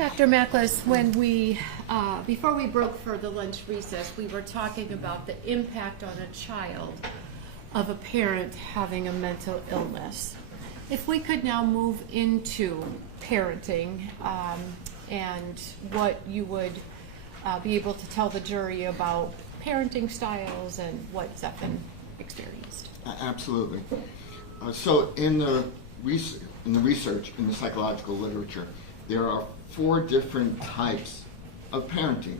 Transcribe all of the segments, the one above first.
Dr. Macklis, when before we broke for the lunch recess, we were talking about the impact on a child of a parent having a mental illness. If we could now move into parenting and what you would be able to tell the jury about parenting styles and what Zephan experienced. Absolutely. So in the research, in the psychological literature, there are 4 different types of parenting.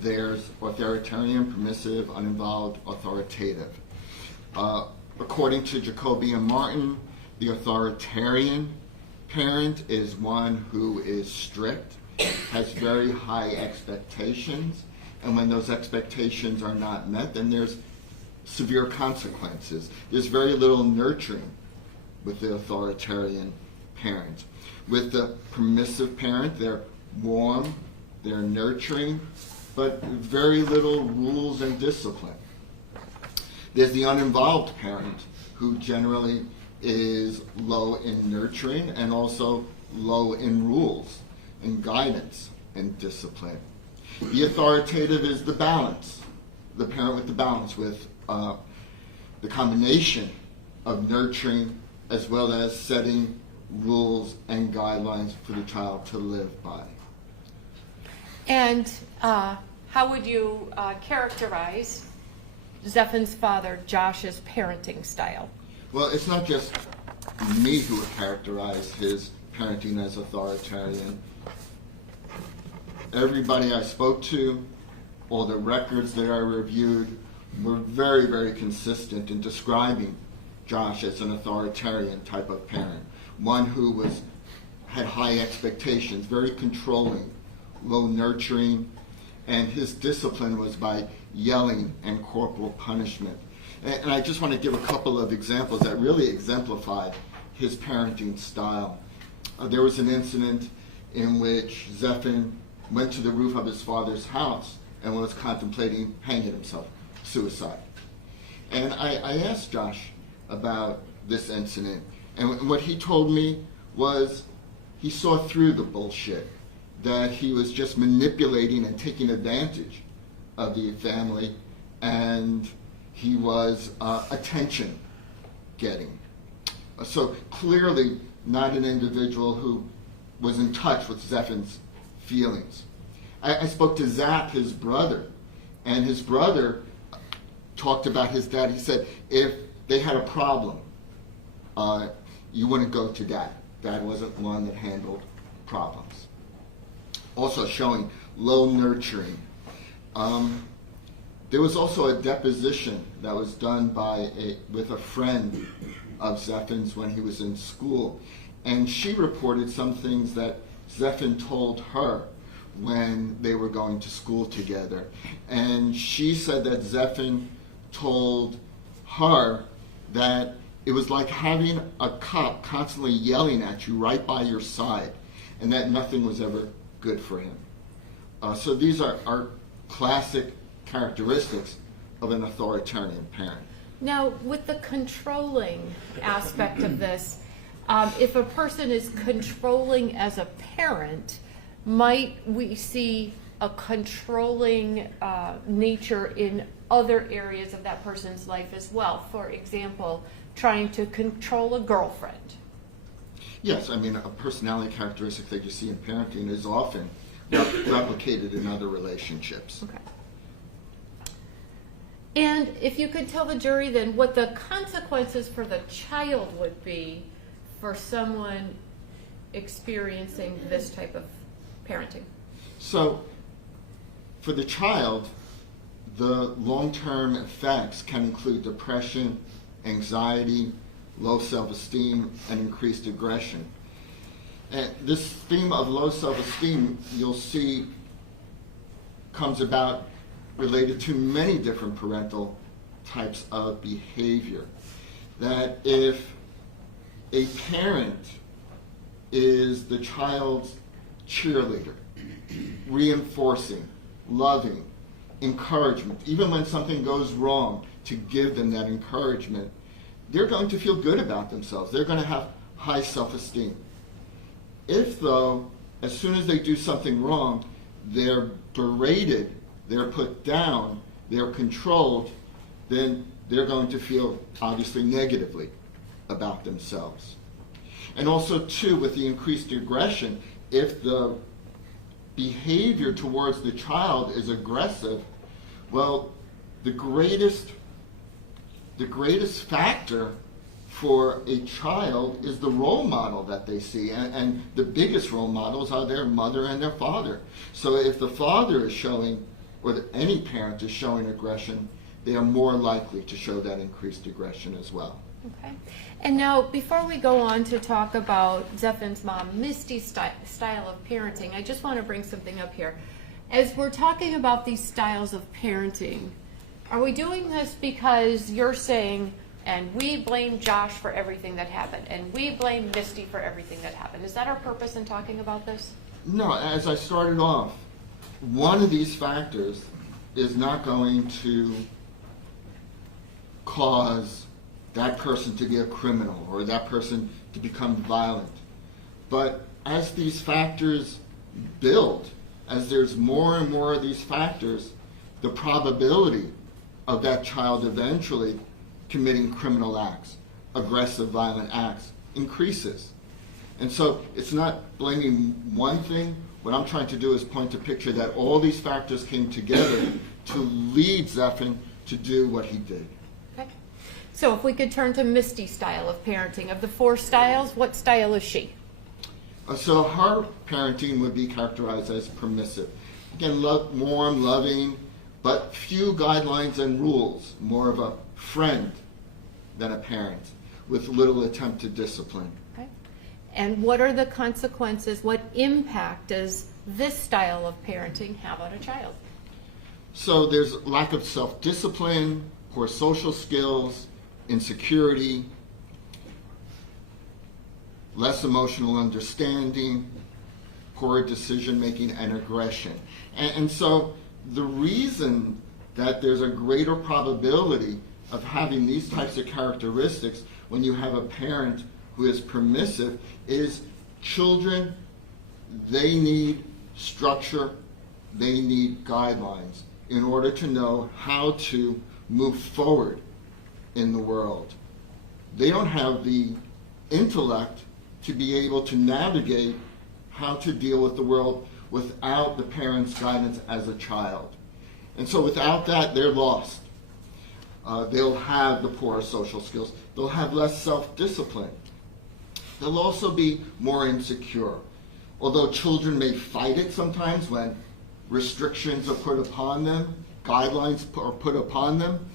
There's authoritarian, permissive, uninvolved, authoritative. According to Jacoby and Martin, the authoritarian parent is one who is strict, has very high expectations, and when those expectations are not met, then there's severe consequences. There's very little nurturing with the authoritarian parent. With the permissive parent, they're warm, they're nurturing, but very little rules and discipline. There's the uninvolved parent, who generally is low in nurturing and also low in rules and guidance and discipline. The authoritative is the balance, the parent with the balance, with the combination of nurturing as well as setting rules and guidelines for the child to live by. And how would you characterize Zephan's father, Josh's parenting style? Well, it's not just me who would characterize his parenting as authoritarian. Everybody I spoke to, all the records that I reviewed, were very, very consistent in describing Josh as an authoritarian type of parent. One who had high expectations, very controlling, low nurturing, and his discipline was by yelling and corporal punishment. And I just want to give a couple of examples that really exemplify his parenting style. There was an incident in which Zephan went to the roof of his father's house and was contemplating hanging himself, suicide. And I asked Josh about this incident, and what he told me was he saw through the bullshit, that he was just manipulating and taking advantage of the family, and he was attention getting. So clearly not an individual who was in touch with Zephan's feelings. I spoke to Zach, his brother, and his brother talked about his dad. He said if they had a problem, you wouldn't go to Dad. Dad wasn't one that handled problems. Also showing low nurturing. There was also a deposition that was done with a friend of Zephan's when he was in school, and she reported some things that Zephan told her when they were going to school together. And she said that Zephan told her that it was like having a cop constantly yelling at you right by your side, and that nothing was ever good for him. So these are classic characteristics of an authoritarian parent. Now, with the controlling aspect of this, if a person is controlling as a parent, might we see a controlling nature in other areas of that person's life as well? For example, trying to control a girlfriend. Yes, I mean, a personality characteristic that you see in parenting is often replicated in other relationships. Okay. And if you could tell the jury then what the consequences for the child would be for someone experiencing this type of parenting. So, for the child, the long-term effects can include depression, anxiety, low self-esteem, and increased aggression. And this theme of low self-esteem, you'll see, comes about related to many different parental types of behavior. That if a parent is the child's cheerleader, reinforcing, loving, encouragement, even when something goes wrong, to give them that encouragement, they're going to feel good about themselves. They're going to have high self-esteem. If, though, as soon as they do something wrong, they're berated, they're put down, they're controlled, then they're going to feel obviously negatively about themselves. And also, too, with the increased aggression, if the behavior towards the child is aggressive, well, the greatest factor for a child is the role model that they see, and the biggest role models are their mother and their father. So if the father is showing, or any parent is showing aggression, they are more likely to show that increased aggression as well. Okay. And now, before we go on to talk about Zefan's mom, Misty's style of parenting, I just want to bring something up here. As we're talking about these styles of parenting, are we doing this because you're saying, and we blame Josh for everything that happened, and we blame Misty for everything that happened? Is that our purpose in talking about this? No, as I started off, one of these factors is not going to cause that person to be a criminal or that person to become violent. But as these factors build, as there's more and more of these factors, the probability of that child eventually committing criminal acts, aggressive, violent acts, increases. And so it's not blaming one thing. What I'm trying to do is point a picture that all these factors came together to lead Zephan to do what he did. Okay. So if we could turn to Misty's style of parenting. Of the 4 styles, what style is she? So her parenting would be characterized as permissive. Again, warm, loving, but few guidelines and rules. More of a friend than a parent, with little attempt to discipline. Okay. And what are the consequences? What impact does this style of parenting have on a child? So there's lack of self-discipline, poor social skills, insecurity, less emotional understanding, poor decision-making, and aggression. And so the reason that there's a greater probability of having these types of characteristics when you have a parent who is permissive is children, they need structure, they need guidelines in order to know how to move forward in the world. They don't have the intellect to be able to navigate how to deal with the world without the parent's guidance as a child. And so without that, they're lost. They'll have the poor social skills. They'll have less self-discipline. They'll also be more insecure. Although children may fight it sometimes when restrictions are put upon them, guidelines are put upon them,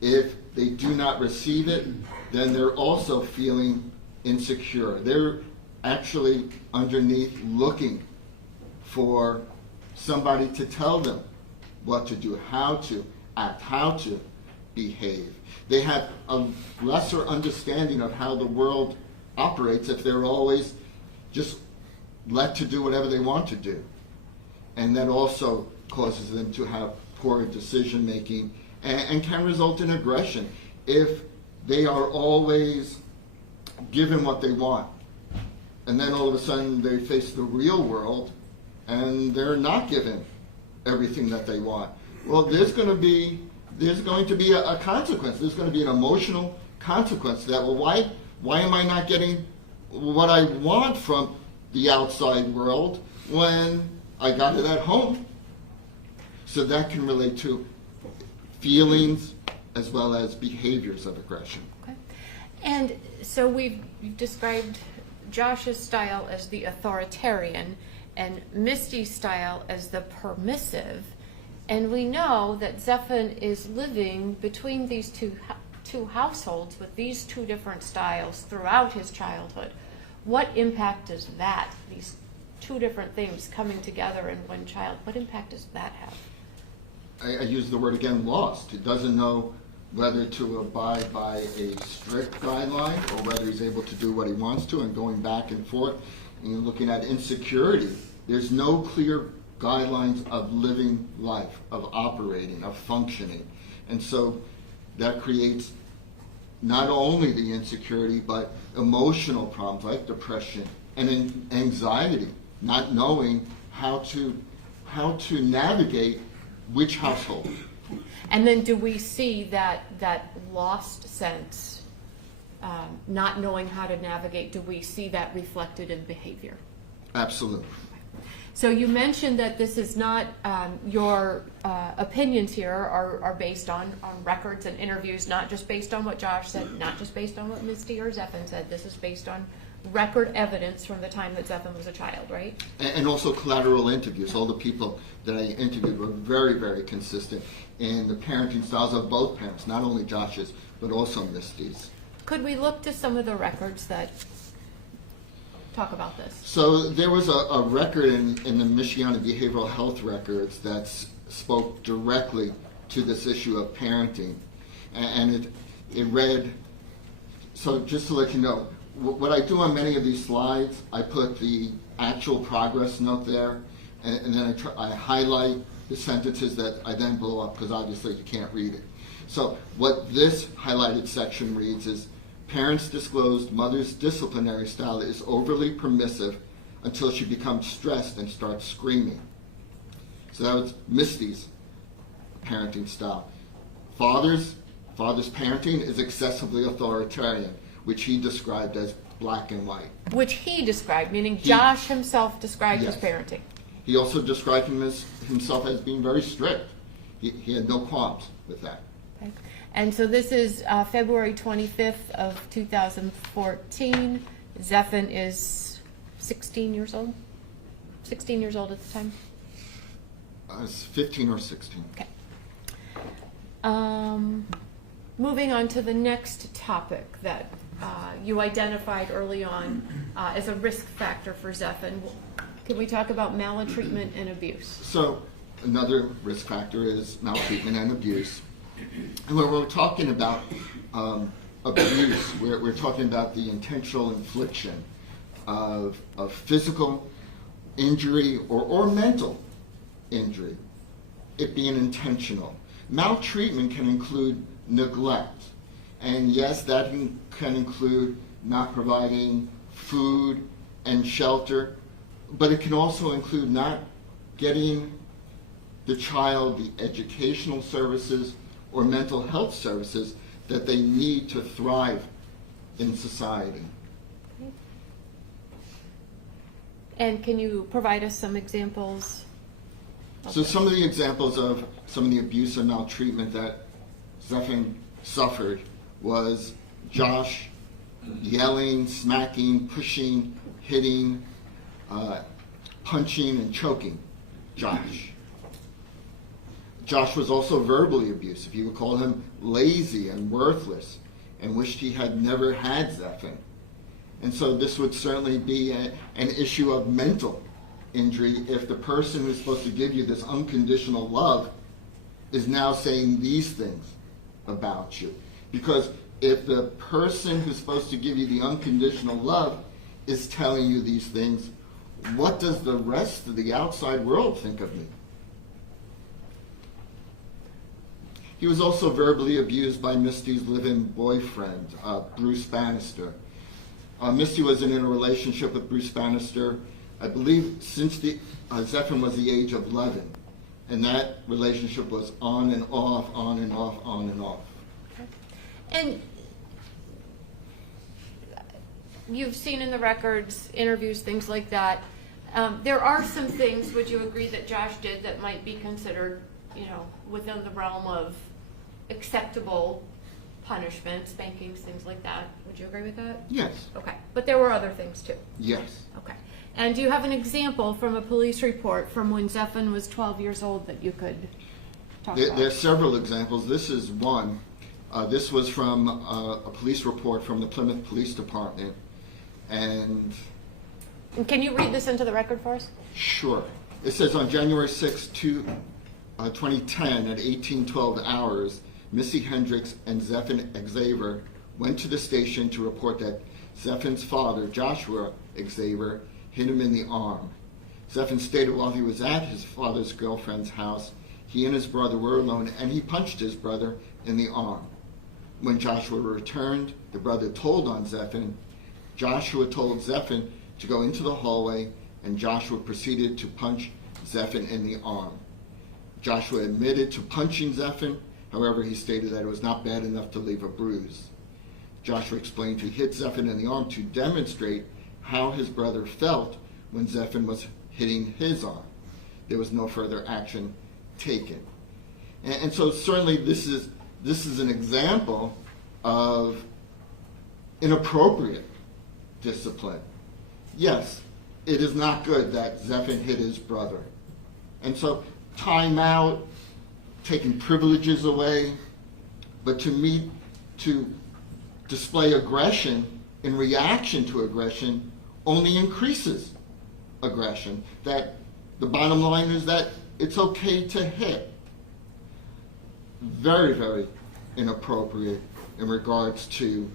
if they do not receive it, then they're also feeling insecure. They're actually underneath looking for somebody to tell them what to do, how to act, how to behave. They have a lesser understanding of how the world operates if they're always just let to do whatever they want to do. And that also causes them to have poor decision making and can result in aggression if they are always given what they want. And then all of a sudden they face the real world and they're not given everything that they want. Well, there's going to be a consequence. There's going to be an emotional consequence to that. Well, why am I not getting what I want from the outside world when I got it at home? So that can relate to feelings as well as behaviors of aggression. Okay. And so we've described Josh's style as the authoritarian and Misty's style as the permissive. And we know that Zephan is living between these two households with these 2 different styles throughout his childhood. What impact does that, these 2 different things coming together in one child, what impact does that have? I use the word again, lost. He doesn't know whether to abide by a strict guideline or whether he's able to do what he wants to, and going back and forth. And you're looking at insecurity. There's no clear guidelines of living life, of operating, of functioning. And so that creates not only the insecurity, but emotional problems like depression and anxiety not knowing how to navigate which household. And then do we see that lost sense, not knowing how to navigate, do we see that reflected in behavior? Absolutely. So you mentioned that this is not, your opinions here are based on records and interviews, not just based on what Josh said, not just based on what Misty or Zephan said. This is based on record evidence from the time that Zephan was a child, right? And also collateral interviews. All the people that I interviewed were very, very consistent in the parenting styles of both parents, not only Josh's, but also Misty's. Could we look to some of the records that talk about this? So there was a record in the Michiana Behavioral Health records that spoke directly to this issue of parenting. And it read, so just to let you know, what I do on many of these slides, I put the actual progress note there, and then I highlight the sentences that I then blow up, because obviously you can't read it. So what this highlighted section reads is, parents disclosed mother's disciplinary style is overly permissive until she becomes stressed and starts screaming. So that was Misty's parenting style. Father's parenting is excessively authoritarian, which he described as black and white. Which he described, meaning Josh himself described his parenting. He also described himself as being very strict. He had no qualms with that. Okay. And so this is February 25th of 2014. Zephan is 16 years old? 16 years old at the time? It's 15 or 16. Okay. Moving on to the next topic that you identified early on as a risk factor for Zephan. Can we talk about maltreatment and abuse? So another risk factor is maltreatment and abuse. And when we're talking about abuse, we're talking about the intentional infliction of physical injury or mental injury, it being intentional. Maltreatment can include neglect. And yes, that can include not providing food and shelter, but it can also include not getting the child the educational services or mental health services that they need to thrive in society. And can you provide us some examples? So some of the examples of some of the abuse and maltreatment that Zephan suffered was Josh yelling, smacking, pushing, hitting, punching, and choking Josh. Josh was also verbally abusive. He would call him lazy and worthless and wished he had never had Zephan. And so this would certainly be an issue of mental injury if the person who's supposed to give you this unconditional love is now saying these things about you. Because if the person who's supposed to give you the unconditional love is telling you these things, what does the rest of the outside world think of me? He was also verbally abused by Misty's live-in boyfriend, Bruce Bannister. Misty was in a relationship with Bruce Bannister, I believe, since Zephan was the age of 11. And that relationship was on and off, on and off, on and off. Okay. And you've seen in the records, interviews, things like that. There are some things, would you agree, that Josh did that might be considered, within the realm of acceptable punishment, spankings, things like that. Would you agree with that? Yes. Okay. But there were other things too? Yes. Okay. And do you have an example from a police report from when Zephan was 12 years old that you could talk about? There are several examples. This is one. This was from a police report from the Plymouth Police Department. And can you read this into the record for us? Sure. It says on January 6, 2010 at 18:12 hours, Missy Hendricks and Zephan Xaver went to the station to report that Zephan's father, Joshua Xaver, hit him in the arm. Zephan stated while he was at his father's girlfriend's house, he and his brother were alone and he punched his brother in the arm. When Joshua returned, the brother told on Zephan. Joshua told Zephan to go into the hallway and Joshua proceeded to punch Zephyr in the arm. Joshua admitted to punching Zephyr, however, he stated that it was not bad enough to leave a bruise. Joshua explained he hit Zephyr in the arm to demonstrate how his brother felt when Zephyr was hitting his arm. There was no further action taken. And so certainly this is an example of inappropriate discipline. Yes, it is not good that Zephyr hit his brother. And so time out, taking privileges away, but to display aggression in reaction to aggression only increases aggression. That the bottom line is that it's okay to hit. Very, very inappropriate in regards to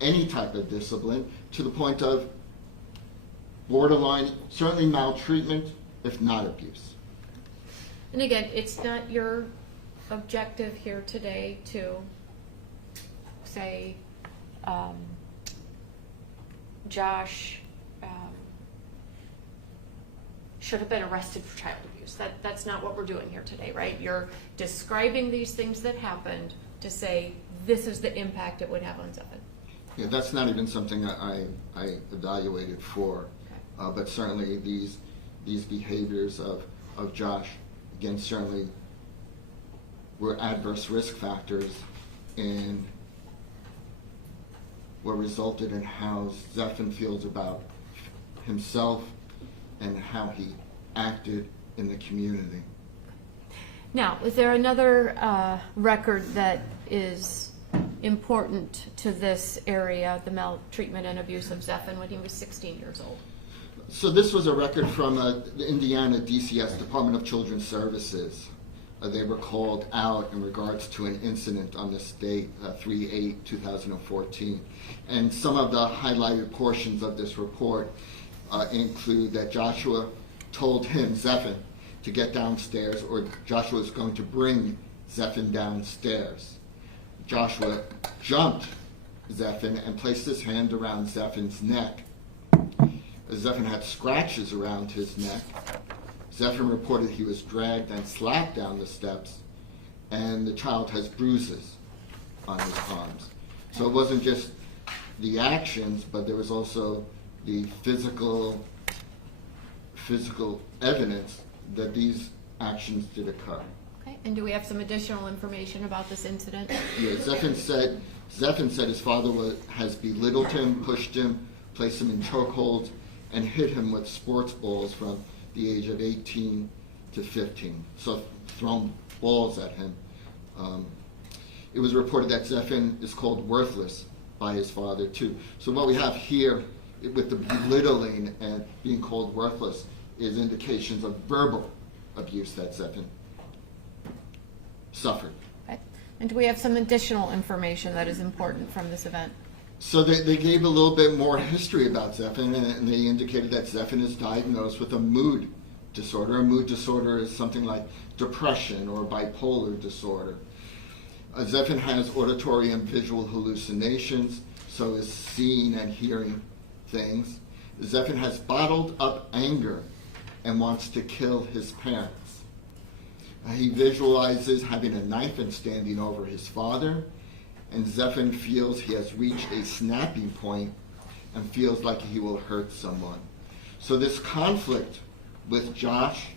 any type of discipline, to the point of borderline, certainly maltreatment, if not abuse. And again, it's not your objective here today to say, Josh should have been arrested for child abuse. That's not what we're doing here today, right? You're describing these things that happened to say this is the impact it would have on Zephyr. Yeah, that's not even something I evaluated for, okay. But certainly these behaviors of Josh, again, certainly were adverse risk factors in what resulted in how Zephyr feels about himself and how he acted in the community. Now, is there another record that is important to this area, the maltreatment and abuse of Zephyr when he was 16 years old? So this was a record from the Indiana DCS, Department of Children's Services. They were called out in regards to an incident on this date, 3/8/2014. And some of the highlighted portions of this report include that Joshua told him, Zephyr, to get downstairs, or Joshua was going to bring Zephyr downstairs. Joshua jumped Zephyr and placed his hand around Zephyr's neck. Zephyr had scratches around his neck. Zephyr reported he was dragged and slapped down the steps, and the child has bruises on his arms. So it wasn't just the actions, but there was also the physical evidence that these actions did occur. Okay, and do we have some additional information about this incident? Yeah, Zephyr said his father has belittled him, pushed him, placed him in chokeholds, and hit him with sports balls from the age of 18 to 15. So thrown balls at him. It was reported that Zephyr is called worthless by his father too. So what we have here with the belittling and being called worthless is indications of verbal abuse that Zephyr suffered. Okay. And do we have some additional information that is important from this event? So they gave a little bit more history about Zephyr, and they indicated that Zephyr is diagnosed with a mood disorder. A mood disorder is something like depression or bipolar disorder. Zephyr has auditory and visual hallucinations, so is seeing and hearing things. Zephyr has bottled up anger and wants to kill his parents. He visualizes having a knife and standing over his father, and Zephyr feels he has reached a snapping point and feels like he will hurt someone. So this conflict with Josh,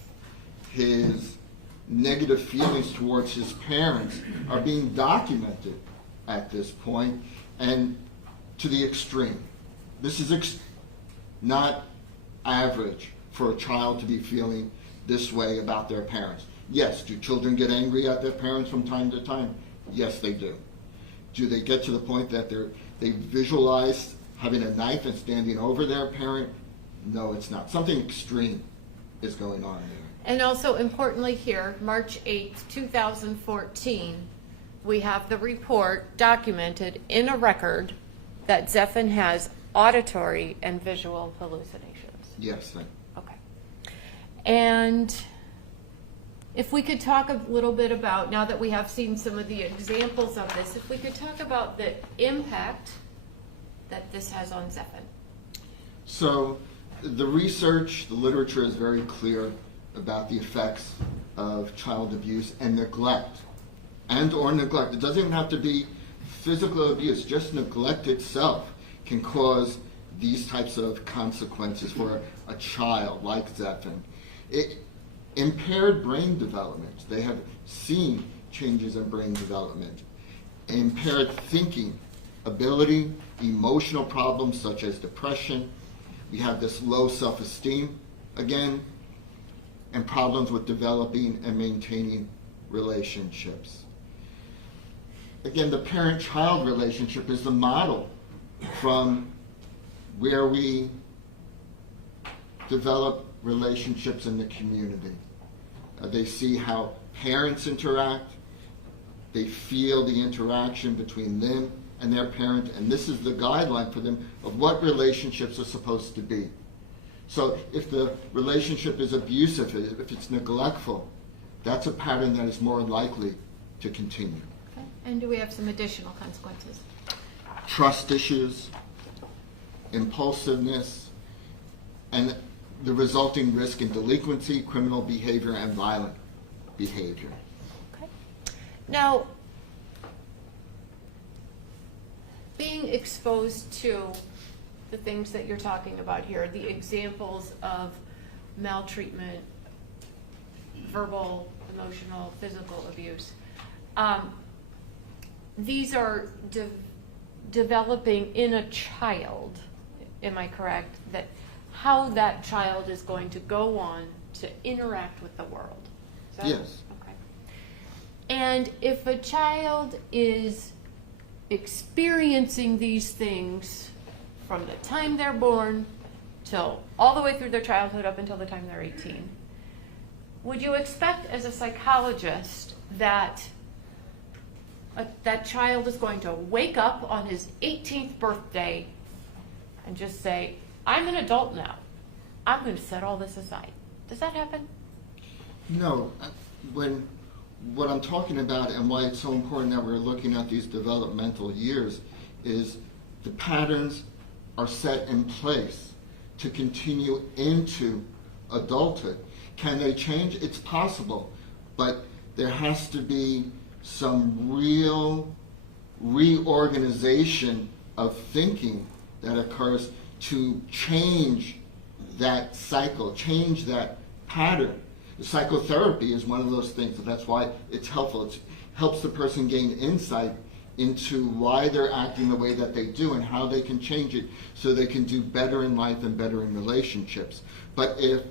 his negative feelings towards his parents, are being documented at this point, and to the extreme. This is not average for a child to be feeling this way about their parents. Yes, do children get angry at their parents from time to time? Yes, they do. Do they get to the point that they visualize having a knife and standing over their parent? No, it's not. Something extreme is going on there. And also importantly here, March 8th, 2014, we have the report documented in a record that Zephyr has auditory and visual hallucinations. Yes. Okay. And if we could talk a little bit about, now that we have seen some of the examples of this, if we could talk about the impact that this has on Zephyr. So The research, the literature is very clear about the effects of child abuse and neglect, or neglect. It doesn't even have to be physical abuse, just neglect itself can cause these types of consequences for a child like Zephyr. Impaired brain development, they have seen changes in brain development. Impaired thinking ability, emotional problems such as depression. We have this low self-esteem again, and problems with developing and maintaining relationships. Again, the parent-child relationship is the model from where we develop relationships in the community. They see how parents interact, they feel the interaction between them and their parent, and this is the guideline for them of what relationships are supposed to be. So if the relationship is abusive, if it's neglectful, that's a pattern that is more likely to continue. Okay. And do we have some additional consequences? Trust issues, impulsiveness, and the resulting risk in delinquency, criminal behavior, and violent behavior. Okay. Now, being exposed to the things that you're talking about here, the examples of maltreatment, verbal, emotional, physical abuse, these are developing in a child, am I correct? That how that child is going to go on to interact with the world. Is that Yes. okay? And if a child is experiencing these things from the time they're born till all the way through their childhood up until the time they're 18, would you expect as a psychologist that that child is going to wake up on his 18th birthday and just say, I'm an adult now, I'm going to set all this aside? Does that happen? No. What I'm talking about and why it's so important that we're looking at these developmental years is the patterns are set in place to continue into adulthood. Can they change? It's possible, but there has to be some real reorganization of thinking that occurs to change that cycle, change that pattern. Psychotherapy is one of those things, and that's why it's helpful. It helps the person gain insight into why they're acting the way that they do and how they can change it so they can do better in life and better in relationships. But if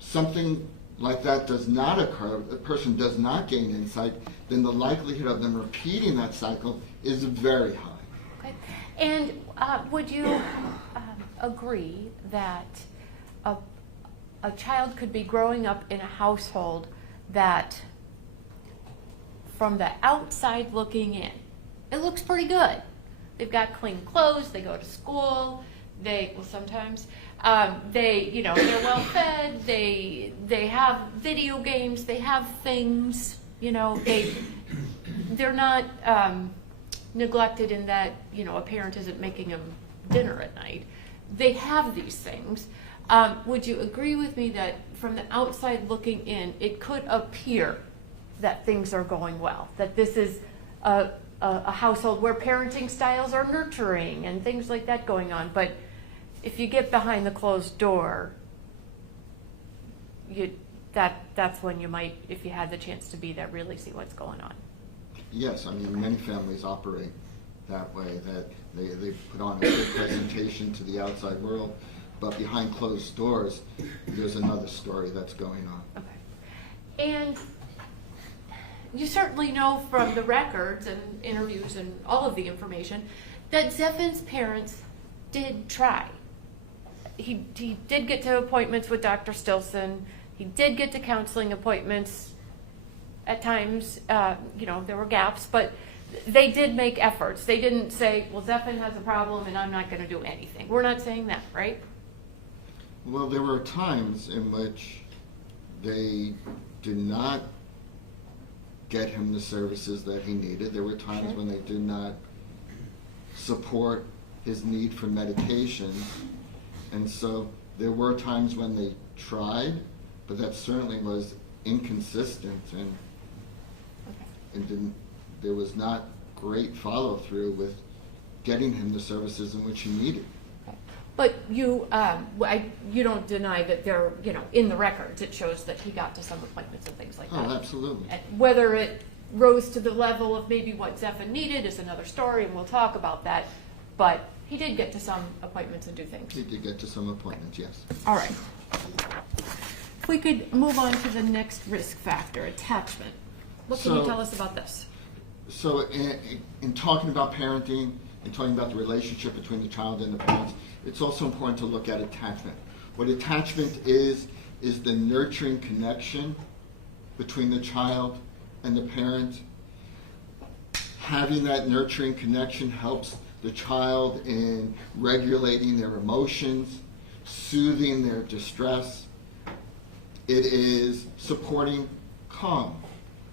something like that does not occur, the person does not gain insight, then the likelihood of them repeating that cycle is very high. Okay. And would you agree that a child could be growing up in a household that, from the outside looking in, it looks pretty good. They've got clean clothes, they go to school, sometimes, they're well fed, they have video games, they have things, they're not neglected in that, a parent isn't making them dinner at night. They have these things. Would you agree with me that from the outside looking in, it could appear that things are going well, that this is a household where parenting styles are nurturing and things like that going on, but if you get behind the closed door, that's when you might, if you had the chance to be there, really see what's going on. Yes, many families operate that way, that they put on a good presentation to the outside world, but behind closed doors, there's another story that's going on. Okay. And you certainly know from the records and interviews and all of the information that Zephyr's parents did try. He did get to appointments with Dr. Stilson. He did get to counseling appointments. At times, there were gaps, but they did make efforts. They didn't say, well, Zephyr has a problem and I'm not going to do anything. We're not saying that, right? Well, there were times in which they did not get him the services that he needed. There were times when they did not support his need for medication. And so There were times when they tried, but that certainly was inconsistent, and there was not great follow through with getting him the services in which he needed. But you don't deny that they're, in the records, it shows that he got to some appointments and things like that. Oh, absolutely. And whether it rose to the level of maybe what Zephyr needed is another story, and we'll talk about that. But he did get to some appointments and do things. He did get to some appointments, yes. All right. If we could move on to the next risk factor, attachment. What can you tell us about this? So in talking about parenting and talking about the relationship between the child and the parents, it's also important to look at attachment. What attachment is the nurturing connection between the child and the parent. Having that nurturing connection helps the child in regulating their emotions, soothing their distress. It is supporting calm,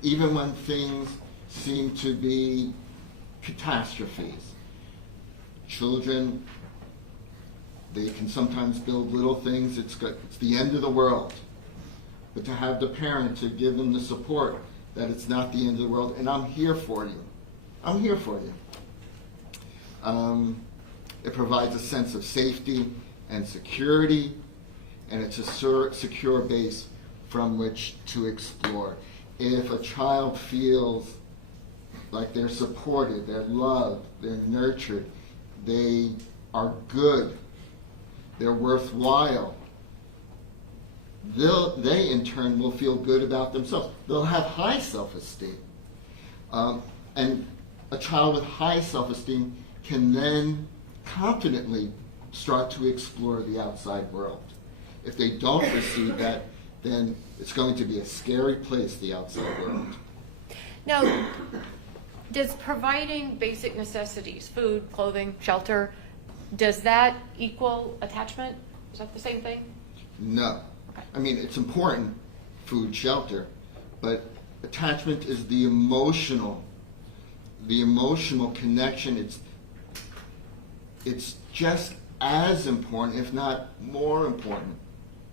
even when things seem to be catastrophes. Children, they can sometimes build little things, it's the end of the world. But to have the parent to give them the support that it's not the end of the world, and I'm here for you. I'm here for you. It provides a sense of safety and security, and it's a secure base from which to explore. If a child feels like they're supported, they're loved, they're nurtured, they are good, they're worthwhile, they in turn will feel good about themselves. They'll have high self-esteem. And a child with high self-esteem can then confidently start to explore the outside world. If they don't receive that, then it's going to be a scary place, the outside world. Now, does providing basic necessities, food, clothing, shelter, does that equal attachment? Is that the same thing? No. Okay. I mean, it's important, food, shelter, but attachment is the emotional connection. It's just as important, if not more important,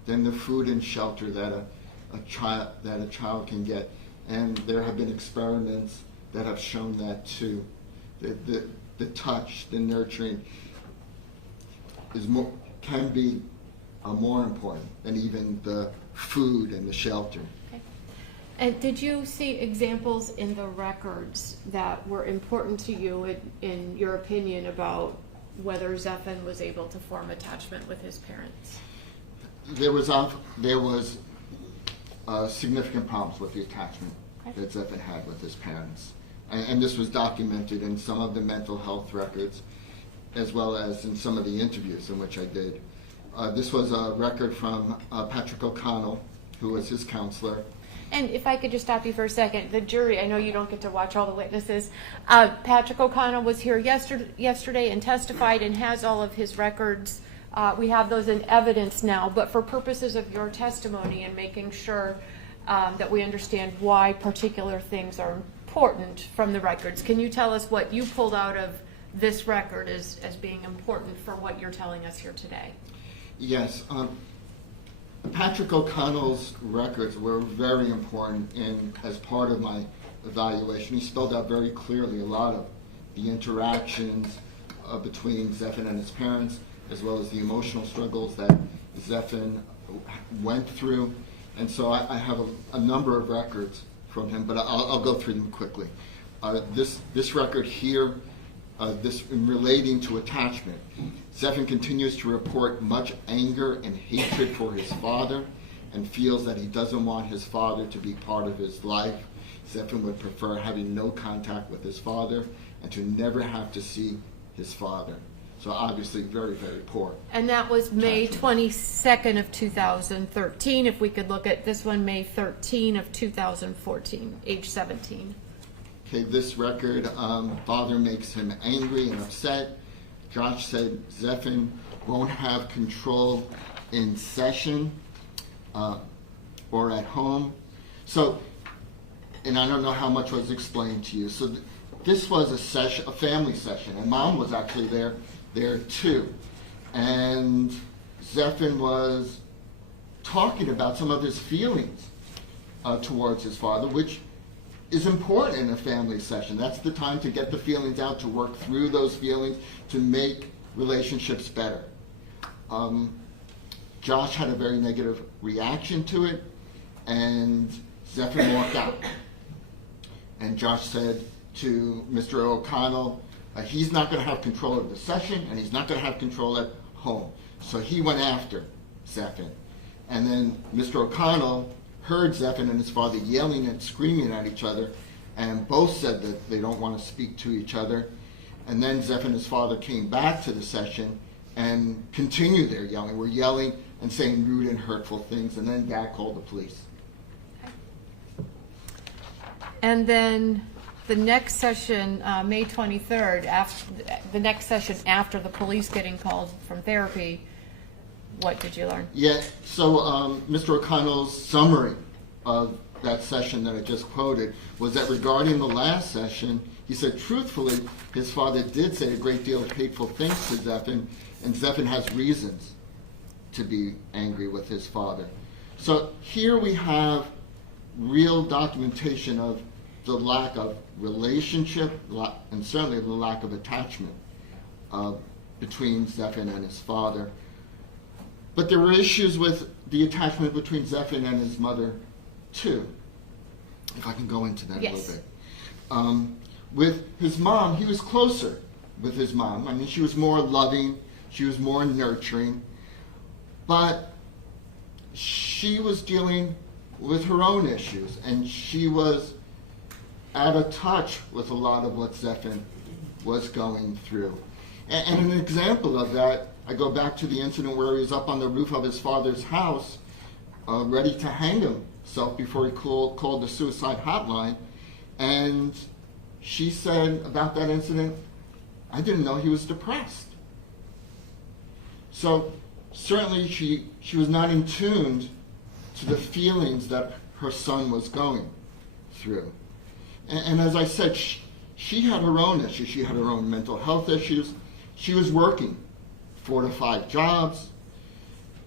than the food and shelter that a child can get. And there have been experiments that have shown that too. The touch, the nurturing can be more important than even the food and the shelter. Okay. And did you see examples in the records that were important to you in your opinion about whether Zephyr was able to form attachment with his parents? There was significant problems with the attachment that Zephyr had with his parents. And this was documented in some of the mental health records, as well as in some of the interviews in which I did. This was a record from Patrick O'Connell, who was his counselor. And if I could just stop you for a second, the jury, I know you don't get to watch all the witnesses. Patrick O'Connell was here yesterday and testified and has all of his records. We have those in evidence now, but for purposes of your testimony and making sure that we understand why particular things are important from the records, can you tell us what you pulled out of this record as being important for what you're telling us here today? Yes. Patrick O'Connell's records were very important as part of my evaluation. He spelled out very clearly a lot of the interactions between Zephyr and his parents, as well as the emotional struggles that Zephyr went through. And so I have a number of records from him, but I'll go through them quickly. This record here, this in relating to attachment, Zephyr continues to report much anger and hatred for his father and feels that he doesn't want his father to be part of his life. Zephyr would prefer having no contact with his father and to never have to see his father. So obviously very, very poor. And that was May 22nd of 2013. If we could look at this one, May 13 of 2014, age 17. Okay, this record, father makes him angry and upset. Josh said Zephyr won't have control in session or at home. So, and I don't know how much was explained to you. So this was a family session, and mom was actually there too. And Zephyr was talking about some of his feelings towards his father, which is important in a family session. That's the time to get the feelings out, to work through those feelings, to make relationships better. Josh had a very negative reaction to it, and Zephyr walked out. And Josh said to Mr. O'Connell, he's not going to have control of the session, and he's not going to have control at home. So he went after Zephyr. And then Mr. O'Connell heard Zephyr and his father yelling and screaming at each other, and both said that they don't want to speak to each other. And then Zephyr and his father came back to the session and continued their yelling. We're yelling and saying rude and hurtful things, and then Dad called the police. And then the next session, May 23rd, the next session after the police getting called from therapy, what did you learn? Yeah, so Mr. O'Connell's summary of that session that I just quoted was that regarding the last session, he said truthfully his father did say a great deal of hateful things to Zephyr, and Zephyr has reasons to be angry with his father. So here we have real documentation of the lack of relationship and certainly the lack of attachment between Zephyr and his father. But there were issues with the attachment between Zephyr and his mother, too. If I can go into that a little bit. With his mom, he was closer with his mom. I mean, she was more loving, she was more nurturing, but she was dealing with her own issues, and she was out of touch with a lot of what Zephyr was going through. And an example of that, I go back to the incident where he was up on the roof of his father's house, ready to hang himself before he called the suicide hotline. And she said about that incident, I didn't know he was depressed. So certainly she was not in tune to the feelings that her son was going through. And as I said, she had her own issues. She had her own mental health issues. She was working 4 to 5 jobs.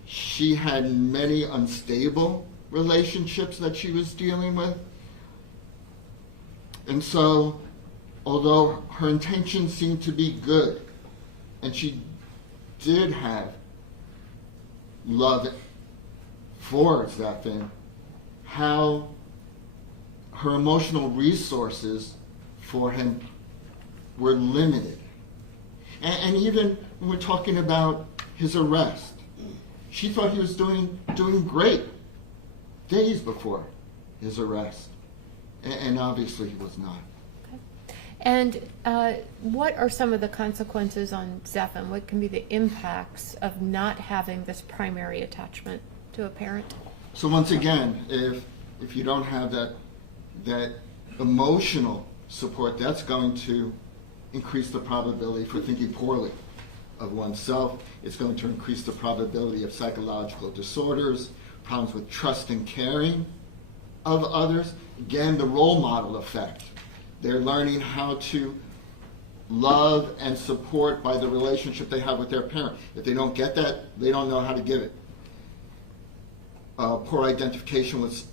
She had many unstable relationships that she was dealing with. And so, although her intentions seemed to be good, and she did have love for Zephyr, how her emotional resources for him were limited. And even when we're talking about his arrest, she thought he was doing great days before his arrest. And obviously he was not. Okay. And what are some of the consequences on Zephyr? What can be the impacts of not having this primary attachment to a parent? So once again, if you don't have that emotional support, that's going to increase the probability for thinking poorly of oneself. It's going to increase the probability of psychological disorders, problems with trust and caring of others. Again, the role model effect. They're learning how to love and support by the relationship they have with their parent. If they don't get that, they don't know how to give it. Poor identification with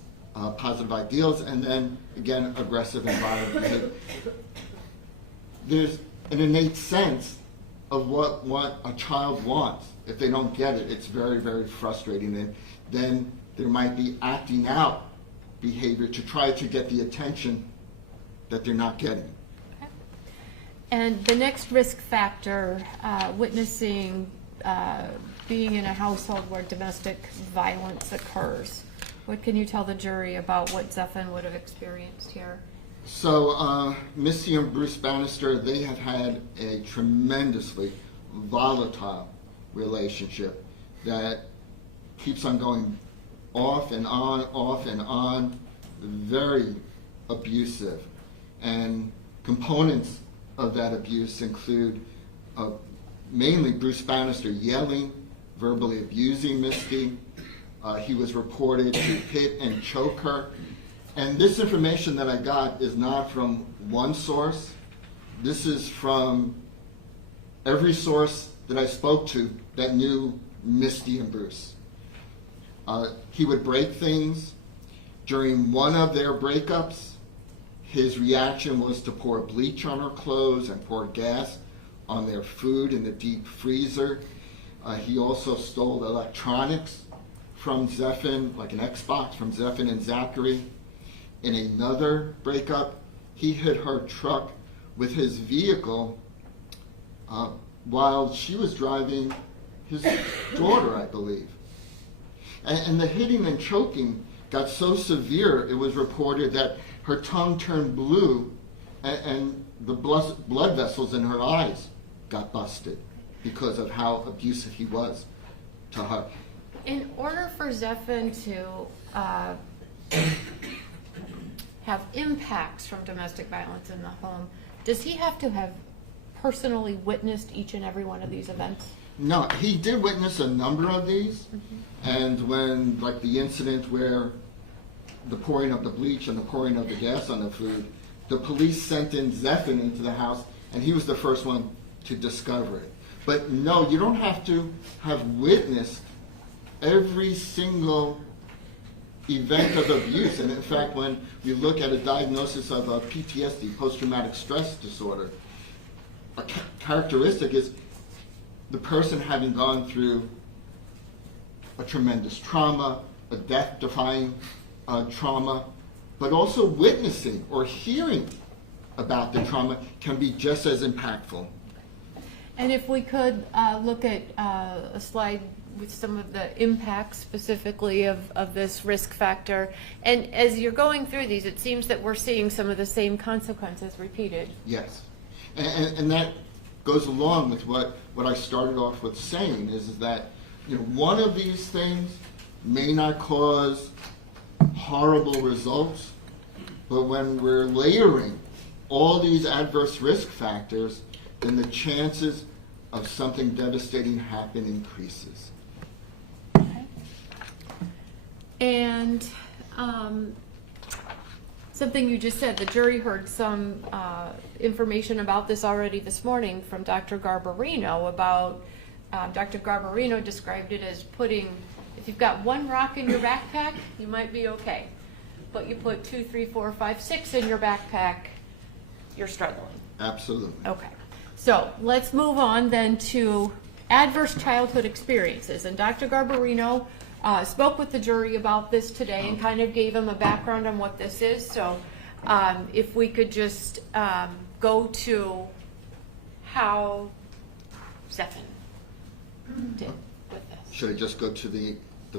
positive ideals, and then, again, aggressive and violent behavior. There's an innate sense of what a child wants. If they don't get it, it's very, very frustrating. And then there might be acting out behavior to try to get the attention that they're not getting. Okay. And the next risk factor, witnessing being in a household where domestic violence occurs. What can you tell the jury about what Zephyr would have experienced here? So Missy and Bruce Bannister, they have had a tremendously volatile relationship that keeps on going off and on, very abusive. And components of that abuse include mainly Bruce Bannister yelling, verbally abusing Misty. He was reported to hit and choke her. And this information that I got is not from one source. This is from every source that I spoke to that knew Misty and Bruce. He would break things. During one of their breakups, his reaction was to pour bleach on her clothes and pour gas on their food in the deep freezer. He also stole electronics from Zephin, like an Xbox from Zephin and Zachary. In another breakup, he hit her truck with his vehicle while she was driving his daughter, I believe. And the hitting and choking got so severe, it was reported that her tongue turned blue and the blood vessels in her eyes got busted because of how abusive he was to her. In order for Zephin to have impacts from domestic violence in the home, does he have to have personally witnessed each and every one of these events? No, he did witness a number of these. And when, like the incident where the pouring of the bleach and the pouring of the gas on the food, the police sent in Zephin into the house, and he was the first one to discover it. But no, you don't have to have witnessed every single event of abuse. And in fact, when we look at a diagnosis of a PTSD, post-traumatic stress disorder, a characteristic is the person having gone through a tremendous trauma, a death-defying trauma, but also witnessing or hearing about the trauma can be just as impactful. And if we could look at a slide with some of the impacts specifically of this risk factor. And as you're going through these, it seems that we're seeing some of the same consequences repeated. Yes. And that goes along with what I started off with saying, is that one of these things may not cause horrible results, but when we're layering all these adverse risk factors, then the chances of something devastating happen increases. Okay. And something you just said, the jury heard some information about this already this morning from Dr. Garbarino about, Dr. Garbarino described it as putting, if you've got one rock in your backpack, you might be okay. But you put 2, 3, 4, 5, 6 in your backpack, you're struggling. Absolutely. Okay. So let's move on then to adverse childhood experiences. And Dr. Garbarino spoke with the jury about this today and kind of gave them a background on what this is. So if we could just go to how Zephin did with this. Should I just go to the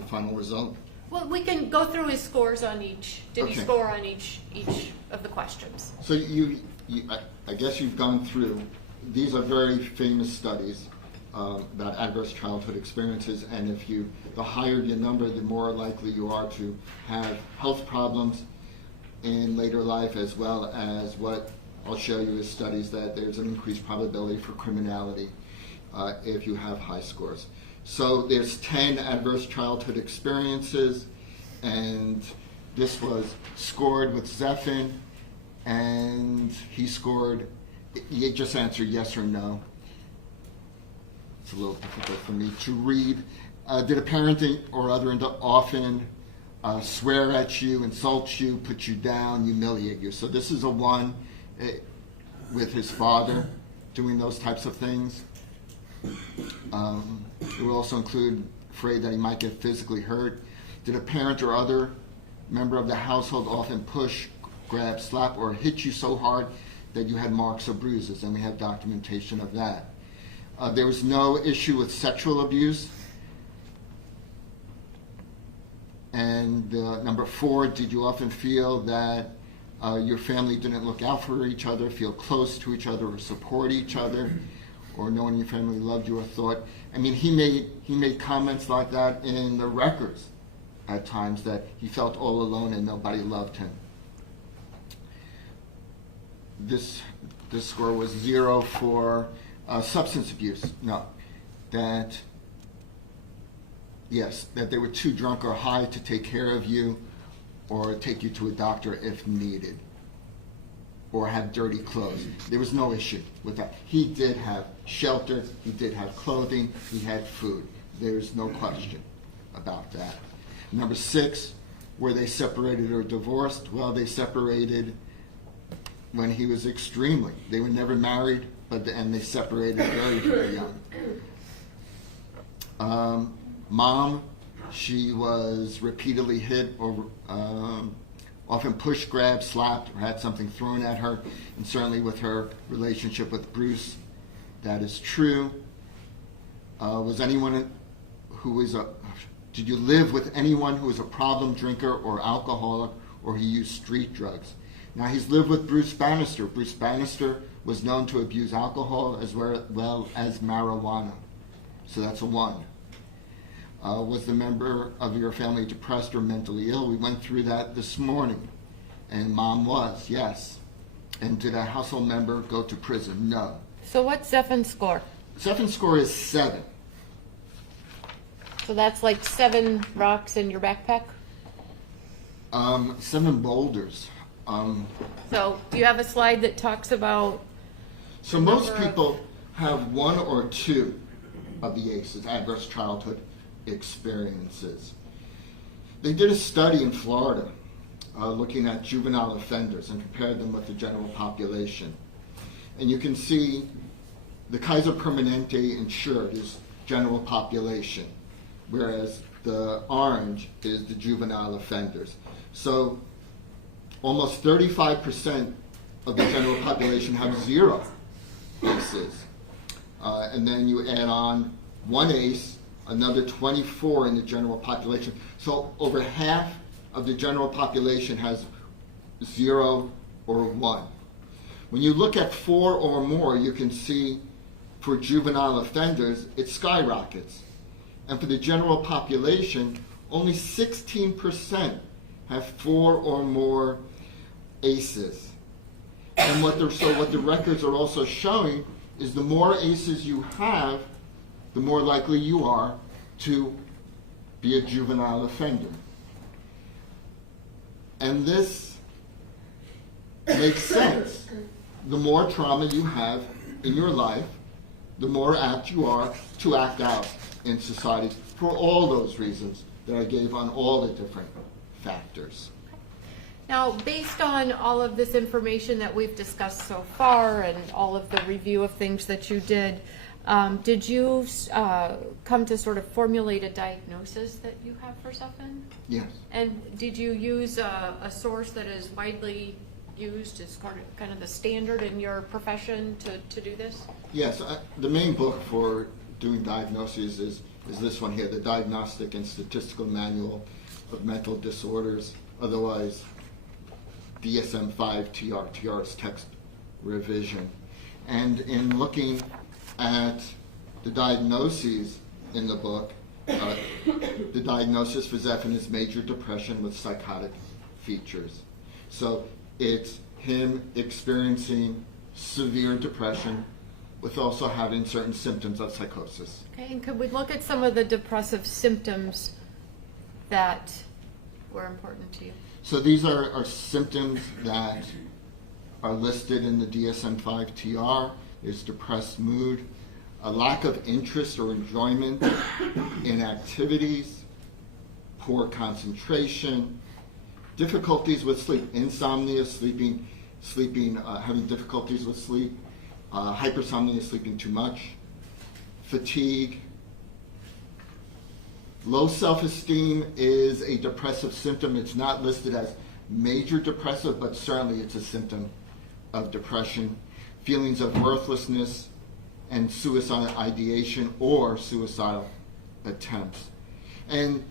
final result? Well, we can go through his scores on each. Did he Okay. score on each of the questions? So I guess you've gone through, these are very famous studies about adverse childhood experiences, and the higher your number, the more likely you are to have health problems in later life, as well as what I'll show you is studies that there's an increased probability for criminality if you have high scores. So there's 10 adverse childhood experiences, and this was scored with Zephin, and he scored, you just answer yes or no. It's a little difficult for me to read. Did a parent or other often swear at you, insult you, put you down, humiliate you? So this is a 1 with his father doing those types of things. It will also include afraid that he might get physically hurt. Did a parent or other member of the household often push, grab, slap, or hit you so hard that you had marks or bruises? And we have documentation of that. There was no issue with sexual abuse. And number 4, did you often feel that your family didn't look out for each other, feel close to each other, or support each other, or no one in your family loved you or thought? I mean, he made comments like that in the records at times, that he felt all alone and nobody loved him. This score was 0 for substance abuse. No, that they were too drunk or high to take care of you or take you to a doctor if needed, or have dirty clothes. There was no issue with that. He did have shelter, he did have clothing, he had food. There's no question about that. Number 6, were they separated or divorced? Well, they separated when he was extremely. They were never married, and they separated very, very young. Mom, she was repeatedly hit or often pushed, grabbed, slapped, or had something thrown at her, and certainly with her relationship with Bruce, that is true. Did you live with anyone who was a problem drinker or alcoholic, or who used street drugs? Now, he's lived with Bruce Bannister. Bruce Bannister was known to abuse alcohol as well as marijuana. So that's a 1. Was the member of your family depressed or mentally ill? We went through that this morning. And Mom was, yes. And did a household member go to prison? No. So what's Zephin's score? Zephin's score is 7. So that's like 7 rocks in your backpack? 7 boulders. So do you have a slide that talks about... So most people have 1 or 2 of the ACEs, adverse childhood experiences. They did a study in Florida looking at juvenile offenders and compared them with the general population. And you can see the Kaiser Permanente insured is general population, whereas the orange is the juvenile offenders. So almost 35% of the general population have 0 ACEs. And then you add on 1 ACE, another 24 in the general population. So over half of the general population has 0 or 1. When you look at 4 or more, you can see for juvenile offenders, it skyrockets. And for the general population, only 16% have 4 or more ACEs. And what the records are also showing is the more ACEs you have, the more likely you are to be a juvenile offender. And this makes sense. The more trauma you have in your life, the more apt you are to act out in society for all those reasons that I gave on all the different factors. Now, based on all of this information that we've discussed so far and all of the review of things that you did you come to sort of formulate a diagnosis that you have for Zephin? Yes. And did you use a source that is widely used as kind of the standard in your profession to do this? Yes. The main book for doing diagnoses is this one here, the Diagnostic and Statistical Manual of Mental Disorders, otherwise DSM-5 TR. TR is text revision. And in looking at the diagnoses in the book, the diagnosis for Zephin is major depression with psychotic features. So it's him experiencing severe depression with also having certain symptoms of psychosis. Okay, and could we look at some of the depressive symptoms that were important to you? So these are symptoms that are listed in the DSM-5 TR. There's depressed mood, a lack of interest or enjoyment in activities, poor concentration, difficulties with sleep, insomnia, having difficulties with sleep, hypersomnia, sleeping too much, fatigue. Low self-esteem is a depressive symptom. It's not listed as major depressive, but certainly it's a symptom of depression. Feelings of worthlessness and suicidal ideation or suicidal attempts. And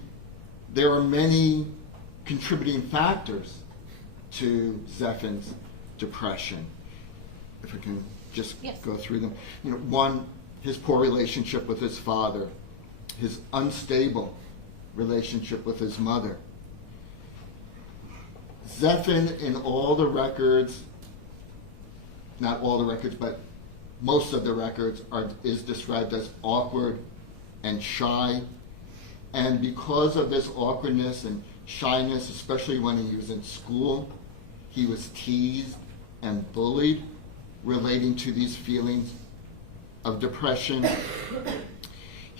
there are many contributing factors to Zephin's depression. If I can just go through them. One, his poor relationship with his father, his unstable relationship with his mother. Zephin, in all the records, not all the records, but most of the records, is described as awkward and shy. And because of this awkwardness and shyness, especially when he was in school, he was teased and bullied relating to these feelings of depression.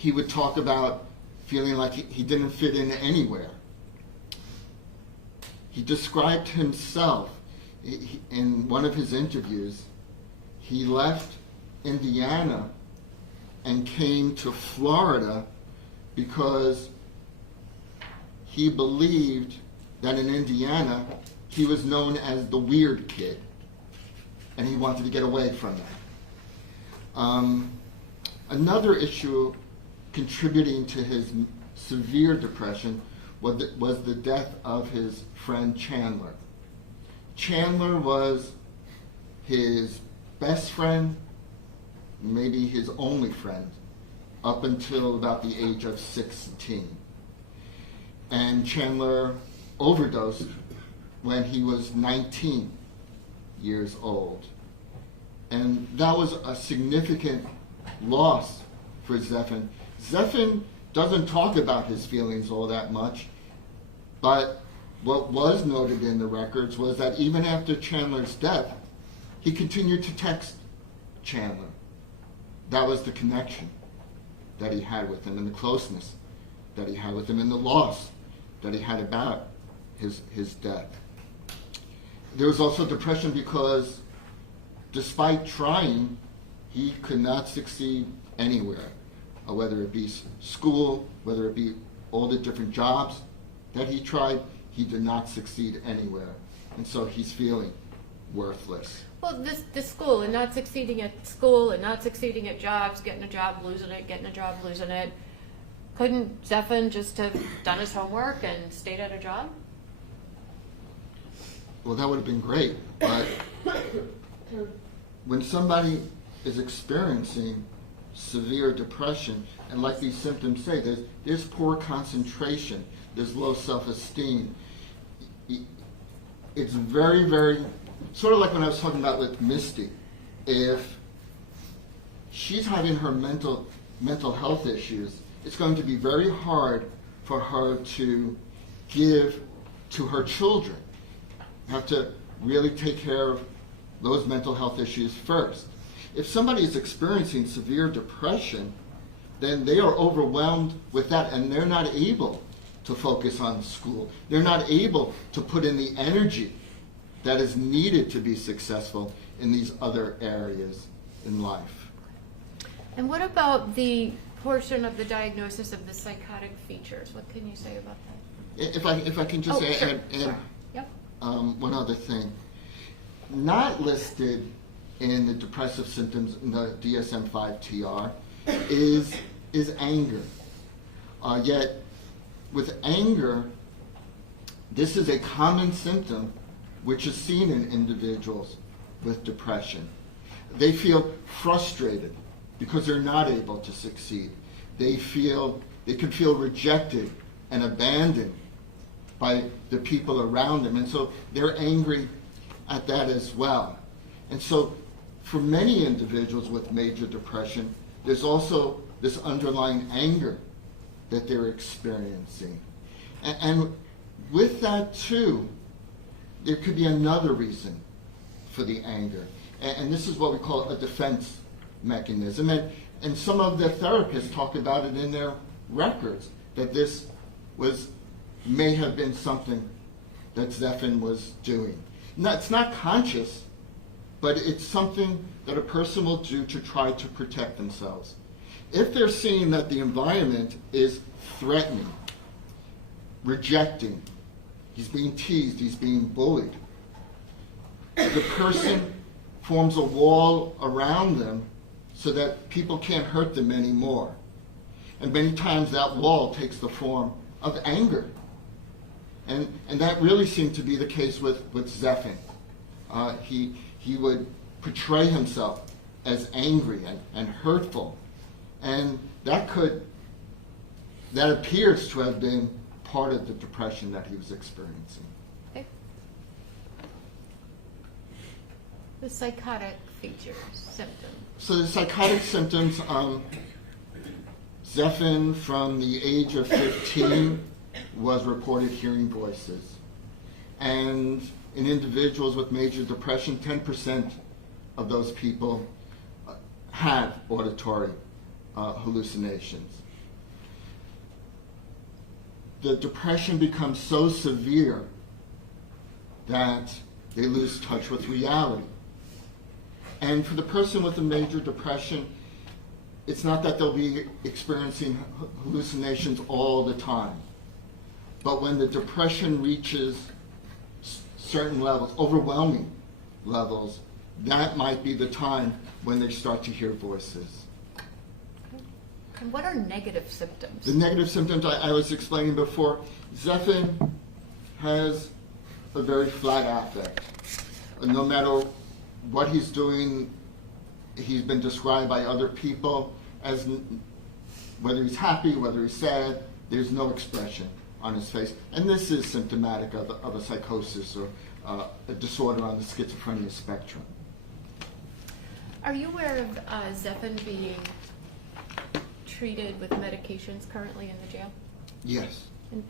He would talk about feeling like he didn't fit in anywhere. He described himself in one of his interviews. He left Indiana and came to Florida because he believed that in Indiana he was known as the weird kid, and he wanted to get away from that. Another issue contributing to his severe depression was the death of his friend Chandler. Chandler was his best friend, maybe his only friend, up until about the age of 16. And Chandler overdosed when he was 19 years old. And that was a significant loss for Zephyr. Zephyr doesn't talk about his feelings all that much, but what was noted in the records was that even after Chandler's death, he continued to text Chandler. That was the connection that he had with him, and the closeness that he had with him, and the loss that he had about his death. There was also depression because despite trying, he could not succeed anywhere, whether it be school, whether it be all the different jobs that he tried, he did not succeed anywhere. And so he's feeling worthless. Well, this school, and not succeeding at school, and not succeeding at jobs, getting a job, losing it, getting a job, losing it. Couldn't Zephyr just have done his homework and stayed at a job? Well, that would have been great, but when somebody is experiencing severe depression, and like these symptoms say, there's poor concentration, there's low self-esteem. It's very, very, sort of like when I was talking about with Misty. If she's having her mental health issues, it's going to be very hard for her to give to her children. You have to really take care of those mental health issues first. If somebody is experiencing severe depression, then they are overwhelmed with that, and they're not able to focus on school. They're not able to put in the energy that is needed to be successful in these other areas in life. And what about the portion of the diagnosis of the psychotic features? What can you say about that? If I can just add Yep. one other thing. Not listed in the depressive symptoms in the DSM-5-TR is anger. Yet with anger, this is a common symptom which is seen in individuals with depression. They feel frustrated because they're not able to succeed. They can feel rejected and abandoned by the people around them, and so they're angry at that as well. And so for many individuals with major depression, there's also this underlying anger that they're experiencing. And with that too, there could be another reason for the anger. And this is what we call a defense mechanism. And some of the therapists talk about it in their records, that this may have been something that Zephyr was doing. Now, it's not conscious, but it's something that a person will do to try to protect themselves. If they're seeing that the environment is threatening, rejecting, he's being teased, he's being bullied, the person forms a wall around them so that people can't hurt them anymore. And many times that wall takes the form of anger. And that really seemed to be the case with Zephyr. He would portray himself as angry and hurtful. And that appears to have been part of the depression that he was experiencing. Okay. The psychotic features, symptoms. So the psychotic symptoms, Zephyr from the age of 15 was reported hearing voices. And in individuals with major depression, 10% of those people have auditory hallucinations. the depression becomes so severe that they lose touch with reality. And for the person with a major depression, it's not that they'll be experiencing hallucinations all the time. But when the depression reaches certain levels, overwhelming levels, that might be the time when they start to hear voices. And what are negative symptoms? The negative symptoms I was explaining before, Zephyr has a very flat affect. No matter what he's doing, he's been described by other people as whether he's happy, whether he's sad, there's no expression on his face. And this is symptomatic of a psychosis or a disorder on the schizophrenia spectrum. Are you aware of Zephyr being treated with medications currently in the jail? Yes. And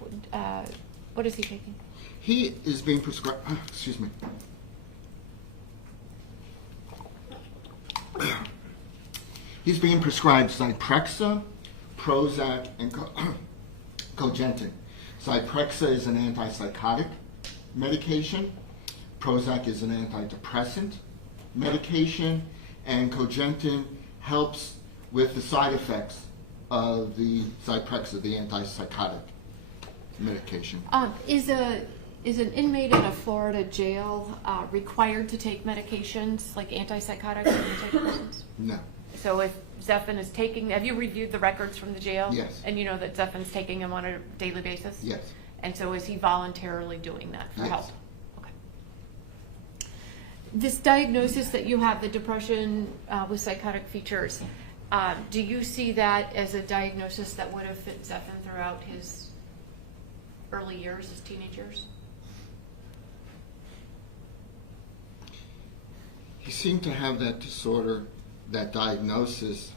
what is he taking? He is being prescribed, excuse me. He's being prescribed Zyprexa, Prozac, and Cogentin. Zyprexa is an antipsychotic medication. Prozac is an antidepressant medication. And Cogentin helps with the side effects of the Zyprexa, the antipsychotic medication. Is an inmate in a Florida jail required to take medications like antipsychotics or antidepressants? No. So if Zephyr is taking, have you reviewed the records from the jail? Yes. And you know that Zephyr's taking them on a daily basis? Yes. And so is he voluntarily doing that for Yes. help? Okay. This diagnosis that you have, the depression with psychotic features, do you see that as a diagnosis that would have fit Zephyr throughout his early years, his teenage years? He seemed to have that disorder, that diagnosis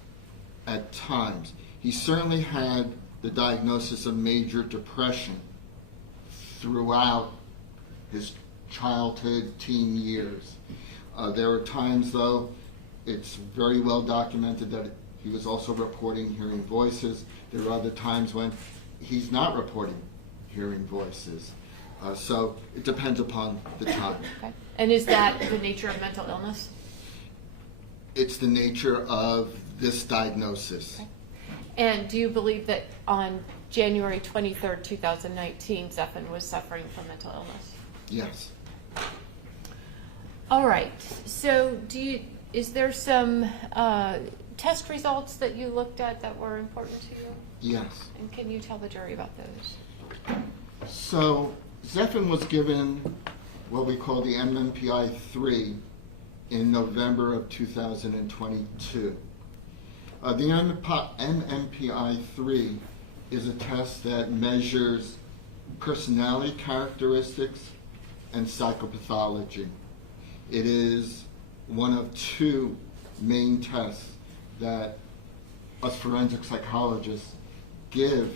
at times. He certainly had the diagnosis of major depression throughout his childhood, teen years. There were times, though, it's very well documented that he was also reporting hearing voices. There are other times when he's not reporting hearing voices. So it depends upon the time. Okay. And is that the nature of mental illness? It's the nature of this diagnosis. Okay. And do you believe that on January 23rd, 2019, Zephyr was suffering from mental illness? Yes. All right. So is there some test results that you looked at that were important to you? Yes. And can you tell the jury about those? So Zephyr was given what we call the MMPI-3 in November of 2022. The MMPI-3 is a test that measures personality characteristics and psychopathology. It is one of two main tests that us forensic psychologists tend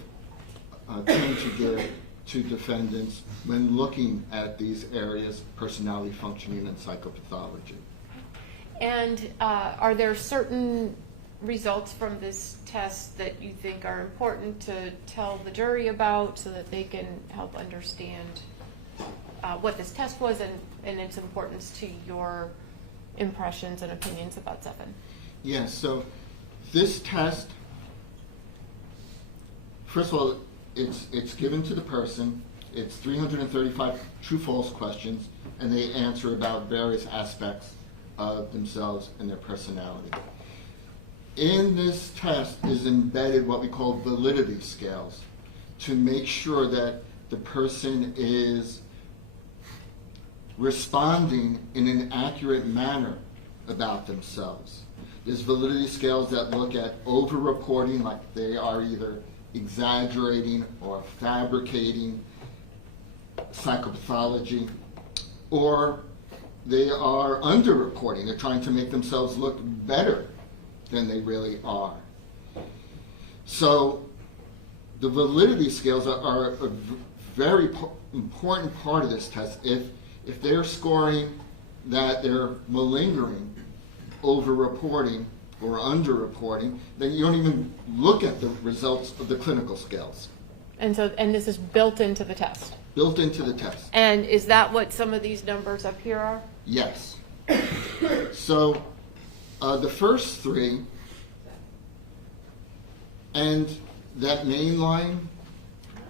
to give to defendants when looking at these areas, personality functioning and psychopathology. And are there certain results from this test that you think are important to tell the jury about so that they can help understand what this test was and its importance to your impressions and opinions about Zephyr? Yes, so this test, first of all, it's given to the person. It's 335 true-false questions, and they answer about various aspects of themselves and their personality. In this test is embedded what we call validity scales to make sure that the person is responding in an accurate manner about themselves. There's validity scales that look at over-reporting, like they are either exaggerating or fabricating psychopathology, or they are under-reporting. They're trying to make themselves look better than they really are. So the validity scales are a very important part of this test. If they're scoring that they're malingering, over-reporting, or under-reporting, then you don't even look at the results of the clinical scales. And this is built into the test. Built into the test. And is that what some of these numbers up here are? Yes. So the first three, and that main line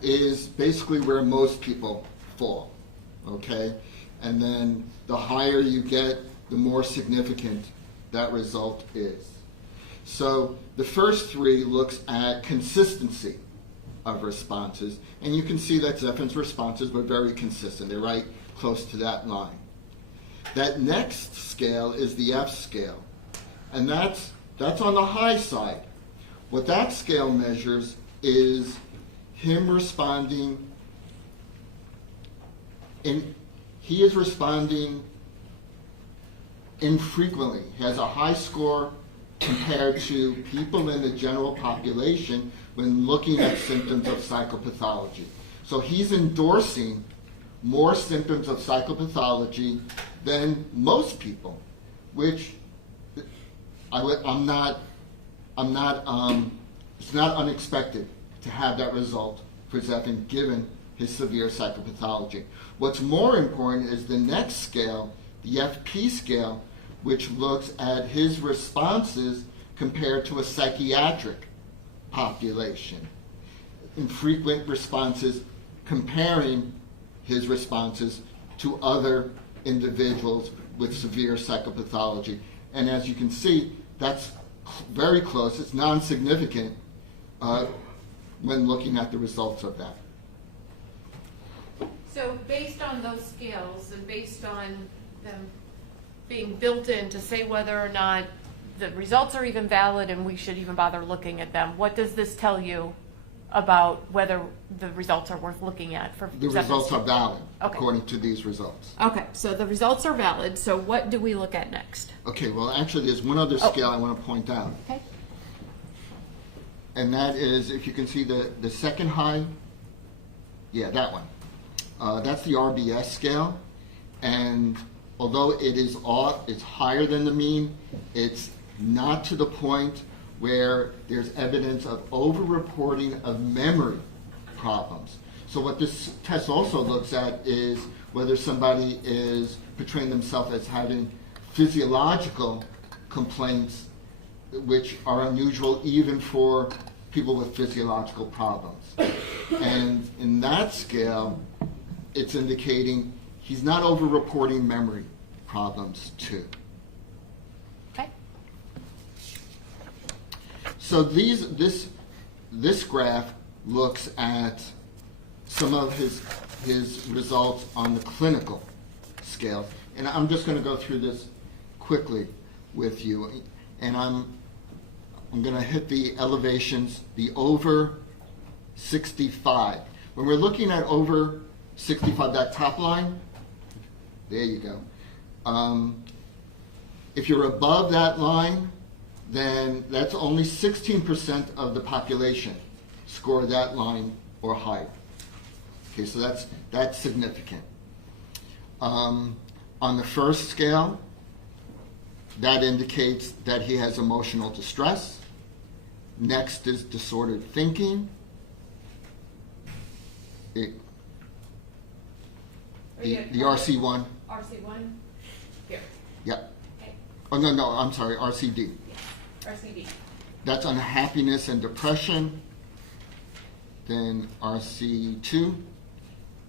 is basically where most people fall, okay? And then the higher you get, the more significant that result is. So the first three looks at consistency of responses, and you can see that Zephin's responses were very consistent. They're right close to that line. That next scale is the F scale, and that's on the high side. What that scale measures is him responding he is responding infrequently. He has a high score compared to people in the general population when looking at symptoms of psychopathology. So he's endorsing more symptoms of psychopathology than most people, which it's not unexpected to have that result for Zephin given his severe psychopathology. What's more important is the next scale, the FP scale, which looks at his responses compared to a psychiatric population. Infrequent responses comparing his responses to other individuals with severe psychopathology. And as you can see, that's very close. It's non-significant when looking at the results of that. So based on those scales and based on them being built in to say whether or not the results are even valid and we should even bother looking at them, what does this tell you about whether the results are worth looking at? The results are valid, okay, according to these results. Okay, so the results are valid. So what do we look at next? Okay, well, actually, there's one other scale I want to point out. Okay. And that is, if you can see the second high, yeah, that one. That's the RBS scale. And although it's higher than the mean, it's not to the point where there's evidence of over-reporting of memory problems. So what this test also looks at is whether somebody is portraying themselves as having physiological complaints which are unusual even for people with physiological problems. And in that scale, it's indicating he's not over-reporting memory problems too. Okay. So this graph looks at some of his results on the clinical scale, and I'm just going to go through this quickly with you, and I'm going to hit the elevations, the over 65. When we're looking at over 65, that top line, there you go. If you're above that line, then that's only 16% of the population score that line or higher. Okay, so that's significant. On the first scale, that indicates that he has emotional distress. Next is disordered thinking. The RC1. RC1? Here. Yep. Okay. Oh, no, I'm sorry, RCD. Yes. RCD. That's unhappiness and depression. Then RC2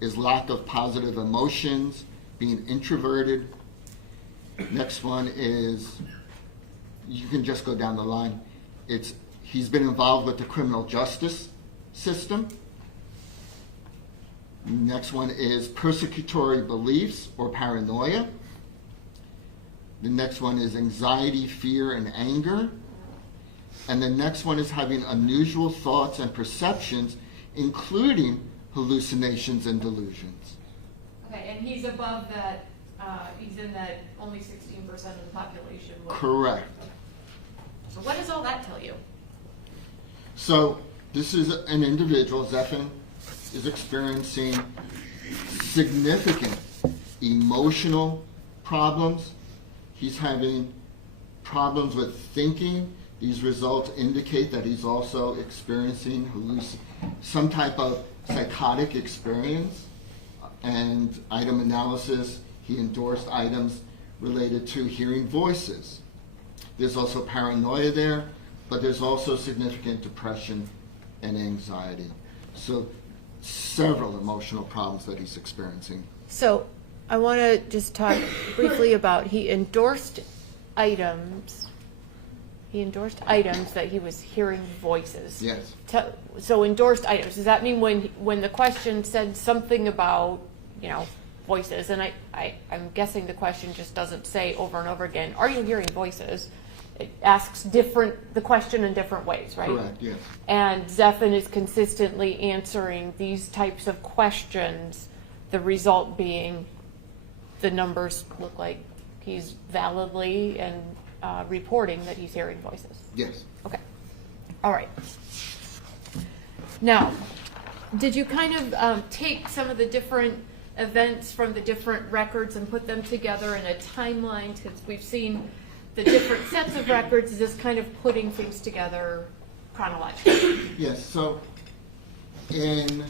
is lack of positive emotions, being introverted. Next one is, you can just go down the line. He's been involved with the criminal justice system. Next one is persecutory beliefs or paranoia. The next one is anxiety, fear, and anger. And the next one is having unusual thoughts and perceptions, including hallucinations and delusions. Okay, and he's above that, he's in that only 16% of the population. Correct. So what does all that tell you? So this is an individual, Zephin, is experiencing significant emotional problems. He's having problems with thinking. These results indicate that he's also experiencing some type of psychotic experience, and item analysis, he endorsed items related to hearing voices. There's also paranoia there, but there's also significant depression and anxiety. So several emotional problems that he's experiencing. So I want to just talk briefly about he endorsed items that he was hearing voices. Yes. So endorsed items, does that mean when the question said something about, voices, and I'm guessing the question just doesn't say over and over again, are you hearing voices? It asks the question in different ways, right? Correct, yes. And Zephin is consistently answering these types of questions, the result being the numbers look like he's validly and reporting that he's hearing voices. Yes. Okay. All right. Now, did you kind of take some of the different events from the different records and put them together in a timeline? Because we've seen the different sets of records, is just kind of putting things together chronologically. Yes, so in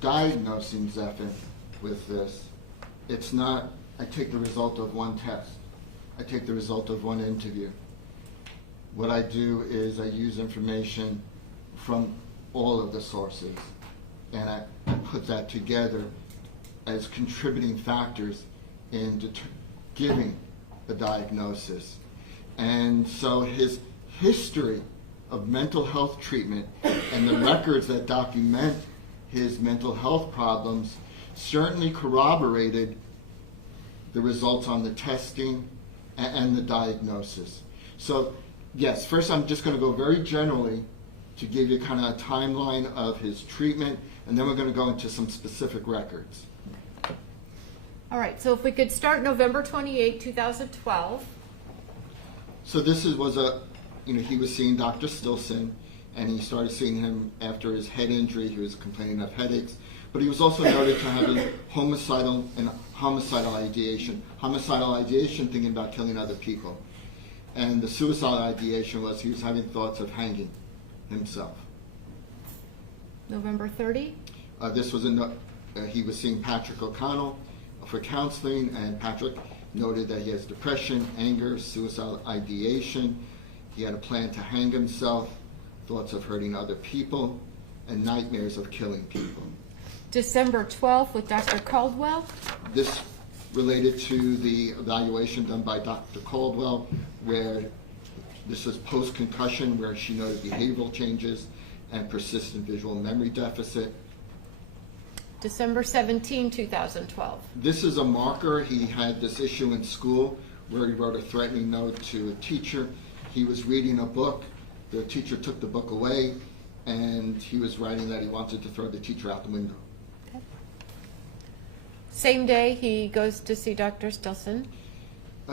diagnosing Zephin with this, it's not, I take the result of one test. I take the result of one interview. What I do is I use information from all of the sources, and I put that together as contributing factors in giving a diagnosis. And so his history of mental health treatment and the records that document his mental health problems certainly corroborated the results on the testing and the diagnosis. So yes, first I'm just going to go very generally to give you kind of a timeline of his treatment, and then we're going to go into some specific records. All right, so if we could start November 28, 2012. So this was he was seeing Dr. Stilson, and he started seeing him after his head injury. He was complaining of headaches, but he was also noted to having homicidal ideation. Homicidal ideation, thinking about killing other people. And the suicidal ideation was he was having thoughts of hanging himself. November 30? This was he was seeing Patrick O'Connell for counseling, and Patrick noted that he has depression, anger, suicidal ideation. He had a plan to hang himself, thoughts of hurting other people, and nightmares of killing people. December 12th with Dr. Caldwell. This related to the evaluation done by Dr. Caldwell, where this is post-concussion, where she noted behavioral changes and persistent visual memory deficit. December 17, 2012. This is a marker. He had this issue in school where he wrote a threatening note to a teacher. He was reading a book. The teacher took the book away, and he was writing that he wanted to throw the teacher out the window. Okay. Same day, he goes to see Dr. Stilson.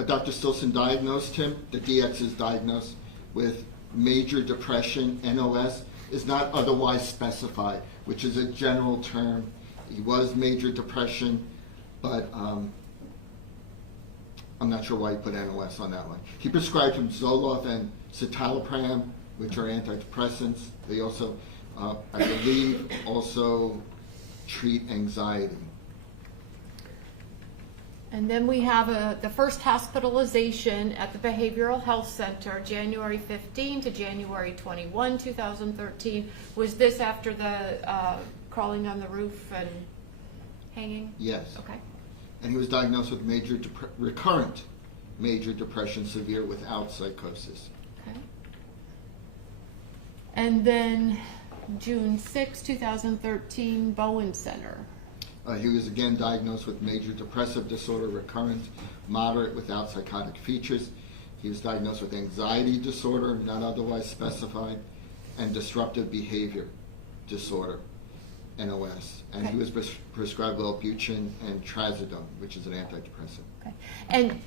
Dr. Stilson diagnosed him. The DX is diagnosed with major depression. NOS is not otherwise specified, which is a general term. He was major depression, but I'm not sure why he put NOS on that one. He prescribed him Zoloft and citalopram, which are antidepressants. They also, I believe, also treat anxiety. And then we have the first hospitalization at the Behavioral Health Center, January 15 to January 21, 2013. Was this after the crawling on the roof and hanging? Yes. Okay. And he was diagnosed with recurrent major depression, severe without psychosis. Okay. And then June 6, 2013, Bowen Center. He was again diagnosed with major depressive disorder, recurrent, moderate, without psychotic features. He was diagnosed with anxiety disorder, not otherwise specified, and disruptive behavior disorder, NOS. And Okay. he was prescribed Wellbutrin and Trazodone, which is an antidepressant. Okay. And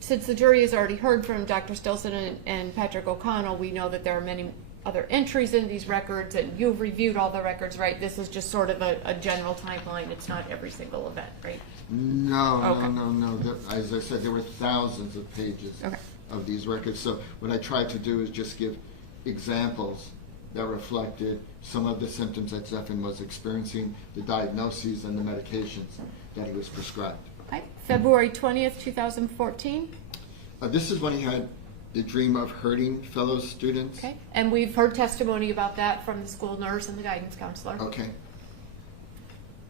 since the jury has already heard from Dr. Stilson and Patrick O'Connell, we know that there are many other entries in these records, and you've reviewed all the records, right? This is just sort of a general timeline. It's not every single event, right? No, Okay. no. As I said, there were thousands of pages Okay. of these records. So what I tried to do is just give examples that reflected some of the symptoms that Zephyr was experiencing, the diagnoses and the medications that he was prescribed. Okay. February 20th, 2014. This is when he had the dream of hurting fellow students. Okay. And we've heard testimony about that from the school nurse and the guidance counselor. Okay.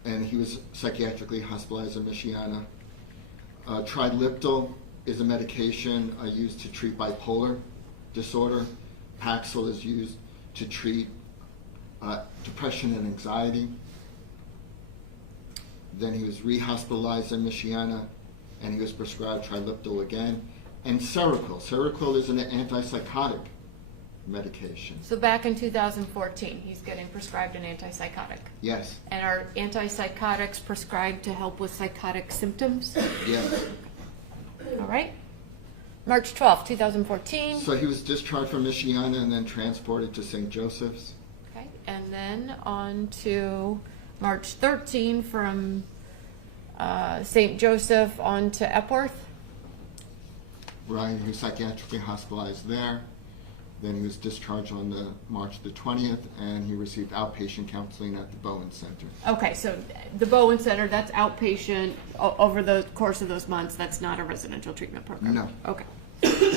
And he was psychiatrically hospitalized in Michiana. Triliptal is a medication used to treat bipolar disorder. Paxil is used to treat depression and anxiety. Then he was rehospitalized in Michiana, and he was prescribed Triliptal again. And Seroquel. Seroquel is an antipsychotic medication. So back in 2014, he's getting prescribed an antipsychotic. Yes. And are antipsychotics prescribed to help with psychotic symptoms? Yes. All right. March 12th, 2014. So he was discharged from Michiana and then transported to St. Joseph's. Okay. And then on to March 13 from St. Joseph on to Epworth. Right, he was psychiatrically hospitalized there. Then he was discharged on March the 20th, and he received outpatient counseling at the Bowen Center. Okay, so the Bowen Center, that's outpatient over the course of those months. That's not a residential treatment program? No. Okay.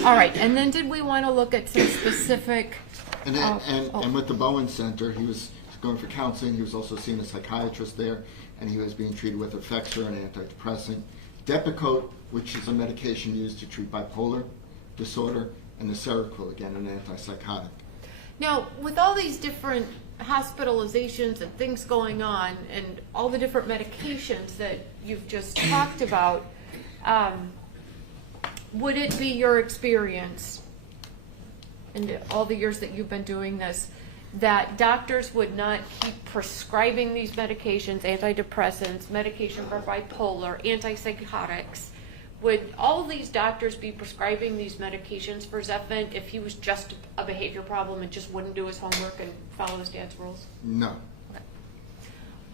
All right, and then did we want to look at some specific... And with the Bowen Center, he was going for counseling. He was also seeing a psychiatrist there, and he was being treated with Effexor, an antidepressant, Depakote, which is a medication used to treat bipolar disorder, and the Seroquel, again, an antipsychotic. Now, with all these different hospitalizations and things going on and all the different medications that you've just talked about, would it be your experience in all the years that you've been doing this that doctors would not keep prescribing these medications, antidepressants, medication for bipolar, antipsychotics? Would all these doctors be prescribing these medications for Zephyr if he was just a behavior problem and just wouldn't do his homework and follow his dad's rules? No. Okay.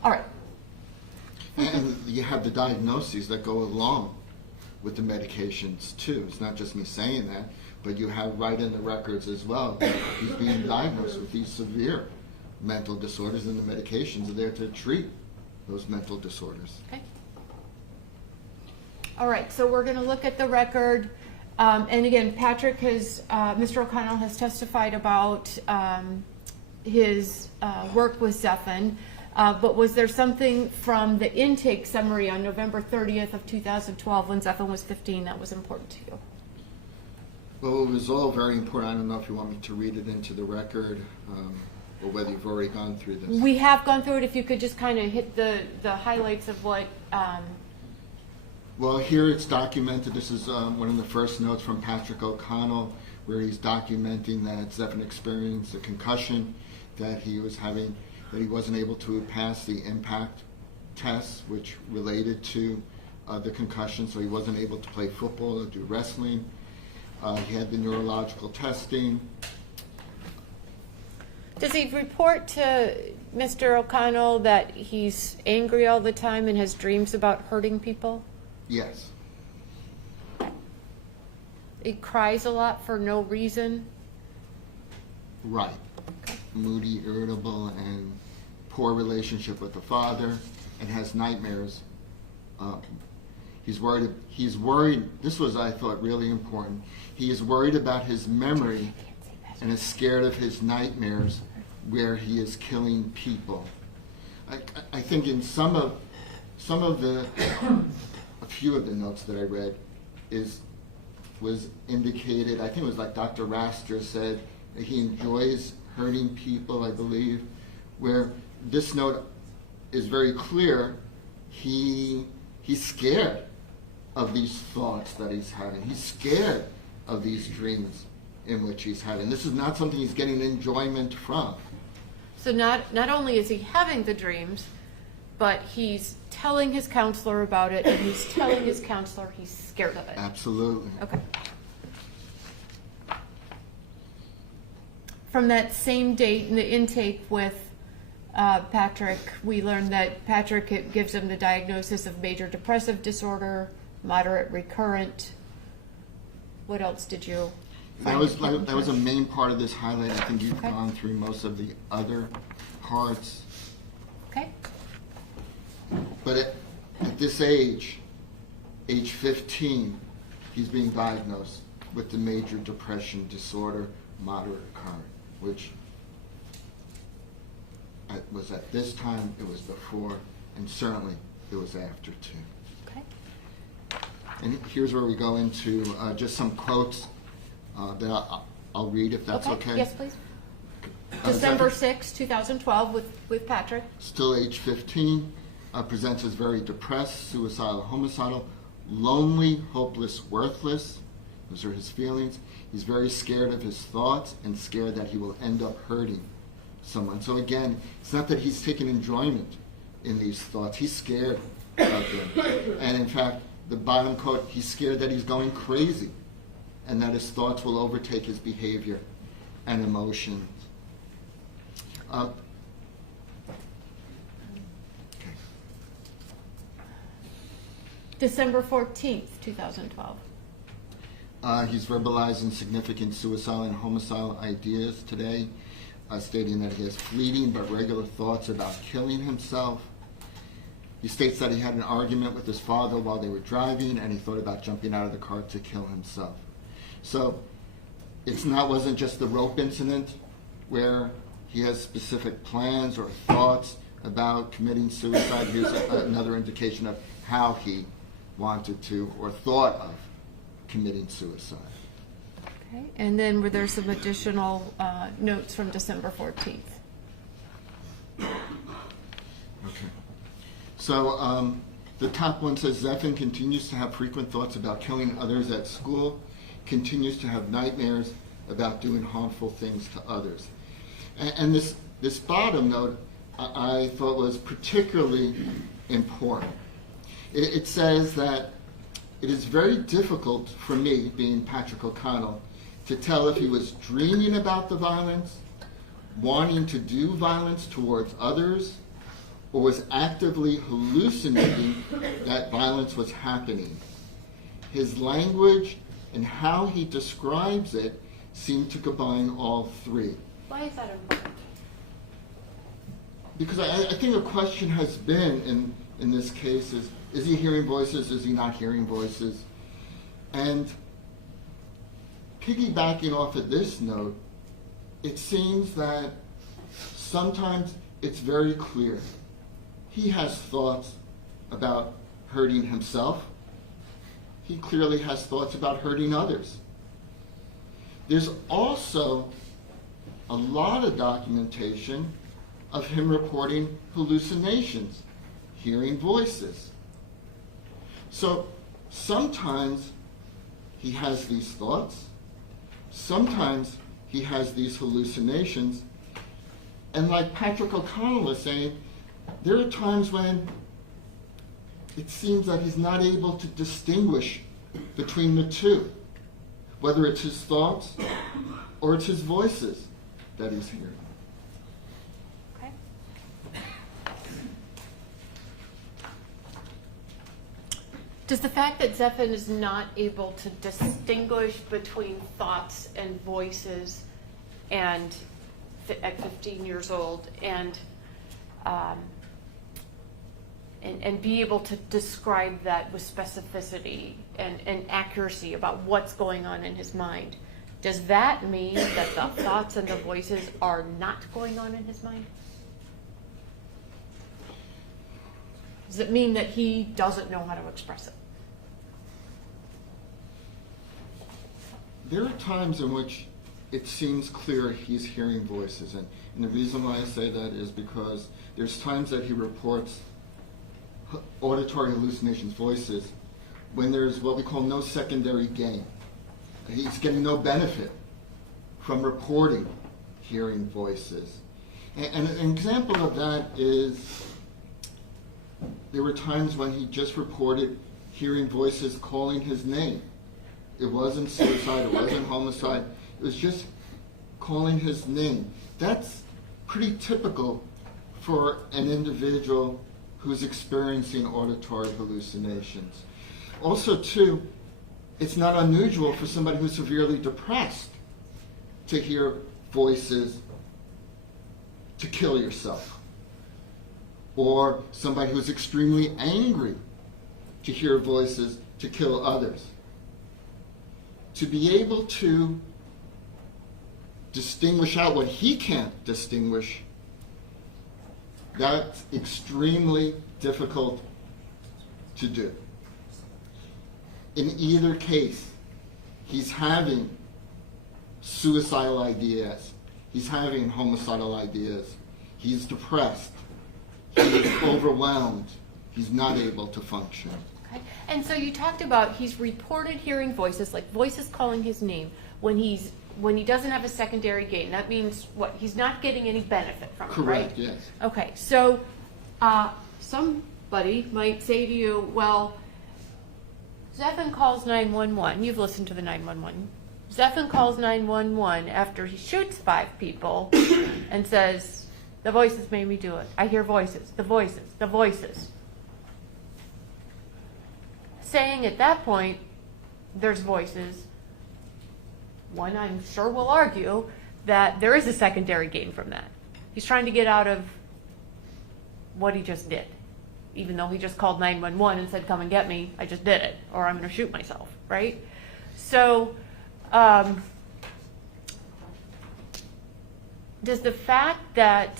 All right. And you have the diagnoses that go along with the medications, too. It's not just me saying that, but you have right in the records as well that he's being diagnosed with these severe mental disorders, and the medications are there to treat those mental disorders. Okay. All right, so we're going to look at the record. And again, Patrick has, Mr. O'Connell has testified about his work with Zephyr. But was there something from the intake summary on November 30th of 2012 when Zephyr was 15 that was important to you? Well, it was all very important. I don't know if you want me to read it into the record or whether you've already gone through this. We have gone through it. If you could just kind of hit the highlights of what... Well, here it's documented. This is one of the first notes from Patrick O'Connell, where he's documenting that Zephyr experienced a concussion, that he was having, that he wasn't able to pass the impact tests, which related to the concussion, so he wasn't able to play football or do wrestling. He had the neurological testing. Does he report to Mr. O'Connell that he's angry all the time and has dreams about hurting people? Yes. He cries a lot for no reason? Right. Moody, irritable, and poor relationship with the father, and has nightmares. He's worried, this was, I thought, really important. He is worried about his memory and is scared of his nightmares where he is killing people. I think in some of the a few of the notes that I read was indicated, I think it was like Dr. Raster said, that he enjoys hurting people, I believe, where this note is very clear. He's scared of these thoughts that he's having. He's scared of these dreams in which he's having. This is not something he's getting enjoyment from. So not only is he having the dreams, but he's telling his counselor about it, and he's telling his counselor he's scared of it. Absolutely. Okay. From that same date in the intake with Patrick, we learned that Patrick gives him the diagnosis of major depressive disorder, moderate recurrent. What else did you? That was a main part of this highlight. I think you've Okay. gone through most of the other parts. Okay. But at this age 15, he's being diagnosed with the major depression disorder, moderate current, which was at this time, it was before, and certainly it was after too. Okay. And here's where we go into just some quotes that I'll read if that's okay. Yes, please. December Zachary, 6, 2012 with Patrick. still age 15, presents as very depressed, suicidal, homicidal, lonely, hopeless, worthless. Those are his feelings. He's very scared of his thoughts and scared that he will end up hurting someone. So again, it's not that he's taking enjoyment in these thoughts. He's scared of them. And in fact, the bottom quote, he's scared that he's going crazy and that his thoughts will overtake his behavior and emotions. Okay. December 14th, 2012. He's verbalizing significant suicidal and homicidal ideas today, stating that he has fleeting but regular thoughts about killing himself. He states that he had an argument with his father while they were driving, and he thought about jumping out of the car to kill himself. So wasn't just the rope incident where he has specific plans or thoughts about committing suicide. Here's another indication of how he wanted to or thought of committing suicide. Okay. And then were there some additional notes from December 14th? Okay. So the top one says, Zephin continues to have frequent thoughts about killing others at school, continues to have nightmares about doing harmful things to others. And this bottom note I thought was particularly important. It says that it is very difficult for me, being Patrick O'Connell, to tell if he was dreaming about the violence, wanting to do violence towards others, or was actively hallucinating that violence was happening. His language and how he describes it seem to combine all three. Why is that important? Because I think a question has been in this case is he hearing voices, is he not hearing voices? And piggybacking off of this note, it seems that sometimes it's very clear. He has thoughts about hurting himself. He clearly has thoughts about hurting others. There's also a lot of documentation of him reporting hallucinations, hearing voices. So sometimes he has these thoughts, sometimes he has these hallucinations, and like Patrick O'Connell was saying, there are times when it seems that he's not able to distinguish between the two, whether it's his thoughts or it's his voices that he's hearing. Okay. Does the fact that Zephin is not able to distinguish between thoughts and voices and at 15 years old and be able to describe that with specificity and accuracy about what's going on in his mind, does that mean that the thoughts and the voices are not going on in his mind? Does it mean that he doesn't know how to express it? There are times in which it seems clear he's hearing voices, and the reason why I say that is because there's times that he reports auditory hallucinations, voices, when there's what we call no secondary gain. He's getting no benefit from reporting hearing voices. And an example of that is there were times when he just reported hearing voices calling his name. It wasn't suicide, it wasn't homicide, it was just calling his name. That's pretty typical for an individual who's experiencing auditory hallucinations. Also, too, it's not unusual for somebody who's severely depressed to hear voices to kill yourself, or somebody who's extremely angry to hear voices to kill others. To be able to distinguish out what he can't distinguish, that's extremely difficult to do. In either case, he's having suicidal ideas, he's having homicidal ideas, he's depressed, he's overwhelmed, he's not able to function. Okay. And so you talked about he's reported hearing voices, like voices calling his name, when he doesn't have a secondary gain. That means what? He's not getting any benefit from it, right? Correct, yes. Okay, so somebody might say to you, well, Zephan calls 911. You've listened to the 911. Zephan calls 911 after he shoots 5 people and says, the voices made me do it. I hear voices, the voices, the voices. Saying at that point, there's voices. One, I'm sure will argue that there is a secondary gain from that. He's trying to get out of what he just did. Even though he just called 911 and said, come and get me, I just did it, or I'm going to shoot myself, right? So, does the fact that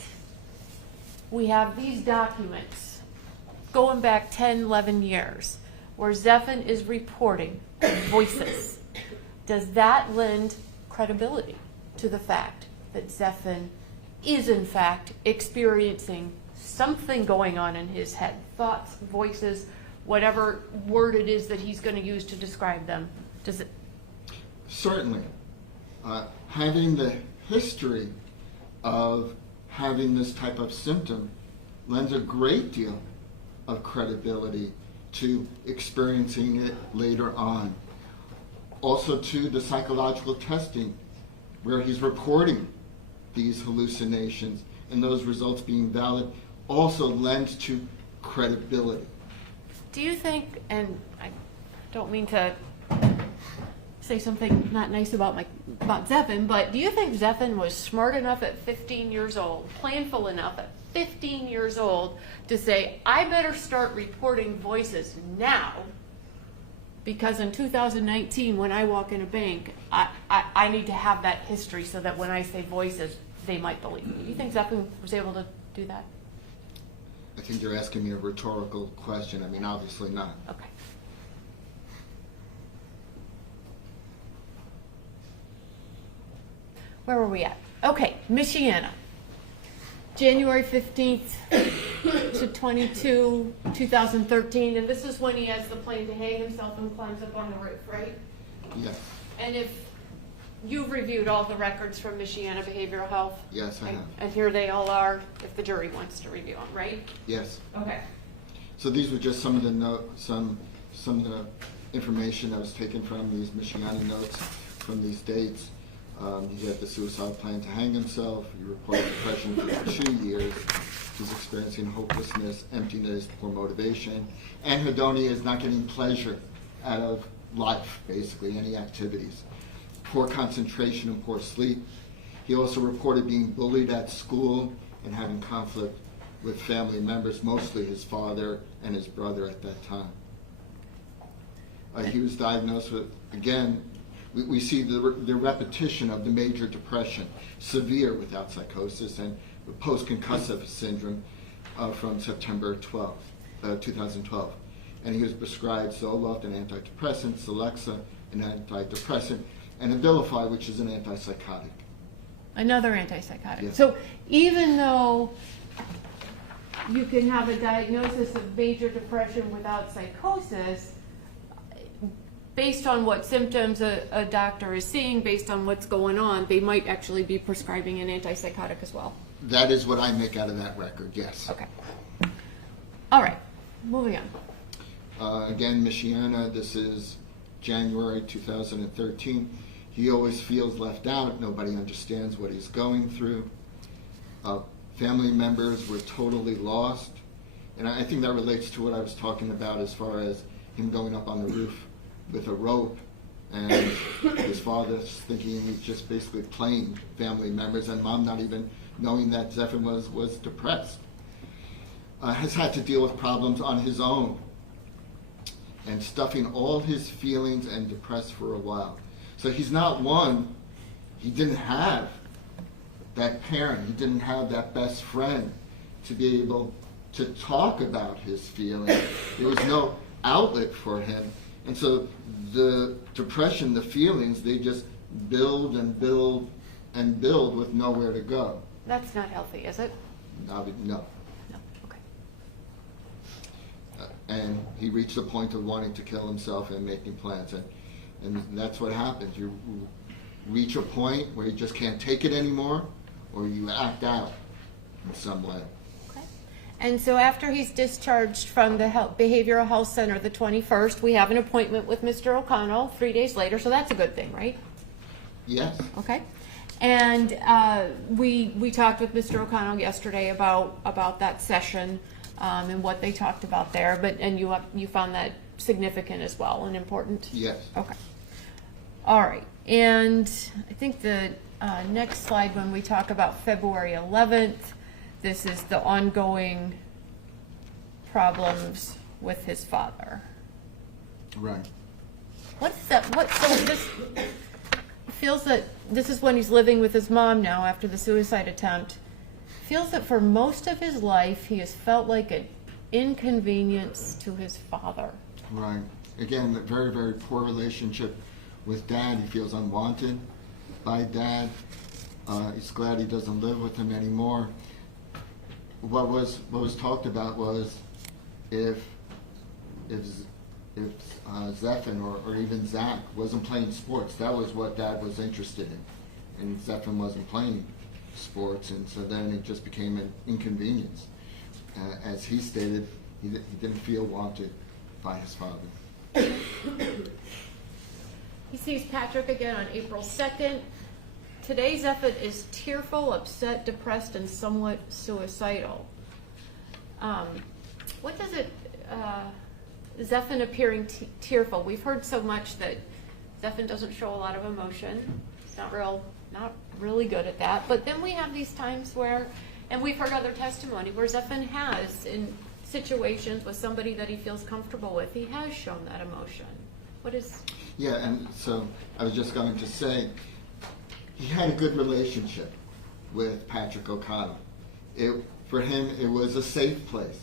we have these documents going back 10, 11 years, where Zephan is reporting voices, does that lend credibility to the fact that Zephan is in fact experiencing something going on in his head, thoughts, voices, whatever word it is that he's going to use to describe them? Does it? Certainly. Having the history of having this type of symptom lends a great deal of credibility to experiencing it later on. Also to the psychological testing where he's reporting these hallucinations and those results being valid also lends to credibility. Do you think, and I don't mean to say something not nice about Zephan, but do you think Zephan was smart enough at 15 years old, planful enough at 15 years old to say, I better start reporting voices now, because in 2019 when I walk in a bank, I need to have that history so that when I say voices, they might believe me. Do you think Zephan was able to do that? I think you're asking me a rhetorical question. I mean, obviously not. Okay. Where were we at? Okay, Michiana. January 15th to 22, 2013, and this is when he has the plan to hang himself and climbs up on the roof, right? Yes. And if you've reviewed all the records from Michiana Behavioral Health? Yes, I have. And here they all are, if the jury wants to review them, right? Yes. Okay. So these were just some of the some of the information that was taken from these Michiana notes from these dates. He had the suicide plan to hang himself. He reported depression for 2 years. He's experiencing hopelessness, emptiness, poor motivation, and hedonia is not getting pleasure out of life, basically, any activities. Poor concentration and poor sleep. He also reported being bullied at school and having conflict with family members, mostly his father and his brother at that time. He was diagnosed with, again, we see the repetition of the major depression, severe without psychosis, and post-concussive syndrome from September 2012. And he was prescribed Zoloft, an antidepressant, Celexa, an antidepressant, and Abilify, which is an antipsychotic. Another antipsychotic. Yes. So even though you can have a diagnosis of major depression without psychosis, based on what symptoms a doctor is seeing, based on what's going on, they might actually be prescribing an antipsychotic as well. That is what I make out of that record, yes. Okay. All right, moving on. Again, Michiana, this is January 2013. He always feels left out. Nobody understands what he's going through. Family members were totally lost. And I think that relates to what I was talking about as far as him going up on the roof with a rope And his father's thinking he's just basically playing family members, and mom not even knowing that Zephyr was depressed. Has had to deal with problems on his own and stuffing all his feelings and depressed for a while. So he's not one, he didn't have that parent, he didn't have that best friend to be able to talk about his feelings. There was no outlet for him. And so the depression, the feelings, they just build and build and build with nowhere to go. That's not healthy, is it? No. No, okay. And he reached the point of wanting to kill himself and making plans. And that's what happens. You reach a point where you just can't take it anymore, or you act out in some way. Okay. And so after he's discharged from the Behavioral Health Center the 21st, we have an appointment with Mr. O'Connell 3 days later, so that's a good thing, right? Yes. Okay. And we talked with Mr. O'Connell yesterday about that session and what they talked about there, and you found that significant as well and important? Yes. Okay. All right. And I think the next slide, when we talk about February 11th, this is the ongoing problems with his father. Right. What's that? So this feels that this is when he's living with his mom now after the suicide attempt. Feels that for most of his life he has felt like an inconvenience to his father. Right. Again, a very, very poor relationship with Dad. He feels unwanted by Dad. He's glad he doesn't live with him anymore. What was talked about was if Zephyr or even Zach wasn't playing sports, that was what Dad was interested in. And Zephyr wasn't playing sports, and so then it just became an inconvenience. As he stated, he didn't feel wanted by his father. He sees Patrick again on April 2nd. Today, Zephyr is tearful, upset, depressed, and somewhat suicidal. What does it, Zephyr appearing tearful? We've heard so much that Zephyr doesn't show a lot of emotion. He's not really good at that. But then we have these times where, and we've heard other testimony, where Zephyr has, in situations with somebody that he feels comfortable with, he has shown that emotion. What is... Yeah, and so I was just going to say, he had a good relationship with Patrick O'Connell. For him, it was a safe place.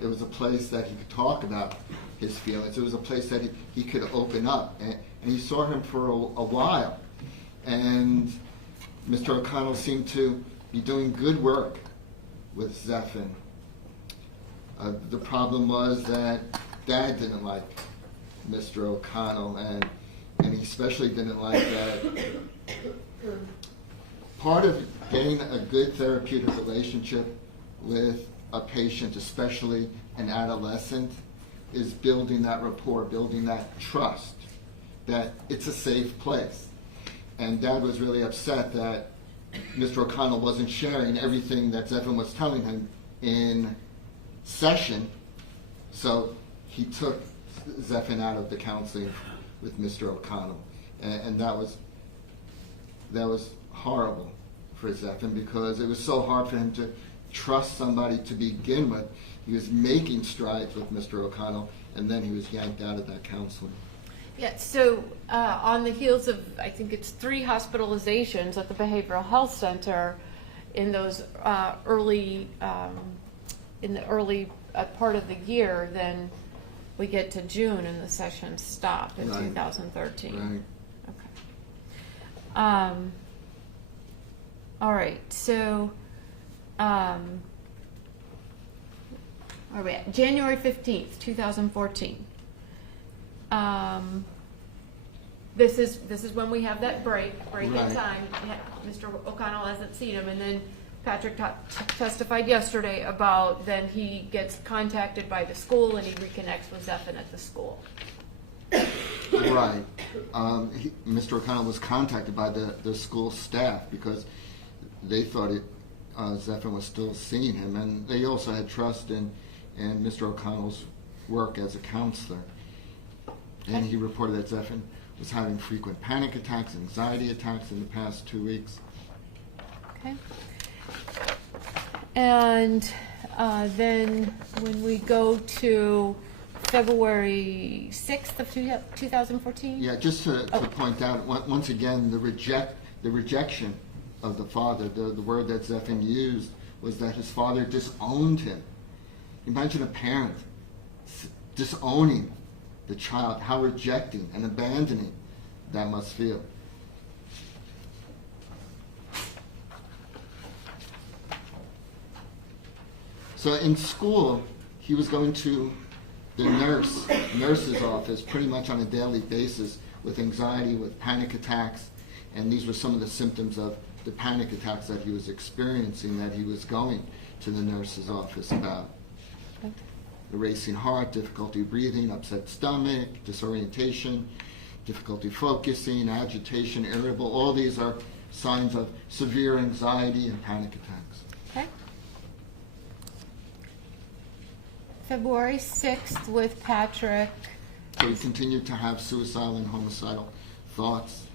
It was a place that he could talk about his feelings. It was a place that he could open up. And he saw him for a while. And Mr. O'Connell seemed to be doing good work with Zephyr. The problem was that Dad didn't like Mr. O'Connell, and he especially didn't like that. Part of getting a good therapeutic relationship with a patient, especially an adolescent, is building that rapport, building that trust, that it's a safe place. And Dad was really upset that Mr. O'Connell wasn't sharing everything that Zephyr was telling him in session, so he took Zephyr out of the counseling with Mr. O'Connell, and that was horrible for Zephyr, because it was so hard for him to trust somebody to begin with. He was making strides with Mr. O'Connell, and then he was yanked out of that counseling. Yeah, so on the heels of, I think it's 3 hospitalizations at the Behavioral Health Center in those early part of the year, then we get to June and the sessions stop in 2013. Right. Okay. All right, so where are we at? January 15th, 2014. This is when we have that break in time. Mr. O'Connell hasn't seen him, and then Patrick testified yesterday about then he gets contacted by the school and he reconnects with Zephyr at the school. Right. Mr. O'Connell was contacted by the school staff because they thought Zephyr was still seeing him, and they also had trust in Mr. O'Connell's work as a counselor. And he reported that Zephyr was having frequent panic attacks, anxiety attacks in the past 2 weeks. Okay. And then when we go to February 6th of 2014? Yeah, just to point out, once again, the rejection of the father, the word that Zephyr used was that his father disowned him. Imagine a parent disowning the child, how rejecting and abandoning that must feel. So in school, he was going to the nurse's office pretty much on a daily basis with anxiety, with panic attacks, and these were some of the symptoms of the panic attacks that he was experiencing, that he was going to the nurse's office about. The racing heart, difficulty breathing, upset stomach, disorientation, difficulty focusing, agitation, irritable. All these are signs of severe anxiety and panic attacks. Okay. February 6th with Patrick. So he continued to have suicidal and homicidal thoughts.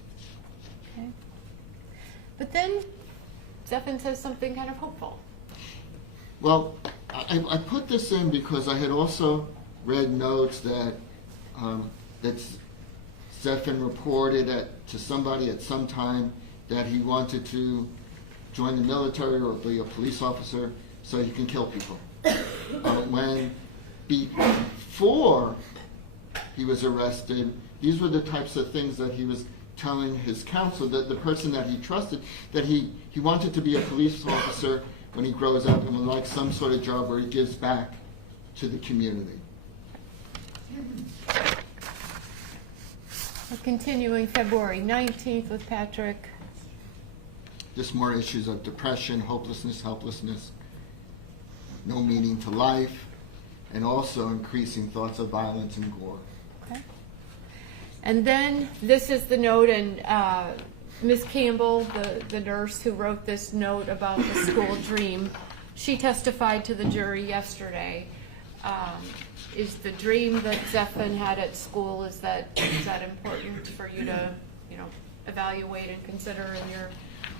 Okay. But then Zephyr says something kind of hopeful. Well, I put this in because I had also read notes that that Zephyr reported to somebody at some time that he wanted to join the military or be a police officer so he can kill people. When before he was arrested, these were the types of things that he was telling his counsel, that the person that he trusted, that he wanted to be a police officer when he grows up and would like some sort of job where he gives back to the community. We're continuing February 19th with Patrick. Just more issues of depression, hopelessness, helplessness, no meaning to life, and also increasing thoughts of violence and gore. Okay. And then this is the note, and Ms. Campbell, the nurse who wrote this note about the school dream, she testified to the jury yesterday. Is the dream that Zephyr had at school, is that important for you to, evaluate and consider in your...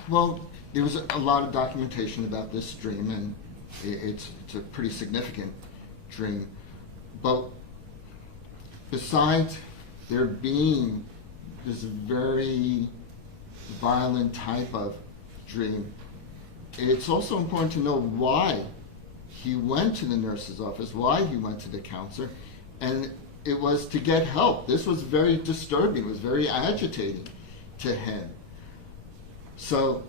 Well, there was a lot of documentation about this dream, and it's a pretty significant dream. But besides there being this very violent type of dream, it's also important to know why he went to the nurse's office, why he went to the counselor, and it was to get help. This was very disturbing, it was very agitating to him. So,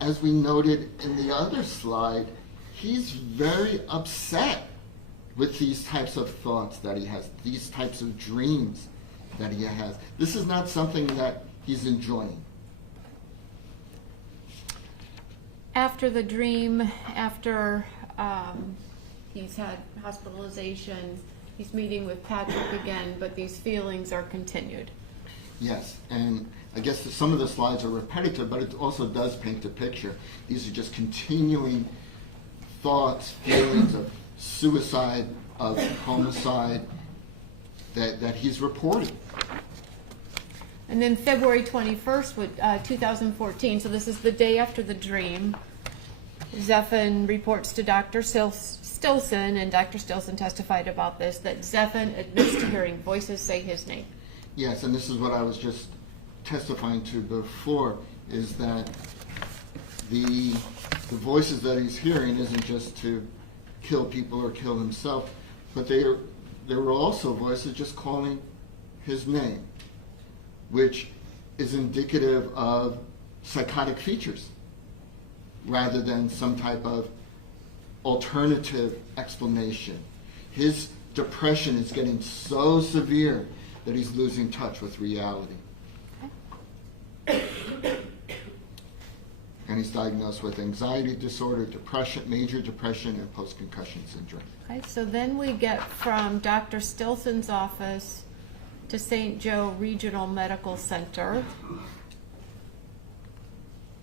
as we noted in the other slide, he's very upset with these types of thoughts that he has, these types of dreams that he has. This is not something that he's enjoying. After the dream, after he's had hospitalization, he's meeting with Patrick again, but these feelings are continued. Yes, and I guess some of the slides are repetitive, but it also does paint a picture. These are just continuing thoughts, feelings of suicide, of homicide that he's reporting. And then February 21st, with 2014, so this is the day after the dream, Zephyr reports to Dr. Stilson, and Dr. Stilson testified about this, that Zephyr admits to hearing voices say his name. Yes, and this is what I was just testifying to before, is that the voices that he's hearing isn't just to kill people or kill himself, but there were also voices just calling his name, which is indicative of psychotic features rather than some type of alternative explanation. His depression is getting so severe that he's losing touch with reality. And he's diagnosed with anxiety disorder, depression, major depression, and post-concussion syndrome. Okay, so then we get from Dr. Stilson's office to St. Joe Regional Medical Center.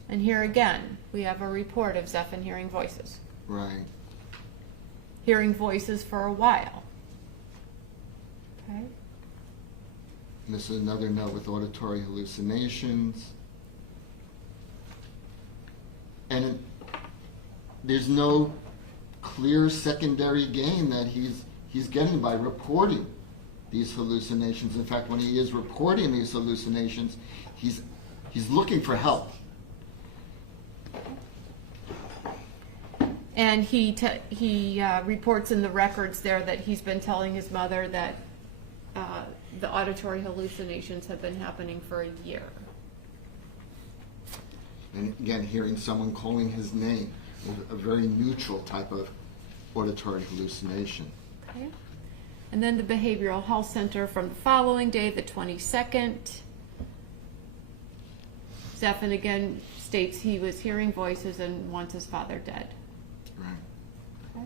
And here again, we have a report of Zephyr hearing voices. Right. Hearing voices for a while. Okay. And this is another note with auditory hallucinations. And there's no clear secondary gain that he's getting by reporting these hallucinations. In fact, when he is reporting these hallucinations, he's looking for help. And he reports in the records there that he's been telling his mother that the auditory hallucinations have been happening for a year. And again, hearing someone calling his name is a very neutral type of auditory hallucination. Okay. And then the Behavioral Health Center from the following day, the 22nd. Zephyr again states he was hearing voices and wants his father dead. Right. Okay.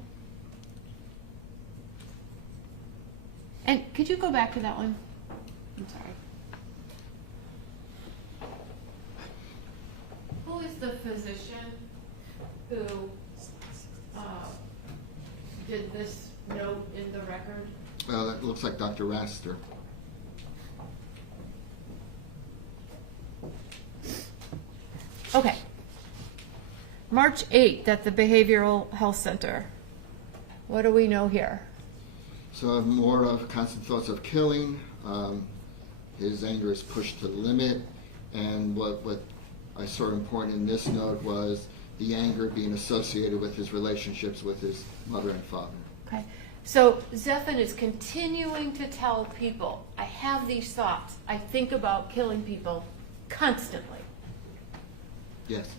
And could you go back to that one? I'm sorry. Who is the physician who did this note in the record? Well, it looks like Dr. Raster. Okay. March 8th at the Behavioral Health Center. What do we know here? So more of constant thoughts of killing. His anger is pushed to the limit. And what I saw important in this note was the anger being associated with his relationships with his mother and father. Okay. So Zephyr is continuing to tell people, I have these thoughts. I think about killing people constantly. Yes.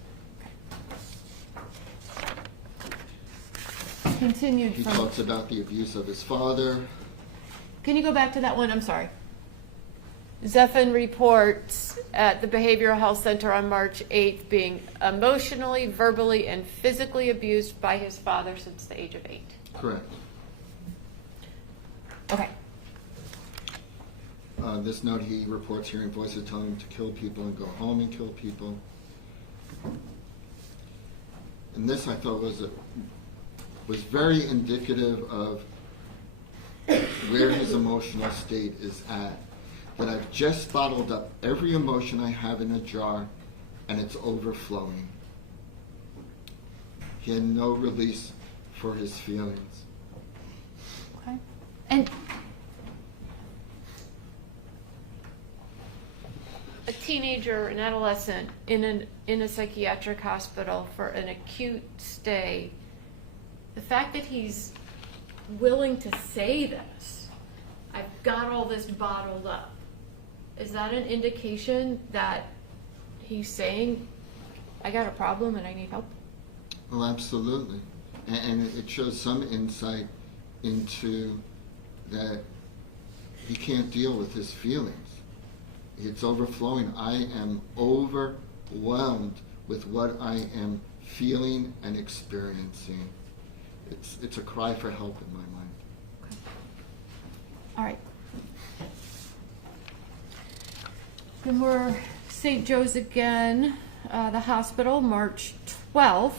Continued He from... talks about the abuse of his father. Can you go back to that one? I'm sorry. Zephyr reports at the Behavioral Health Center on March 8th being emotionally, verbally, and physically abused by his father since the age of 8. Correct. Okay. This note, he reports hearing voices telling him to kill people and go home and kill people. And this, I thought, was very indicative of where his emotional state is at. That I've just bottled up every emotion I have in a jar, and it's overflowing. He had no release for his feelings. Okay. And a teenager, an adolescent in a psychiatric hospital for an acute stay, the fact that he's willing to say this, I've got all this bottled up, is that an indication that he's saying, I got a problem and I need help? Well, absolutely. And it shows some insight into that he can't deal with his feelings. It's overflowing. I am overwhelmed with what I am feeling and experiencing. It's a cry for help in my mind. Okay. All right. Then we're St. Joe's again, the hospital, March 12th.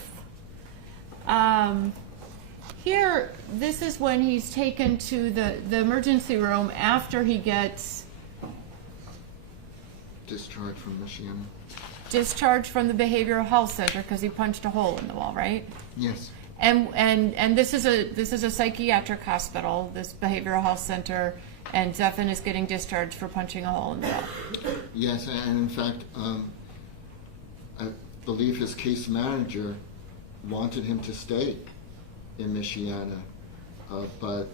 Here, this is when he's taken to the emergency room after he gets Discharged from Michigan. discharged from the Behavioral Health Center because he punched a hole in the wall, right? Yes. And this is a psychiatric hospital, this Behavioral Health Center, and Zephyr is getting discharged for punching a hole in the wall. Yes, and in fact, I believe his case manager wanted him to stay in Michiana, but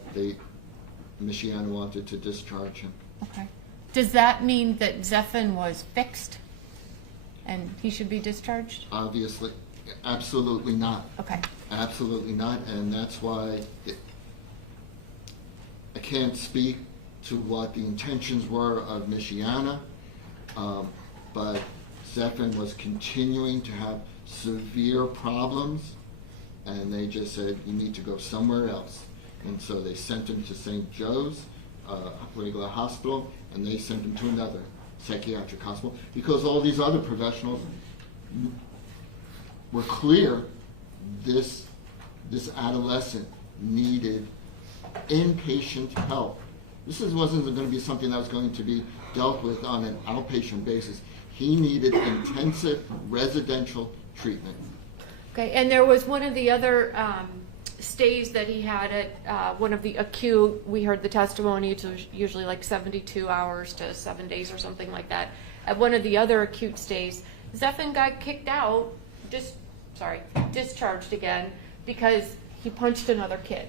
Michiana wanted to discharge him. Okay. Does that mean that Zephyr was fixed and he should be discharged? Obviously, absolutely not. Okay. Absolutely not, and that's why I can't speak to what the intentions were of Michiana, but Zephyr was continuing to have severe problems, and they just said, you need to go somewhere else. And so they sent him to St. Joe's regular hospital, and they sent him to another psychiatric hospital because all these other professionals were clear this adolescent needed inpatient help wasn't going to be something that was going to be dealt with on an outpatient basis. He needed intensive residential treatment. Okay, and there was one of the other stays that he had at one of the acute, we heard the testimony, it was usually like 72 hours to 7 days or something like that. At one of the other acute stays, Zephan got kicked out, discharged again, because he punched another kid.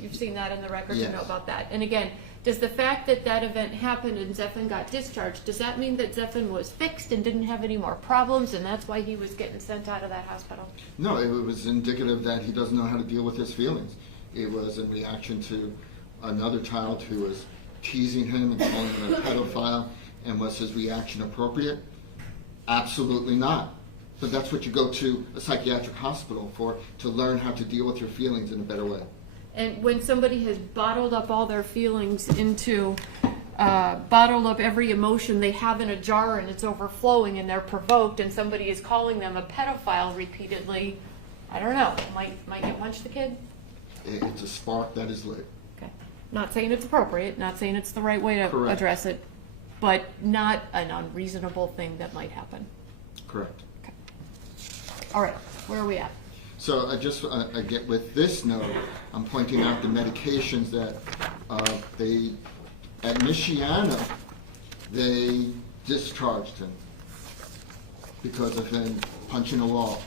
You've seen that in the record, Yes. You know about that. And again, does the fact that that event happened and Zephan got discharged, does that mean that Zephan was fixed and didn't have any more problems and that's why he was getting sent out of that hospital? No, it was indicative that he doesn't know how to deal with his feelings. It was in reaction to another child who was teasing him and calling him a pedophile. And was his reaction appropriate? Absolutely not. But that's what you go to a psychiatric hospital for, to learn how to deal with your feelings in a better way. And when somebody has bottled up all their feelings into, bottled up every emotion they have in a jar and it's overflowing and they're provoked and somebody is calling them a pedophile repeatedly, I don't know, might you punch the kid? It's a spark that is lit. Okay. Not saying it's appropriate, not saying it's the right way to Correct. address it, but not an unreasonable thing that might happen. Correct. Okay. All right, where are we at? So I just, again, with this note, I'm pointing out the medications that at Michiana, they discharged him because of him punching a wall.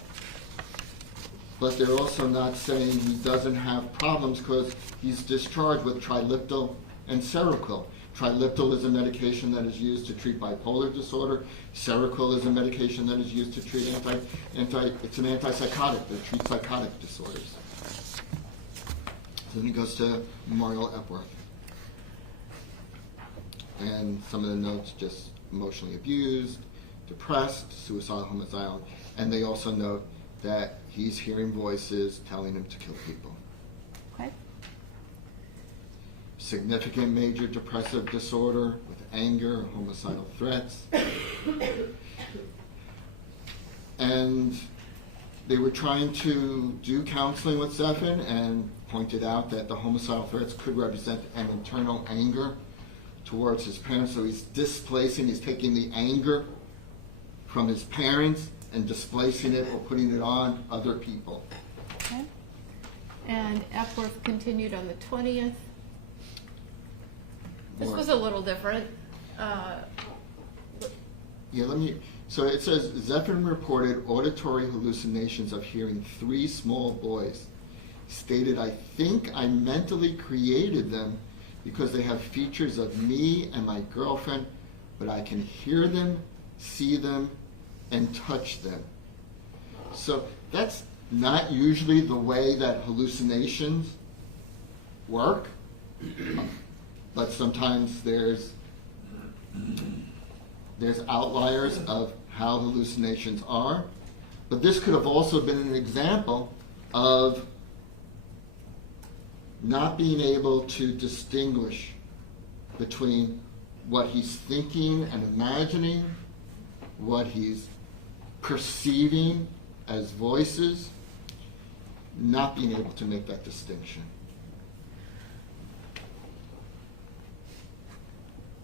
But they're also not saying he doesn't have problems because he's discharged with Triliptal and Seroquel. Triliptal is a medication that is used to treat bipolar disorder. Seroquel is a medication that is used to treat it's an antipsychotic that treats psychotic disorders. Then he goes to Memorial Epworth. And some of the notes just emotionally abused, depressed, suicidal, homicidal. And they also note that he's hearing voices telling him to kill people. Okay. Significant major depressive disorder with anger, homicidal threats. And they were trying to do counseling with Zephan and pointed out that the homicidal threats could represent an internal anger towards his parents. So he's taking the anger from his parents and displacing it or putting it on other people. Okay. And Epworth continued on the 20th. This was a little different. So it says, Zephan reported auditory hallucinations of hearing 3 small boys. Stated, I think I mentally created them because they have features of me and my girlfriend, but I can hear them, see them, and touch them. So that's not usually the way that hallucinations work. But sometimes there's outliers of how hallucinations are. But this could have also been an example of not being able to distinguish between what he's thinking and imagining, what he's perceiving as voices, not being able to make that distinction.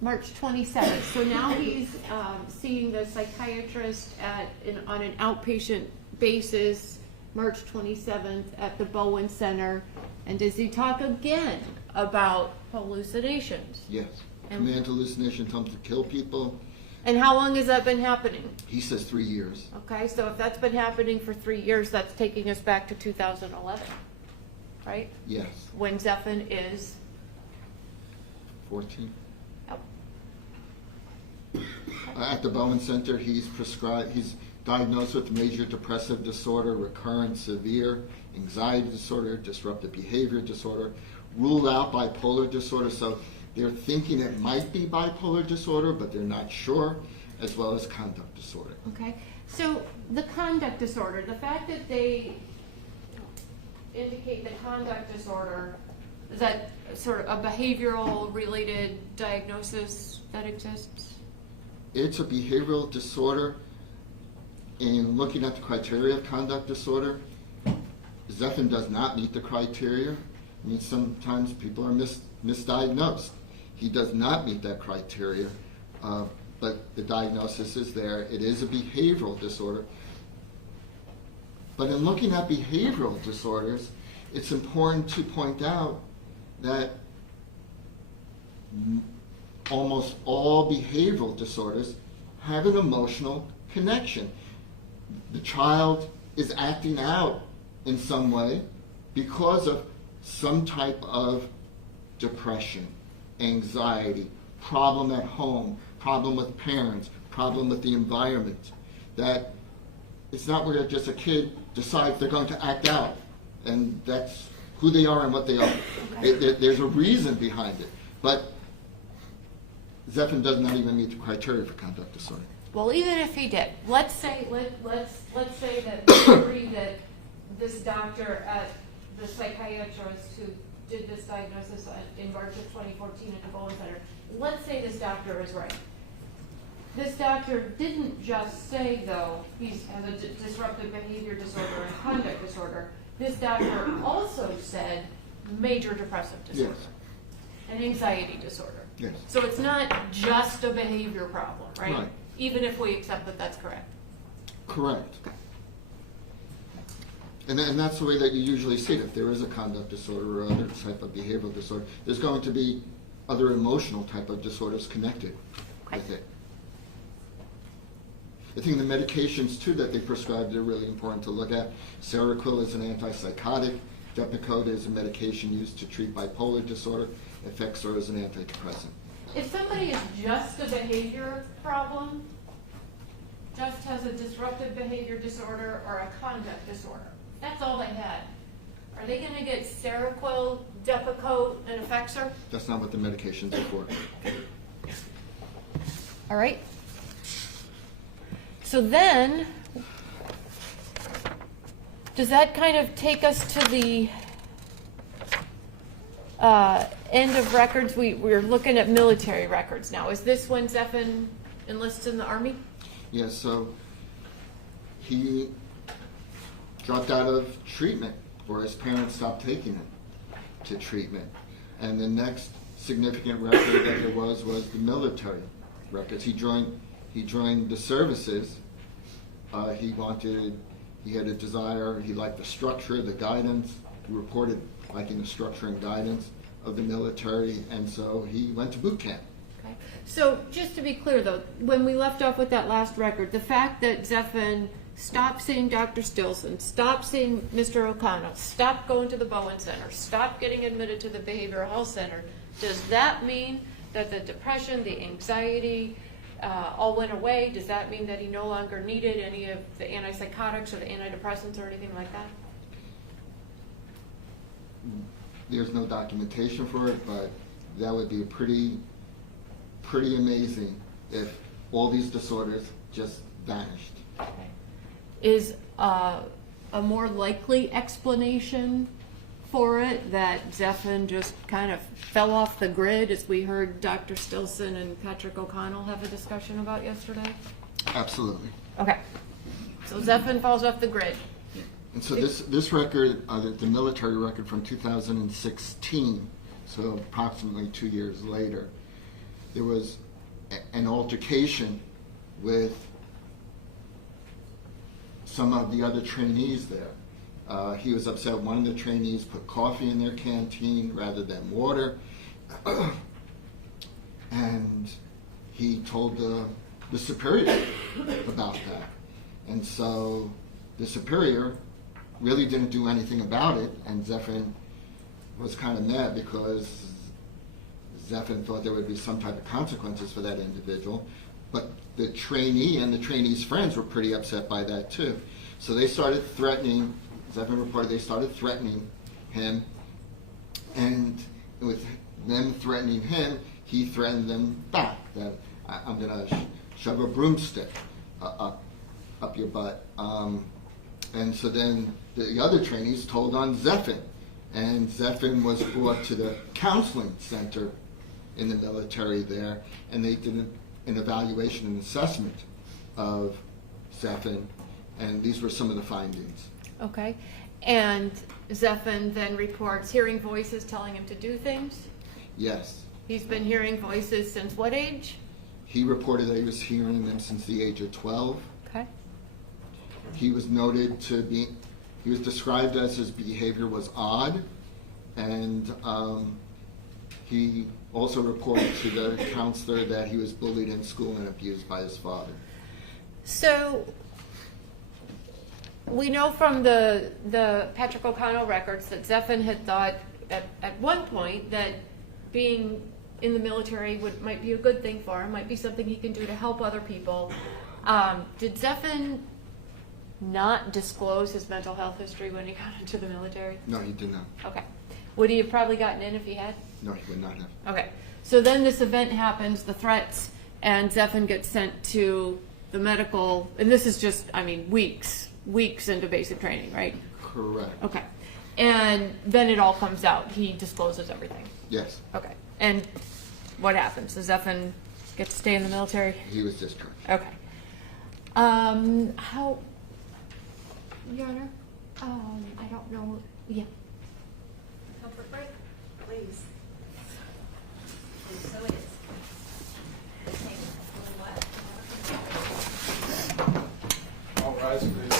March 27th. So now he's seeing the psychiatrist on an outpatient basis, March 27th at the Bowen Center. And does he talk again about hallucinations? Yes. And- Command hallucination, tells him to kill people. And how long has that been happening? He says 3 years. Okay, so if that's been happening for 3 years, that's taking us back to 2011, right? Yes. When Zephan is 14. oh, At the Bowen Center, he's diagnosed with major depressive disorder, recurrent severe anxiety disorder, disruptive behavior disorder, ruled out bipolar disorder. So they're thinking it might be bipolar disorder, but they're not sure, as well as conduct disorder. okay. So the conduct disorder, the fact that they indicate the conduct disorder, is that sort of a behavioral related diagnosis that exists? It's a behavioral disorder. In looking at the criteria of conduct disorder, Zephan does not meet the criteria. I mean, sometimes people are misdiagnosed. He does not meet that criteria, but the diagnosis is there. It is a behavioral disorder. But in looking at behavioral disorders, it's important to point out that almost all behavioral disorders have an emotional connection. The child is acting out in some way because of some type of depression, anxiety, problem at home, problem with parents, problem with the environment. That it's not where just a kid decides they're going to act out, and that's who they are and what they are. There's a reason behind it. But Zephyr does not even meet the criteria for conduct disorder. Well, even if he did, let's say that we agree that this doctor at the psychiatrist who did this diagnosis in March of 2014 at the Bowen Center, let's say this doctor is right. This doctor didn't just say, though, he has a disruptive behavior disorder and conduct disorder. This doctor also said major depressive disorder, Yes. and anxiety disorder. Yes. So it's not just a behavior problem, right? Right. Even if we accept that that's correct. Correct. And that's the way that you usually see it. If there is a conduct disorder or other type of behavioral disorder, there's going to be other emotional type of disorders connected with it. I think the medications, too, that they prescribed are really important to look at. Seroquel is an antipsychotic. Depakote is a medication used to treat bipolar disorder. Effexor is an antidepressant. If somebody is just a behavior problem, just has a disruptive behavior disorder or a conduct disorder, that's all they had, are they going to get Seroquel, Depakote, and Effexor? That's not what the medications are for. All right. So then, does that kind of take us to the end of records? We're looking at military records now. Is this when Zephyr enlists in the Army? Yes, so he dropped out of treatment, or his parents stopped taking him to treatment. And the next significant record that there was the military records. He joined the services. He had a desire, he liked the structure, the guidance. He reported liking the structure and guidance of the military, and so he went to boot camp. Okay. So just to be clear, though, when we left off with that last record, the fact that Zephyr stopped seeing Dr. Stilson, stopped seeing Mr. O'Connell, stopped going to the Bowen Center, stopped getting admitted to the Behavioral Health Center, does that mean that the depression, the anxiety, all went away? Does that mean that he no longer needed any of the antipsychotics or the antidepressants or anything like that? There's no documentation for it, but that would be pretty amazing if all these disorders just vanished. Okay. Is a more likely explanation for it that Zephyr just kind of fell off the grid, as we heard Dr. Stilson and Patrick O'Connell have a discussion about yesterday? Absolutely. Okay. So Zephyr falls off the grid. And so this record, the military record from 2016, so approximately 2 years later, there was an altercation with some of the other trainees there. He was upset one of the trainees put coffee in their canteen rather than water. And he told the superior about that. And so the superior really didn't do anything about it, and Zephyr was kind of mad because Zephyr thought there would be some type of consequences for that individual. But the trainee and the trainee's friends were pretty upset by that too. So they started threatening, Zephyr reported they started threatening him, and with them threatening him, he threatened them back, that I'm going to shove a broomstick up your butt. And so then the other trainees told on Zephyr, and Zephyr was brought to the counseling center in the military there, and they did an evaluation and assessment of Zephyr, and these were some of the findings. Okay. And Zephyr then reports hearing voices telling him to do things? Yes. He's been hearing voices since what age? He reported that he was hearing them since the age of 12. Okay. He was noted to be, he was described as his behavior was odd, and he also reported to the counselor that he was bullied in school and abused by his father. So we know from the Patrick O'Connell records that Zephan had thought at one point that being in the military might be a good thing for him, might be something he can do to help other people. Did Zephan not disclose his mental health history when he got into the military? No, he did not. Okay. Would he have probably gotten in if he had? No, he would not have. Okay. So then this event happens, the threats, and Zephan gets sent to the medical, and this is just, I mean, weeks into basic training, right? Correct. Okay. And then it all comes out. He discloses everything. Yes. Okay. And what happens? Does Zephan get to stay in the military? He was discharged. Okay. How, Your Honor? I don't know. Yeah. Comfort break, please. So it is. Take a little what? All rise, please.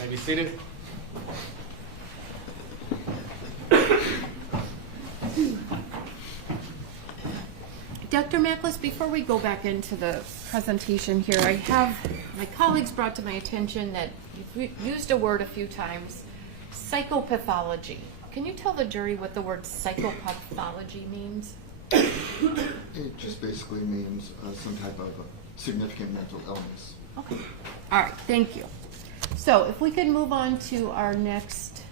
May be seated. Dr. Macklis, before we go back into the presentation here, I have my colleagues brought to my attention that you've used a word a few times, psychopathology. Can you tell the jury what the word psychopathology means? It just basically means some type of significant mental illness. Okay. All right. Thank you. So if we could move on to our next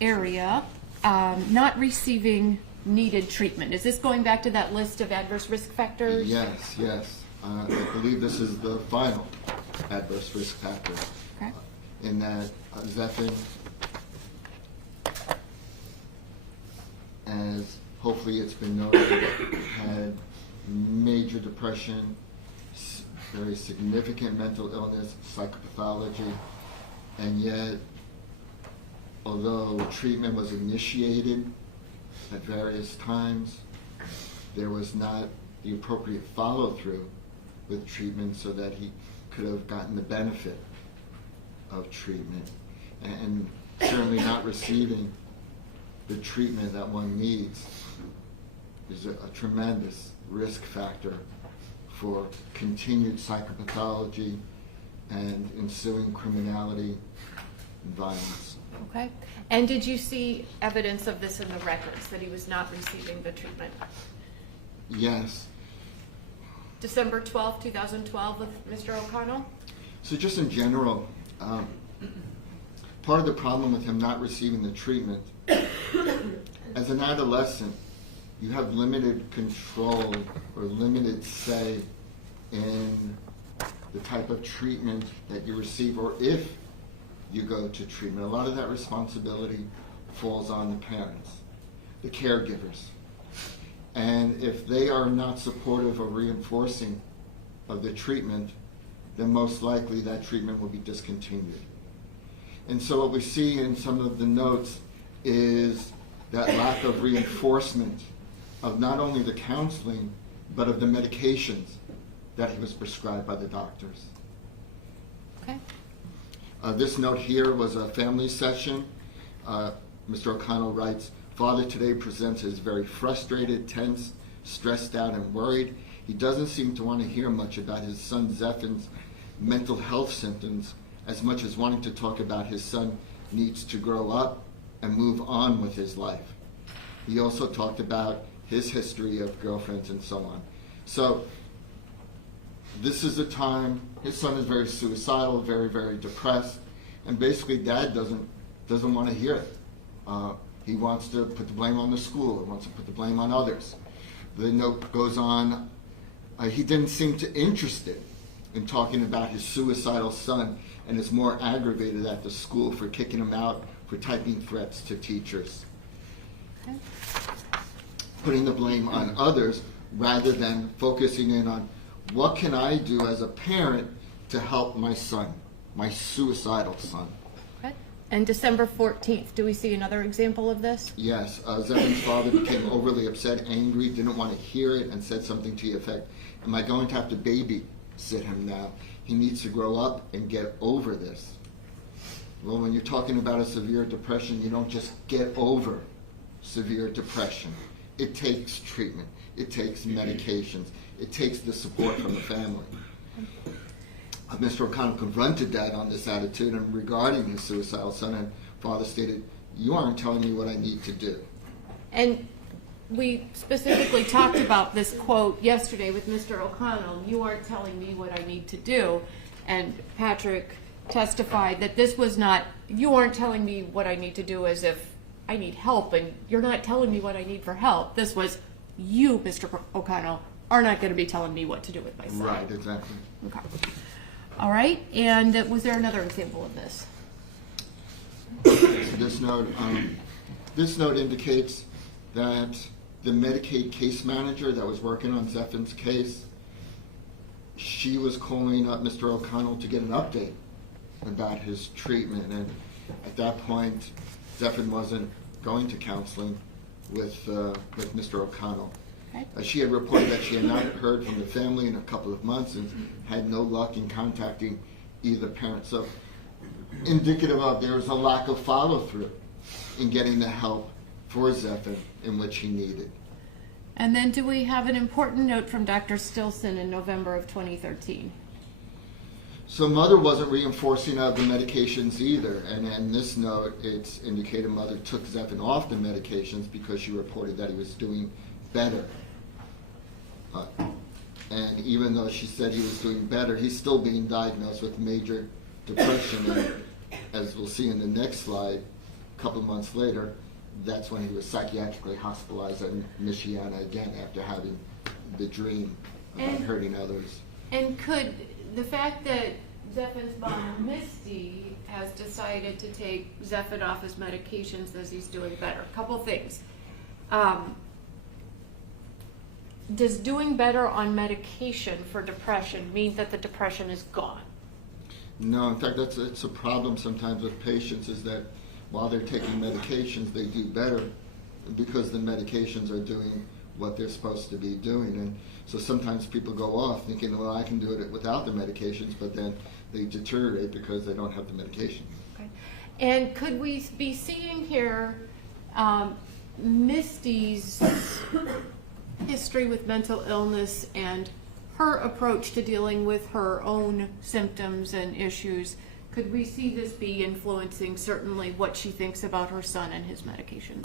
area, not receiving needed treatment. Is this going back to that list of adverse risk factors? Yes, yes. I believe this is the final adverse risk factor. Okay. In that Zephyr, as hopefully it's been noted, had major depression, very significant mental illness, psychopathology, and yet, although treatment was initiated at various times, there was not the appropriate follow-through with treatment so that he could have gotten the benefit of treatment, and certainly not receiving the treatment that one needs is a tremendous risk factor for continued psychopathology and ensuing criminality and violence. Okay. And did you see evidence of this in the records, that he was not receiving the treatment? Yes. December 12, 2012 with Mr. O'Connell? So just in general, part of the problem with him not receiving the treatment, as an adolescent, you have limited control or limited say in the type of treatment that you receive, or if you go to treatment. A lot of that responsibility falls on the parents, the caregivers. And if they are not supportive or reinforcing of the treatment, then most likely that treatment will be discontinued. And so what we see in some of the notes is that lack of reinforcement of not only the counseling, but of the medications that he was prescribed by the doctors. Okay. This note here was a family session. Mr. O'Connell writes, "Father today presents as very frustrated, tense, stressed out, and worried. He doesn't seem to want to hear much about his son Zephyr's mental health symptoms as much as wanting to talk about his son needs to grow up and move on with his life." He also talked about his history of girlfriends and so on. So this is a time, his son is very suicidal, very, very depressed, and basically dad doesn't want to hear it. He wants to put the blame on the school, he wants to put the blame on others. The note goes on, he didn't seem to interested in talking about his suicidal son and is more aggravated at the school for kicking him out for typing threats to teachers. Okay. Putting the blame on others rather than focusing in on what can I do as a parent to help my son, my suicidal son. Okay. And December 14th, do we see another example of this? Yes, Zephyr's father became overly upset, angry, didn't want to hear it, and said something to the effect, "Am I going to have to babysit him now? He needs to grow up and get over this." Well, when you're talking about a severe depression, you don't just get over severe depression. It takes treatment. It takes medications. It takes the support from the family. Mr. O'Connell confronted Dad on this attitude and regarding his suicidal son, and Father stated, "You aren't telling me what I need to do." And we specifically talked about this quote yesterday with Mr. O'Connell, "You aren't telling me what I need to do." And Patrick testified that this was not, "You aren't telling me what I need to do," as if I need help and you're not telling me what I need for help. This was, "You, Mr. O'Connell, are not going to be telling me what to do with my son." Right, exactly. Okay. All right. And was there another example of this? So this note indicates that the Medicaid case manager that was working on Zephyr's case, she was calling up Mr. O'Connell to get an update about his treatment, and at that point, Zephyr wasn't going to counseling with Mr. O'Connell. Okay. She had reported that she had not heard from the family in a couple of months and had no luck in contacting either parent. So indicative of there was a lack of follow-through in getting the help for Zephyr in which he needed. And then do we have an important note from Dr. Stilson in November of 2013? So mother wasn't reinforcing of the medications either, and in this note it's indicated mother took Zephyr off the medications because she reported that he was doing better. And even though she said he was doing better, he's still being diagnosed with major depression, and as we'll see in the next slide, a couple of months later, that's when he was psychiatrically hospitalized in Michiana again after having the dream about hurting others. And could the fact that Zephyr's mom, Misty, has decided to take Zephyr off his medications as he's doing better? A couple things. Does doing better on medication for depression mean that the depression is gone? No, in fact, it's a problem sometimes with patients is that while they're taking medications, they do better because the medications are doing what they're supposed to be doing. And so sometimes people go off thinking, well, I can do it without the medications, but then they deteriorate because they don't have the medication. Okay. And could we be seeing here Misty's history with mental illness and her approach to dealing with her own symptoms and issues? Could we see this be influencing certainly what she thinks about her son and his medication?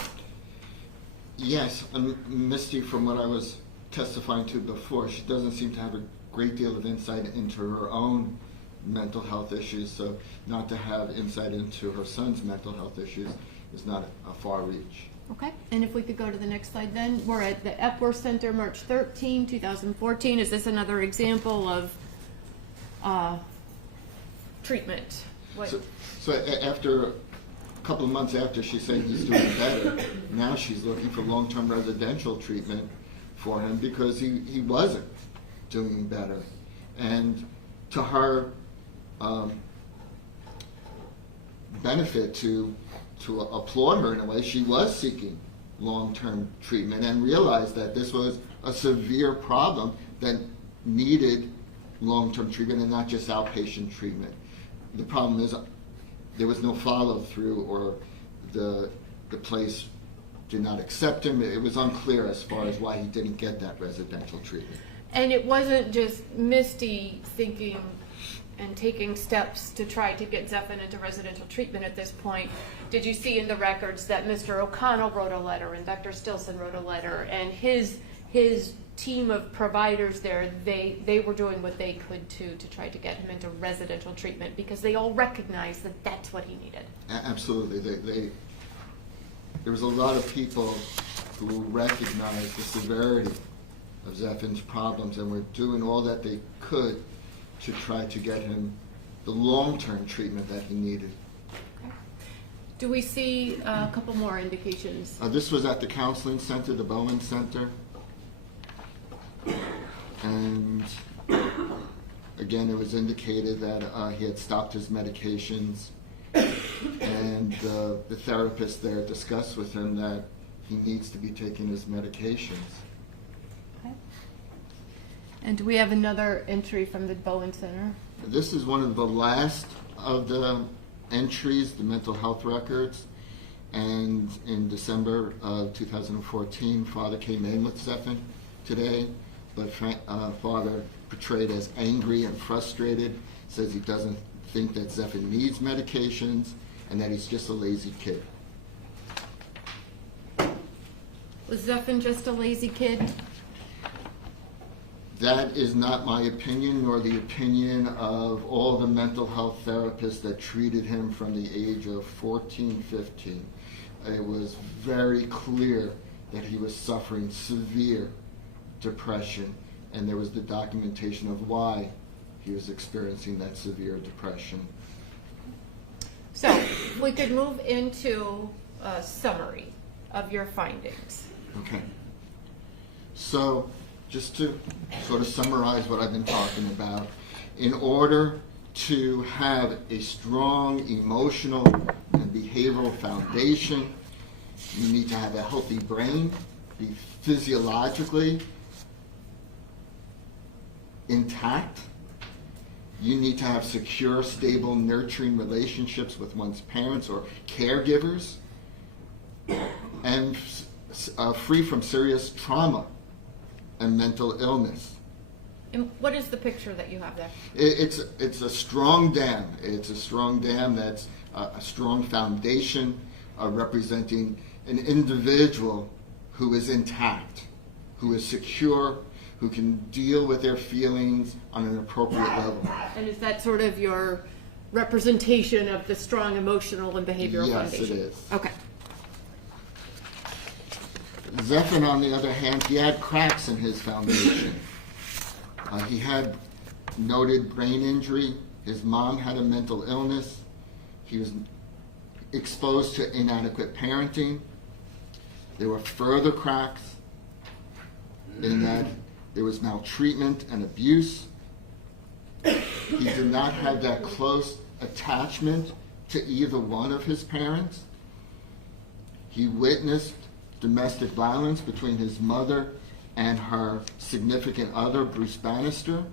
Yes, Misty, from what I was testifying to before, she doesn't seem to have a great deal of insight into her own mental health issues, so not to have insight into her son's mental health issues is not a far reach. Okay, and if we could go to the next slide then. We're at the Epworth Center, March 13, 2014. Is this another example of treatment? So after a couple of months after she's saying he's doing better, now she's looking for long-term residential treatment for him because he wasn't doing better. And to her benefit, to applaud her in a way, she was seeking long-term treatment and realized that this was a severe problem that needed long-term treatment and not just outpatient treatment. The problem is there was no follow-through, or the place did not accept him. It was unclear as far as why he didn't get that residential treatment. And it wasn't just Misty thinking and taking steps to try to get Zephyr into residential treatment at this point. Did you see in the records that Mr. O'Connell wrote a letter and Dr. Stilson wrote a letter, and his team of providers there, they were doing what they could to try to get him into residential treatment because they all recognized that that's what he needed? Absolutely. There was a lot of people who recognized the severity of Zephyr's problems and were doing all that they could to try to get him the long-term treatment that he needed. Okay. Do we see a couple more indications? This was at the counseling center, the Bowen Center. And again, it was indicated that he had stopped his medications, and the therapist there discussed with him that he needs to be taking his medications. Okay. And do we have another entry from the Bowen Center? This is one of the last of the entries, the mental health records. And in December of 2014, father came in with Zephyr today, but father portrayed as angry and frustrated, says he doesn't think that Zephyr needs medications and that he's just a lazy kid. Was Zephyr just a lazy kid? That is not my opinion, nor the opinion of all the mental health therapists that treated him from the age of 14, 15. It was very clear that he was suffering severe depression, and there was the documentation of why he was experiencing that severe depression. So we could move into a summary of your findings. Okay. So just to sort of summarize what I've been talking about, in order to have a strong emotional and behavioral foundation, you need to have a healthy brain, be physiologically intact, You need to have secure, stable, nurturing relationships with one's parents or caregivers, and free from serious trauma and mental illness. And what is the picture that you have there? It's a strong dam. It's a strong dam that's a strong foundation representing an individual who is intact, who is secure, who can deal with their feelings on an appropriate level. And is that sort of your representation of the strong emotional and behavioral Yes, foundation? it is. Okay. Zephyr, on the other hand, he had cracks in his foundation. He had noted brain injury. His mom had a mental illness. He was exposed to inadequate parenting. There were further cracks in that there was maltreatment and abuse. He did not have that close attachment to either one of his parents. He witnessed domestic violence between his mother and her significant other, Bruce Bannister.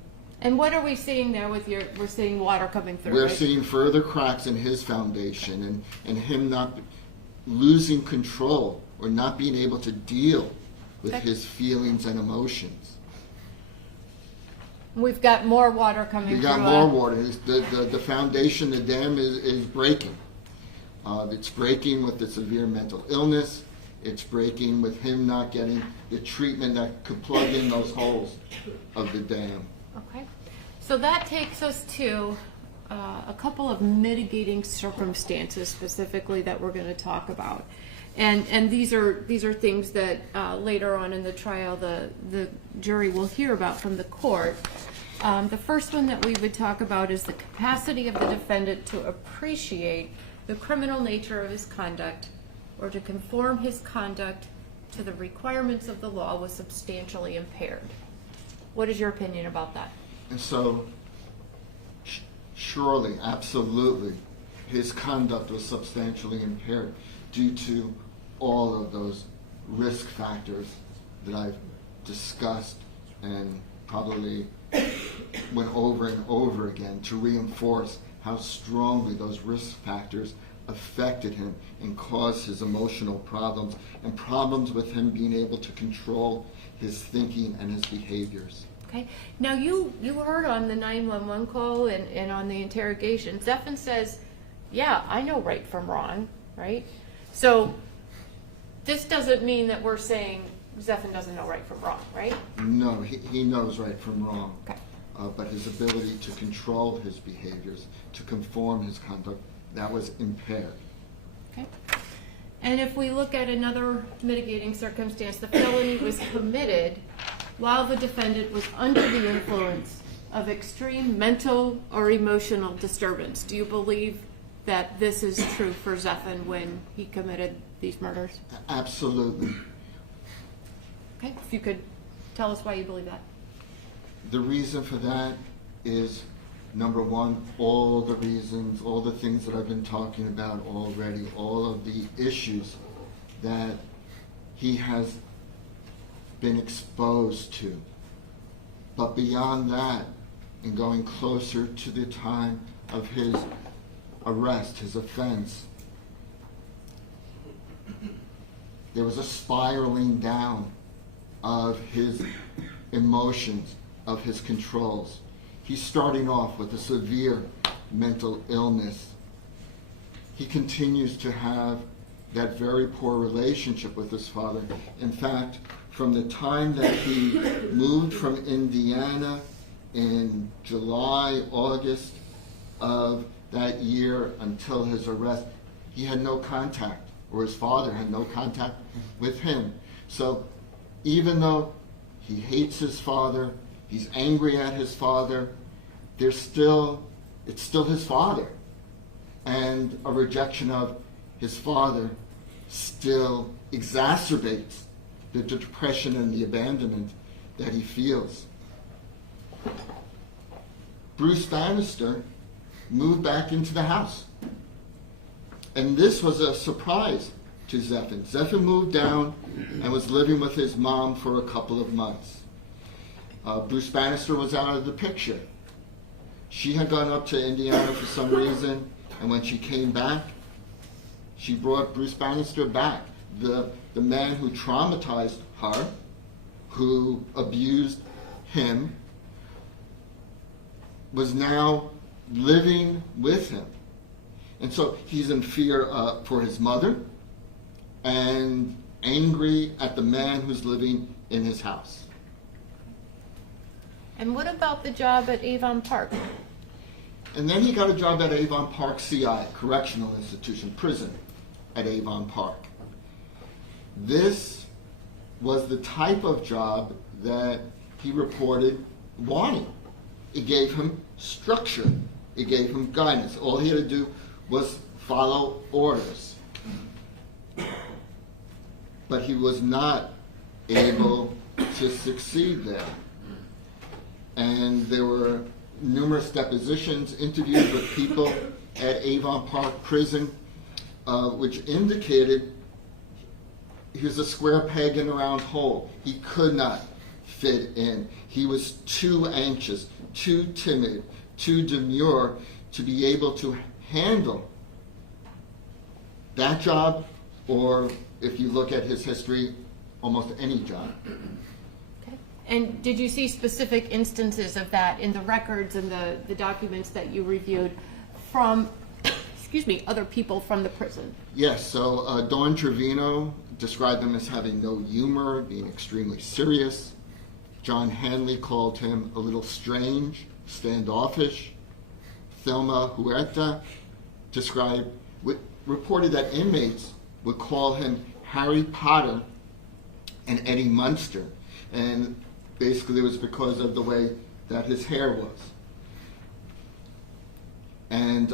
And what are we seeing there with we're seeing water coming through, We're right? seeing further cracks in his foundation and him not losing control or not being able to deal with Okay. his feelings and emotions. We've got more water coming through. We got more water. The foundation, the dam is breaking. It's breaking with the severe mental illness. It's breaking with him not getting the treatment that could plug in those holes of the dam. Okay. So that takes us to a couple of mitigating circumstances specifically that we're going to talk about. And these are things that later on in the trial the jury will hear about from the court. The first one that we would talk about is the capacity of the defendant to appreciate the criminal nature of his conduct or to conform his conduct to the requirements of the law was substantially impaired. What is your opinion about that? And so, surely, absolutely, his conduct was substantially impaired due to all of those risk factors that I've discussed and probably went over and over again to reinforce how strongly those risk factors affected him and caused his emotional problems and problems with him being able to control his thinking and his behaviors. Okay. Now you heard on the 911 call and on the interrogation, Zephyr says, yeah, I know right from wrong, right? So this doesn't mean that we're saying Zephyr doesn't know right from wrong, right? No, he knows right from wrong. Okay. But his ability to control his behaviors, to conform his conduct, that was impaired. Okay. And if we look at another mitigating circumstance, the felony was committed while the defendant was under the influence of extreme mental or emotional disturbance. Do you believe that this is true for Zephyr when he committed these murders? Absolutely. Okay, if you could tell us why you believe that. The reason for that is, number one, all the reasons, all the things that I've been talking about already, all of the issues that he has been exposed to. But beyond that, and going closer to the time of his arrest, his offense, there was a spiraling down of his emotions, of his controls. He's starting off with a severe mental illness. He continues to have that very poor relationship with his father. In fact, from the time that he moved from Indiana in July, August of that year until his arrest, he had no contact, or his father had no contact with him. So even though he hates his father, he's angry at his father, it's still his father. And a rejection of his father still exacerbates the depression and the abandonment that he feels. Bruce Bannister moved back into the house. And this was a surprise to Zephyr. Zephyr moved down and was living with his mom for a couple of months. Bruce Bannister was out of the picture. She had gone up to Indiana for some reason, and when she came back, she brought Bruce Bannister back, the man who traumatized her, who abused him, was now living with him. And so he's in fear for his mother and angry at the man who's living in his house. And what about the job at Avon Park? And then he got a job at Avon Park CI, Correctional Institution, prison at Avon Park. This was the type of job that he reported wanting. It gave him structure. It gave him guidance. All he had to do was follow orders. But he was not able to succeed there. And there were numerous depositions, interviews with people at Avon Park Prison, which indicated he was a square peg in a round hole. He could not fit in. He was too anxious, too timid, too demure to be able to handle that job, or if you look at his history, almost any job. Okay. And did you see specific instances of that in the records and the documents that you reviewed from, excuse me, other people from the prison? Yes, so Dawn Trevino described him as having no humor, being extremely serious. John Hanley called him a little strange, standoffish. Thelma Huerta reported that inmates would call him Harry Potter and Eddie Munster. And basically it was because of the way that his hair was. And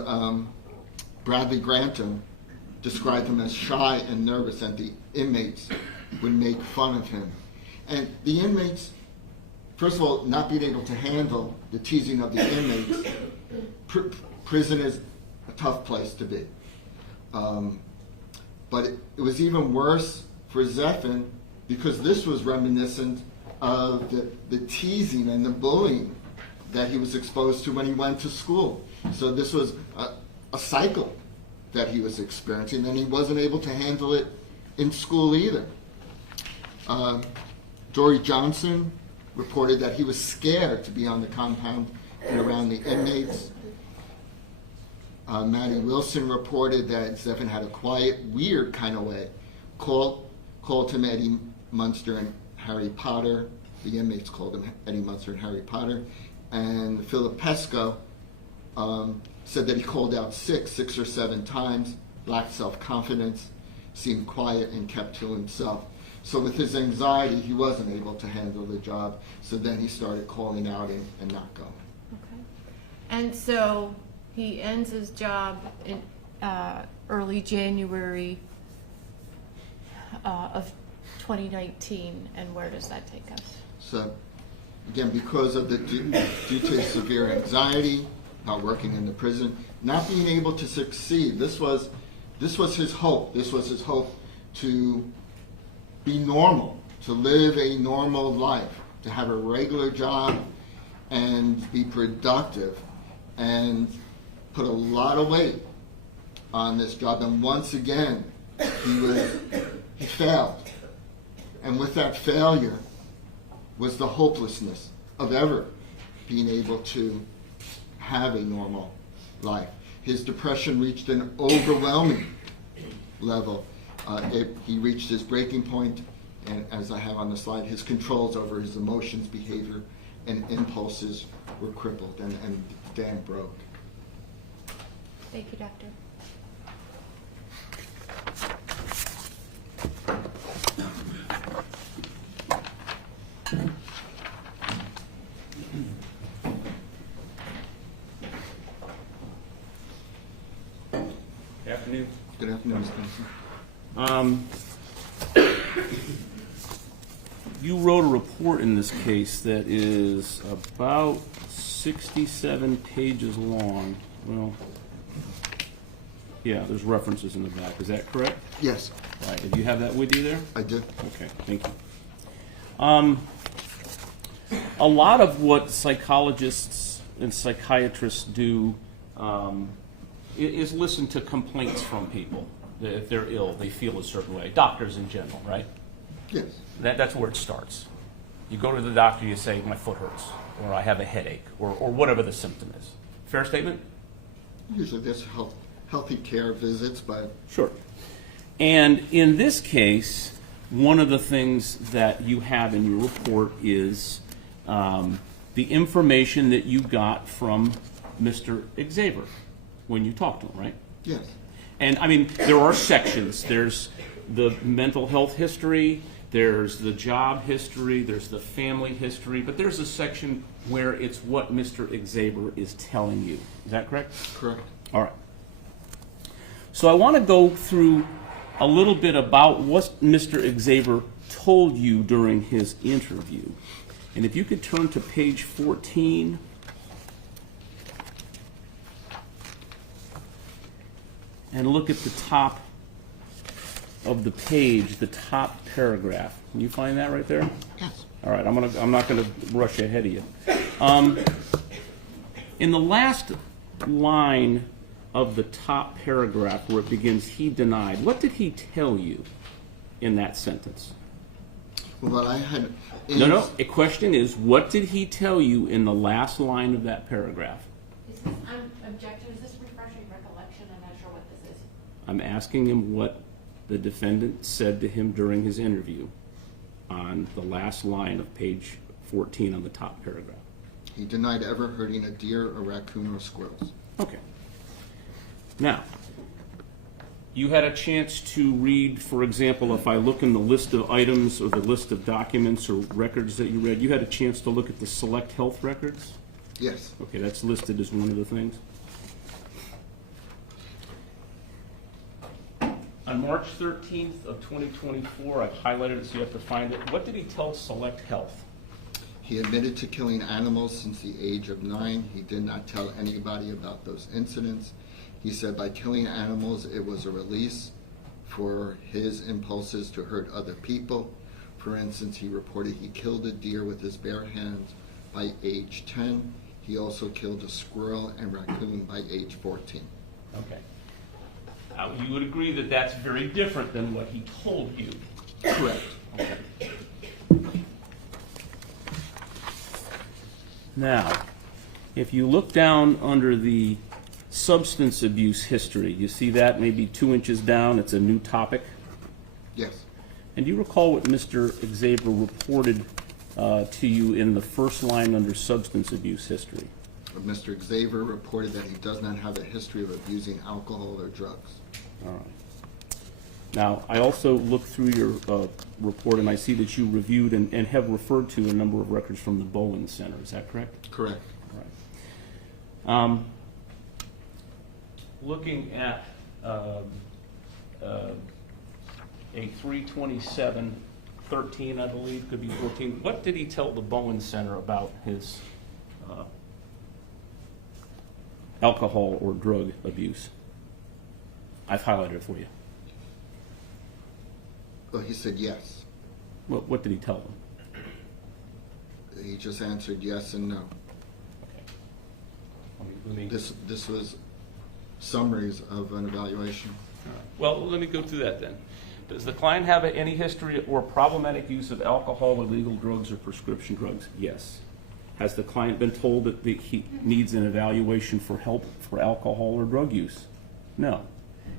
Bradley Grantham described him as shy and nervous, and the inmates would make fun of him. And the inmates, first of all, not being able to handle the teasing of the inmates, prison is a tough place to be. But it was even worse for Zephin because this was reminiscent of the teasing and the bullying that he was exposed to when he went to school. So this was a cycle that he was experiencing, and he wasn't able to handle it in school either. Dory Johnson reported that he was scared to be on the compound and around the inmates. Mattie Wilson reported that Zephin had a quiet, weird kind of way. Called him Eddie Munster and Harry Potter. The inmates called him Eddie Munster and Harry Potter. And Philip Pesco said that he called out sick 6 or 7 times, lacked self-confidence, seemed quiet, and kept to himself. So with his anxiety, he wasn't able to handle the job. So then he started calling out and not going. Okay. And so he ends his job in early January of 2019, and where does that take us? So, again, because of due to severe anxiety, not working in the prison, not being able to succeed, this was his hope. This was his hope to be normal, to live a normal life, to have a regular job and be productive, and put a lot of weight on this job. And once again, he failed. And with that failure was the hopelessness of ever being able to have a normal life. His depression reached an overwhelming level. He reached his breaking point, and as I have on the slide, his controls over his emotions, behavior, and impulses were crippled, and the dam broke. Thank you, Doctor. Afternoon. Good afternoon, Mr. Thompson. You wrote a report in this case that is about 67 pages long. Well, yeah, there's references in the back. Is that correct? Yes, Right. Do you have that with you there? I do. Okay, thank you. A lot of what psychologists and psychiatrists do is listen to complaints from people. If they're ill, they feel a certain way. Doctors in general, right? Yes. That's where it starts. You go to the doctor, you say, my foot hurts, or I have a headache, or whatever the symptom is. Fair statement? Usually there's healthy care visits, but Sure. And in this case, one of the things that you have in your report is the information that you got from Mr. Xaver when you talked to him, right? yes. And I mean, there are sections. There's the mental health history, there's the job history, there's the family history, but there's a section where it's what Mr. Xaver is telling you. Is that correct? Correct. All right. So I want to go through a little bit about what Mr. Xaver told you during his interview. And if you could turn to page 14. And look at the top of the page, the top paragraph. Can you find that right there? Yes. All right, I'm not gonna rush ahead of you. In the last line of the top paragraph where it begins, he denied, what did he tell you in that sentence? Well, I had... No, a question is, what did he tell you in the last line of that paragraph? I'm objecting, is this refreshing recollection? I'm not sure what this is. I'm asking him what the defendant said to him during his interview on the last line of page 14 on the top paragraph. He denied ever hurting a deer, a raccoon, or squirrels. Okay. Now, you had a chance to read, for example, if I look in the list of items or the list of documents or records that you read, you had a chance to look at the select health records? Yes. Okay, that's listed as one of the things. On March 13th of 2024, I've highlighted it so you have to find it. What did he tell Select Health? He admitted to killing animals since the age of 9. He did not tell anybody about those incidents. He said by killing animals, it was a release for his impulses to hurt other people. For instance, he reported he killed a deer with his bare hands by age 10. He also killed a squirrel and raccoon by age 14. Okay. Now, you would agree that that's very different than what he told you. Correct. Okay. Now, if you look down under the substance abuse history, you see that maybe 2 inches down, it's a new topic. Yes. And do you recall what Mr. Xaver reported to you in the first line under substance abuse history? Mr. Xaver reported that he does not have a history of abusing alcohol or drugs. All right. Now, I also looked through your report, and I see that you reviewed and have referred to a number of records from the Bowen Center. Is that correct? Correct. All right. Looking at a 327-13, I believe, could be 14. What did he tell the Bowen Center about his alcohol or drug abuse? I've highlighted it for you. Well, he said yes. What did he tell them? He just answered yes and no. Okay. Let me This was summaries of an evaluation. Well, let me go through that then. Does the client have any history or problematic use of alcohol, illegal drugs, or prescription drugs? Yes. Has the client been told that he needs an evaluation for help for alcohol or drug use? No.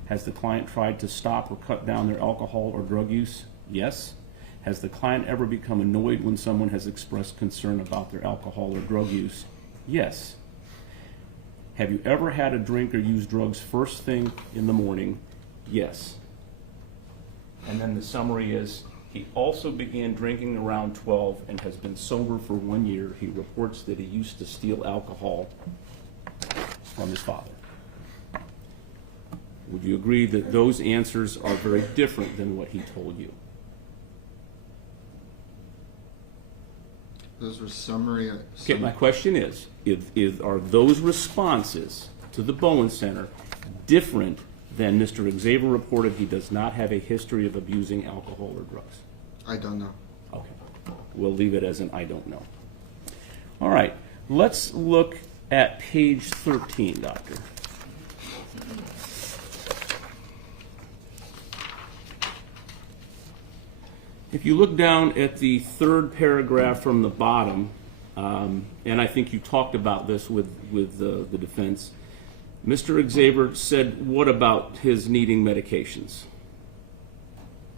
Has the client tried to stop or cut down their alcohol or drug use? Yes. Has the client ever become annoyed when someone has expressed concern about their alcohol or drug use? Yes. Have you ever had a drink or used drugs first thing in the morning? Yes. And then the summary is, he also began drinking around 12 and has been sober for 1 year. He reports that he used to steal alcohol from his father. Would you agree that those answers are very different than what he told you? Those were summary. Okay, my question is, are those responses to the Bowen Center different than Mr. Xaver reported he does not have a history of abusing alcohol or drugs? I don't know. Okay. We'll leave it as an I don't know. All right. Let's look at page 13, Doctor. If you look down at the third paragraph from the bottom, and I think you talked about this with the defense, Mr. Xaver said, what about his needing medications?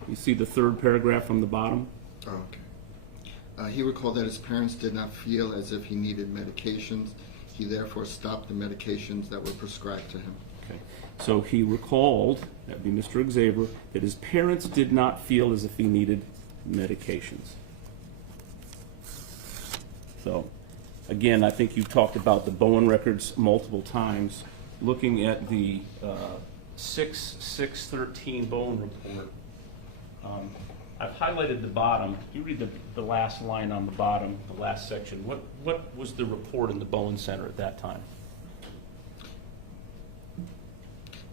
You see the third paragraph from the bottom? Oh, okay. He recalled that his parents did not feel as if he needed medications. He therefore stopped the medications that were prescribed to him. Okay. So he recalled, that would be Mr. Xaver, that his parents did not feel as if he needed medications. So, again, I think you've talked about the Bowen records multiple times. Looking at the 6/6/13 Bowen report, I've highlighted the bottom. You read the last line on the bottom, the last section. What was the report in the Bowen Center at that time?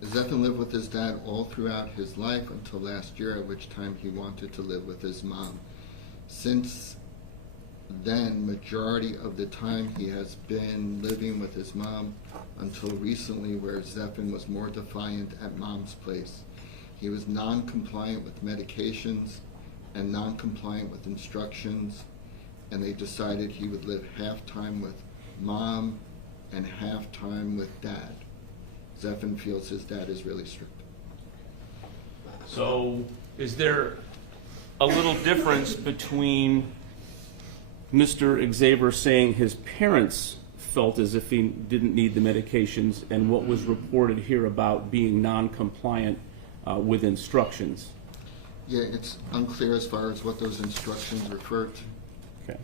Zephyr lived with his dad all throughout his life until last year, at which time he wanted to live with his mom. Since then, majority of the time he has been living with his mom until recently, where Zephyr was more defiant at mom's place. He was non-compliant with medications and non-compliant with instructions, and they decided he would live half time with mom and half time with dad. Zephyr feels his dad is really strict. So is there a little difference between Mr. Xaver saying his parents felt as if he didn't need the medications and what was reported here about being non-compliant with instructions? Yeah, it's unclear as far as what those instructions refer to. Okay.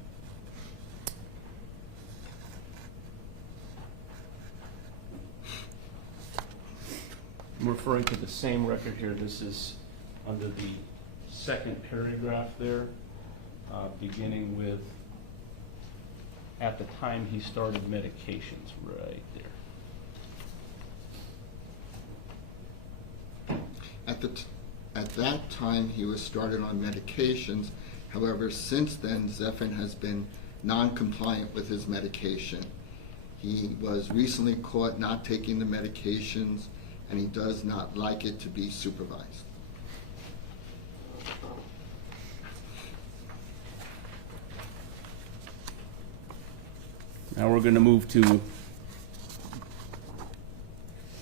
I'm referring to the same record here. This is under the second paragraph there, beginning with, at the time he started medications, right there. At that time, he was started on medications. However, since then, Zephyr has been non-compliant with his medication. He was recently caught not taking the medications, and he does not like it to be supervised. Now we're going to move to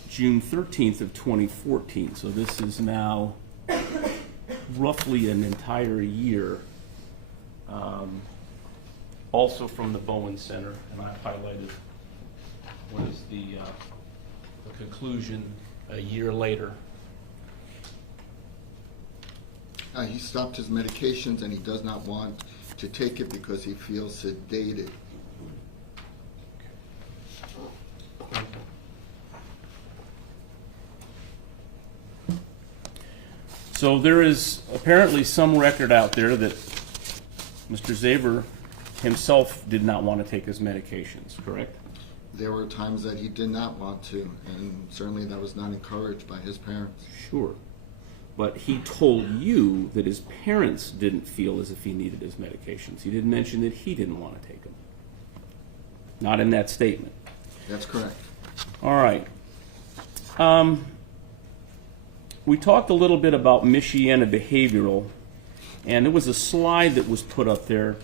June 13th of 2014. So this is now roughly an entire year. Also from the Bowen Center, and I've highlighted what is the conclusion a year later. He stopped his medications, and he does not want to take it because he feels sedated. So there is apparently some record out there that Mr. Xaver himself did not want to take his medications, correct? There were times that he did not want to, and certainly that was not encouraged by his parents. Sure. But he told you that his parents didn't feel as if he needed his medications. He didn't mention that he didn't want to take them. Not in that statement. That's correct. All right. We talked a little bit about Michiana behavioral, and there was a slide that was put up there,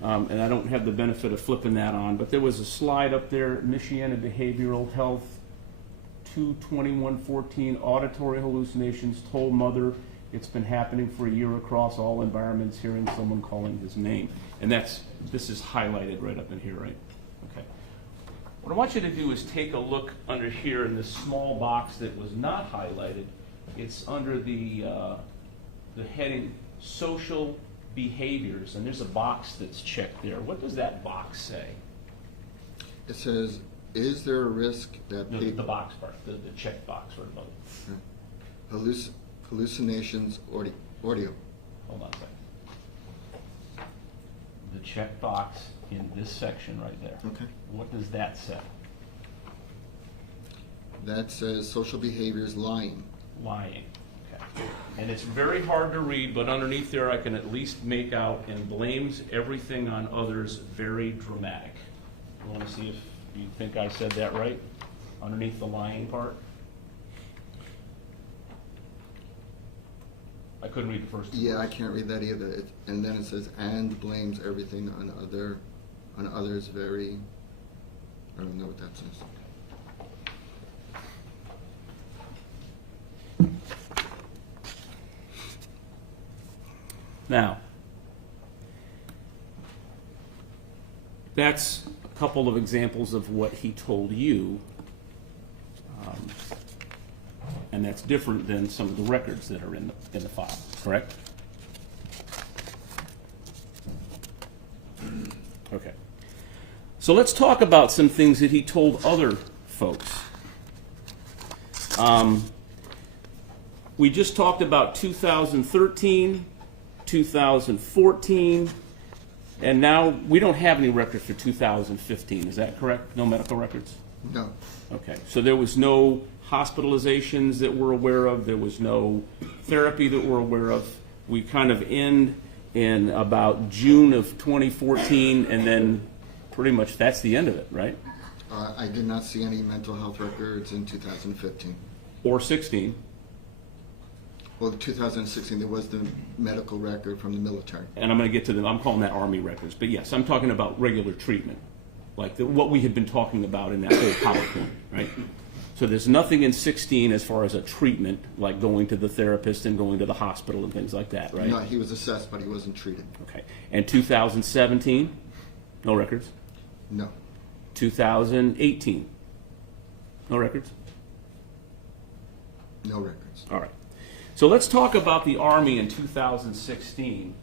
and I don't have the benefit of flipping that on, but there was a slide up there, Michiana behavioral health, 2/21/14, auditory hallucinations, told mother it's been happening for a year across all environments, hearing someone calling his name. And this is highlighted right up in here, right? Okay. What I want you to do is take a look under here in this small box that was not highlighted. It's under the heading social behaviors, and there's a box that's checked there. What does that box say? It says, is there a risk that The people... box part, the check box right above it. hallucinations, audio. Hold on a second. The check box in this section right there. Okay. What does that say? That says social behaviors, lying. Lying. Okay. And it's very hard to read, but underneath there I can at least make out, and blames everything on others, very dramatic. You want to see if Do you think I said that right? Underneath the lying part? I couldn't read the first two. Yeah, I can't read that either. And then it says, and blames everything on others very, I don't know what that says. Now, that's a couple of examples of what he told you, and that's different than some of the records that are in the file, correct? Okay. So let's talk about some things that he told other folks. We just talked about 2013, 2014, and now we don't have any records for 2015. Is that correct? No medical records? No. Okay. So there was no hospitalizations that we're aware of. There was no therapy that we're aware of. We kind of end in about June of 2014, and then pretty much that's the end of it, right? I did not see any mental health records in 2015. Or 16. Well, 2016, there was the medical record from the military. And I'm going to get to them. I'm calling that Army records. But yes, I'm talking about regular treatment, like what we had been talking about in that whole PowerPoint, right? So there's nothing in 16 as far as a treatment, like going to the therapist and going to the hospital and things like that, right? No, he was assessed, but he wasn't treated. Okay. And 2017, no records. No. 2018, no records. No records. All right. So let's talk about the Army in 2016.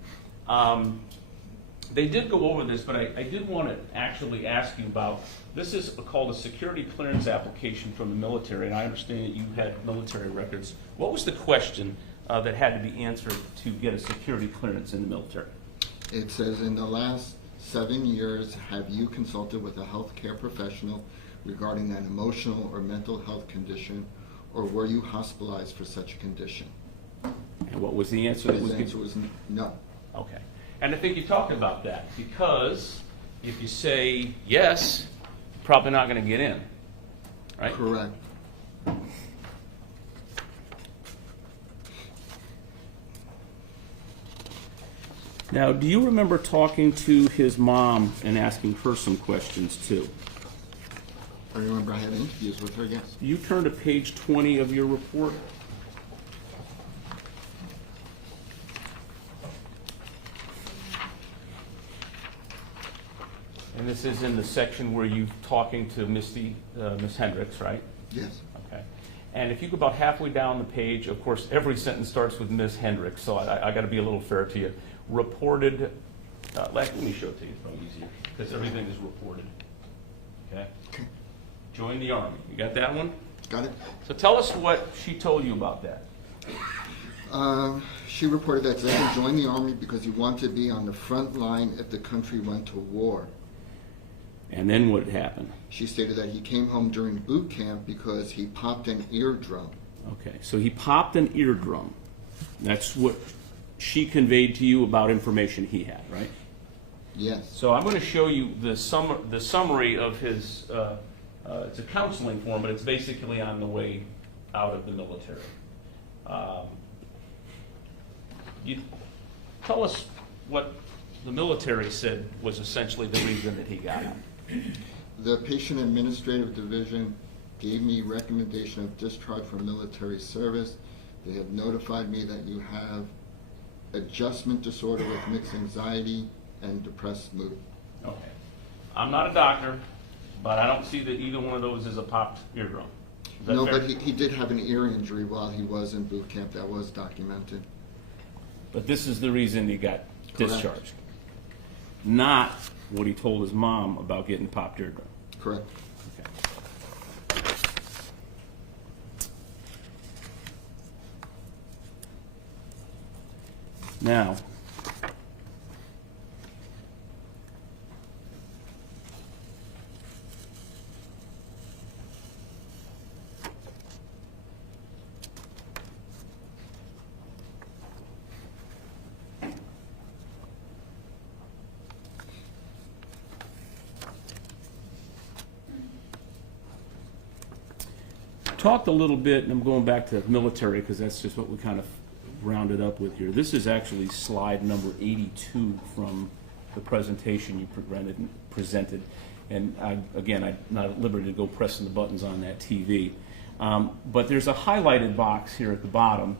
They did go over this, but I did want to actually ask you about, this is called a security clearance application from the military, and I understand that you had military records. What was the question that had to be answered to get a security clearance in the military? It says, in the last 7 years, have you consulted with a healthcare professional regarding an emotional or mental health condition, or were you hospitalized for such a condition? And what was the answer that was His given? answer was no. Okay. And I think you talked about that, because if you say yes, you're probably not going to get in, right? Correct. Now, do you remember talking to his mom and asking her some questions too? I remember I had interviews with her, yes. You turn to page 20 of your report. And this is in the section where you're talking to Miss Hendricks, right? Yes. Okay. And if you go about halfway down the page, of course, every sentence starts with Miss Hendricks, so I got to be a little fair to you. Reported, let me show it to you, it's probably easier, because everything is reported. Okay? Join the Army. You got that one? Got it? So tell us what she told you about that. She reported that Xaver joined the Army because he wanted to be on the front line if the country went to war. And then what happened? She stated that he came home during boot camp because he popped an eardrum. Okay, so he popped an eardrum. That's what she conveyed to you about information he had, right? Yes. So I'm going to show you the summary of his, it's a counseling form, but it's basically on the way out of the military. You tell us what the military said was essentially the reason that he got out. The Patient Administrative Division gave me recommendation of discharge from military service. They have notified me that you have adjustment disorder with mixed anxiety and depressed mood. Okay. I'm not a doctor, but I don't see that either one of those is a popped eardrum. Is that No, fair? but he did have an ear injury while he was in boot camp. That was documented. But this is the reason he got Correct. discharged. Not what he told his mom about getting popped eardrum. Correct. Okay. Now, talked a little bit, and I'm going back to military because that's just what we kind of rounded up with here. This is actually slide number 82 from the presentation you presented. And again, I'm not at liberty to go pressing the buttons on that TV. But there's a highlighted box here at the bottom,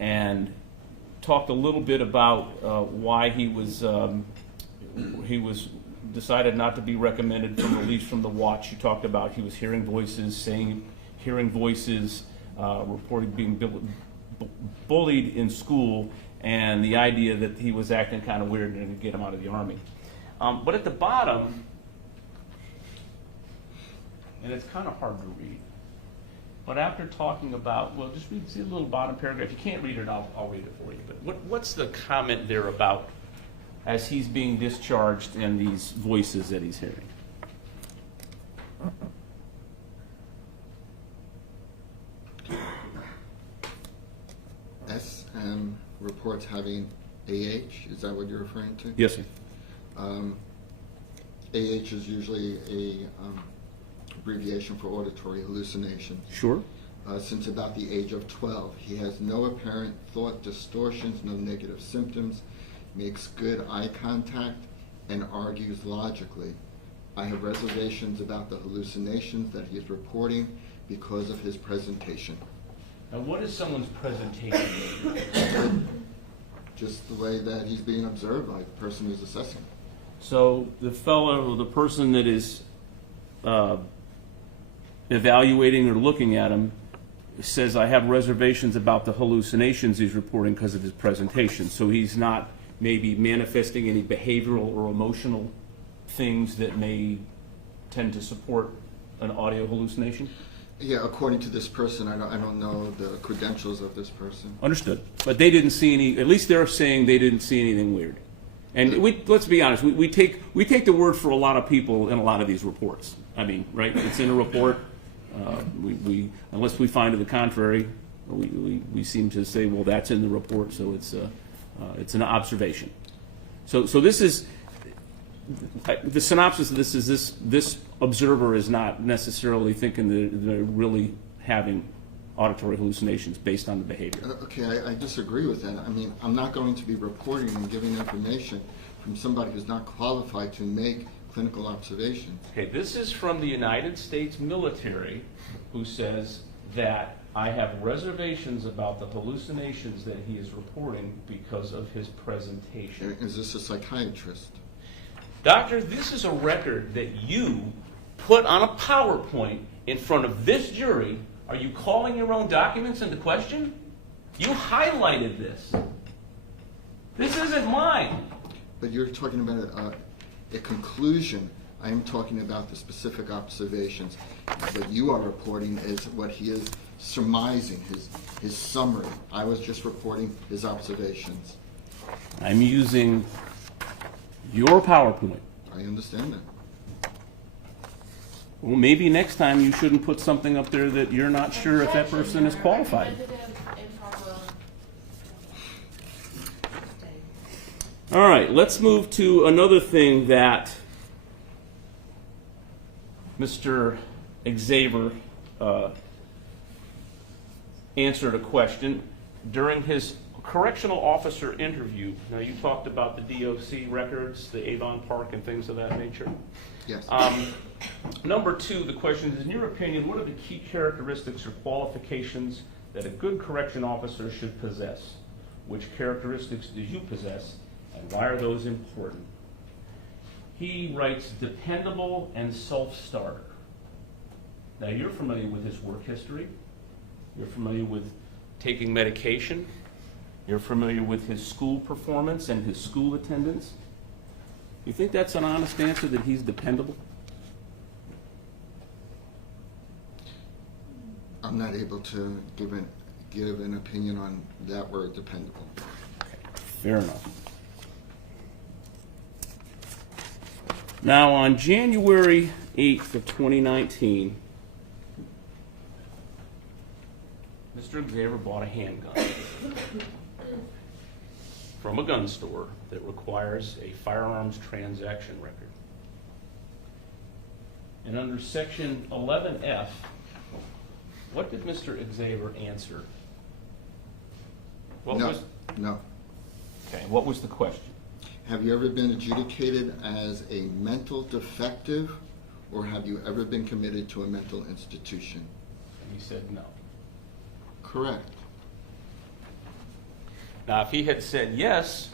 and talked a little bit about why he was decided not to be recommended for release from the watch. You talked about he was hearing voices, reporting being bullied in school, and the idea that he was acting kind of weird and to get him out of the Army. But at the bottom, and it's kind of hard to read, but after talking about, well, just see the little bottom paragraph. If you can't read it, I'll read it for you. But what's the comment there about as he's being discharged and these voices that he's hearing? SM reports having AH. Is that what you're referring to? Yes, sir. AH is usually a abbreviation for auditory hallucination. Sure. Since about the age of 12. He has no apparent thought distortions, no negative symptoms, makes good eye contact, and argues logically. I have reservations about the hallucinations that he is reporting because of his presentation. Now, what is someone's presentation? Just the way that he's being observed by the person who's assessing. So the fellow, or the person that is evaluating or looking at him, says, I have reservations about the hallucinations he's reporting because of his presentation. So he's not maybe manifesting any behavioral or emotional things that may tend to support an audio hallucination? Yeah, according to this person, I don't know the credentials of this person. Understood. But they didn't see any, at least they're saying they didn't see anything weird. And let's be honest, we take the word for a lot of people in a lot of these reports. I mean, right? It's in a report. Unless we find to the contrary, we seem to say, well, that's in the report, so it's an observation. So this is the synopsis of this is this observer is not necessarily thinking that they're really having auditory hallucinations based on the behavior. Okay, I disagree with that. I mean, I'm not going to be reporting and giving information from somebody who's not qualified to make clinical observations. Okay, this is from the United States military, who says that I have reservations about the hallucinations that he is reporting because of his presentation. Is this a psychiatrist? Doctor, this is a record that you put on a PowerPoint in front of this jury. Are you calling your own documents into question? You highlighted this. This isn't mine. But you're talking about a conclusion. I am talking about the specific observations. What you are reporting is what he is surmising, his summary. I was just reporting his observations. I'm using your PowerPoint. I understand that. Well, maybe next time you shouldn't put something up there that you're not sure if that person is qualified. All right, let's move to another thing that Mr. Xaver answered a question during his correctional officer interview. Now, you talked about the DOC records, the Avon Park, and things of that nature. Yes. Number two, the question is, in your opinion, what are the key characteristics or qualifications that a good correction officer should possess? Which characteristics do you possess, and why are those important? He writes dependable and self-starter. Now, you're familiar with his work history. You're familiar with taking medication. You're familiar with his school performance and his school attendance. You think that's an honest answer, that he's dependable? I'm not able to give an opinion on that word, dependable. Fair enough. Now, on January 8th of 2019, Mr. Xaver bought a handgun from a gun store that requires a firearms transaction record. And under Section 11F What did Mr. Xaver answer? What No, was, no. okay, what was the question? Have you ever been adjudicated as a mental defective, or have you ever been committed to a mental institution? And he said no. Correct. Now, if he had said yes,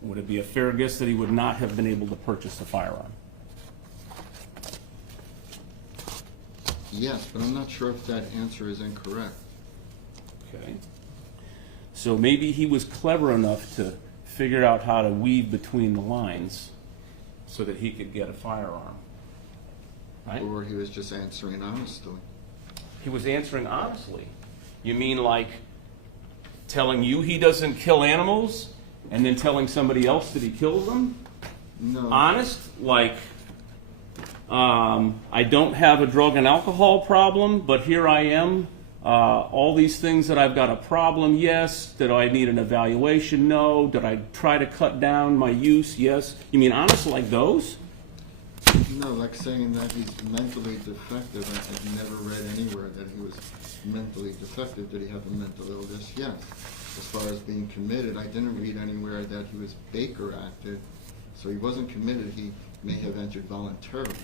would it be a fair guess that he would not have been able to purchase a firearm? Yes, but I'm not sure if that answer is incorrect. Okay. So maybe he was clever enough to figure out how to weave between the lines so that he could get a firearm. Right? Or he was just answering honestly. He was answering honestly. You mean like telling you he doesn't kill animals and then telling somebody else that he kills them? No. Honest? Like, I don't have a drug and alcohol problem, but here I am. All these things that I've got a problem, yes. Did I need an evaluation? No. Did I try to cut down my use? Yes. You mean honest like those? No, like saying that he's mentally defective. I've never read anywhere that he was mentally defective. Did he have a mental illness? Yes. As far as being committed, I didn't read anywhere that he was Baker acted. So he wasn't committed. He may have entered voluntarily.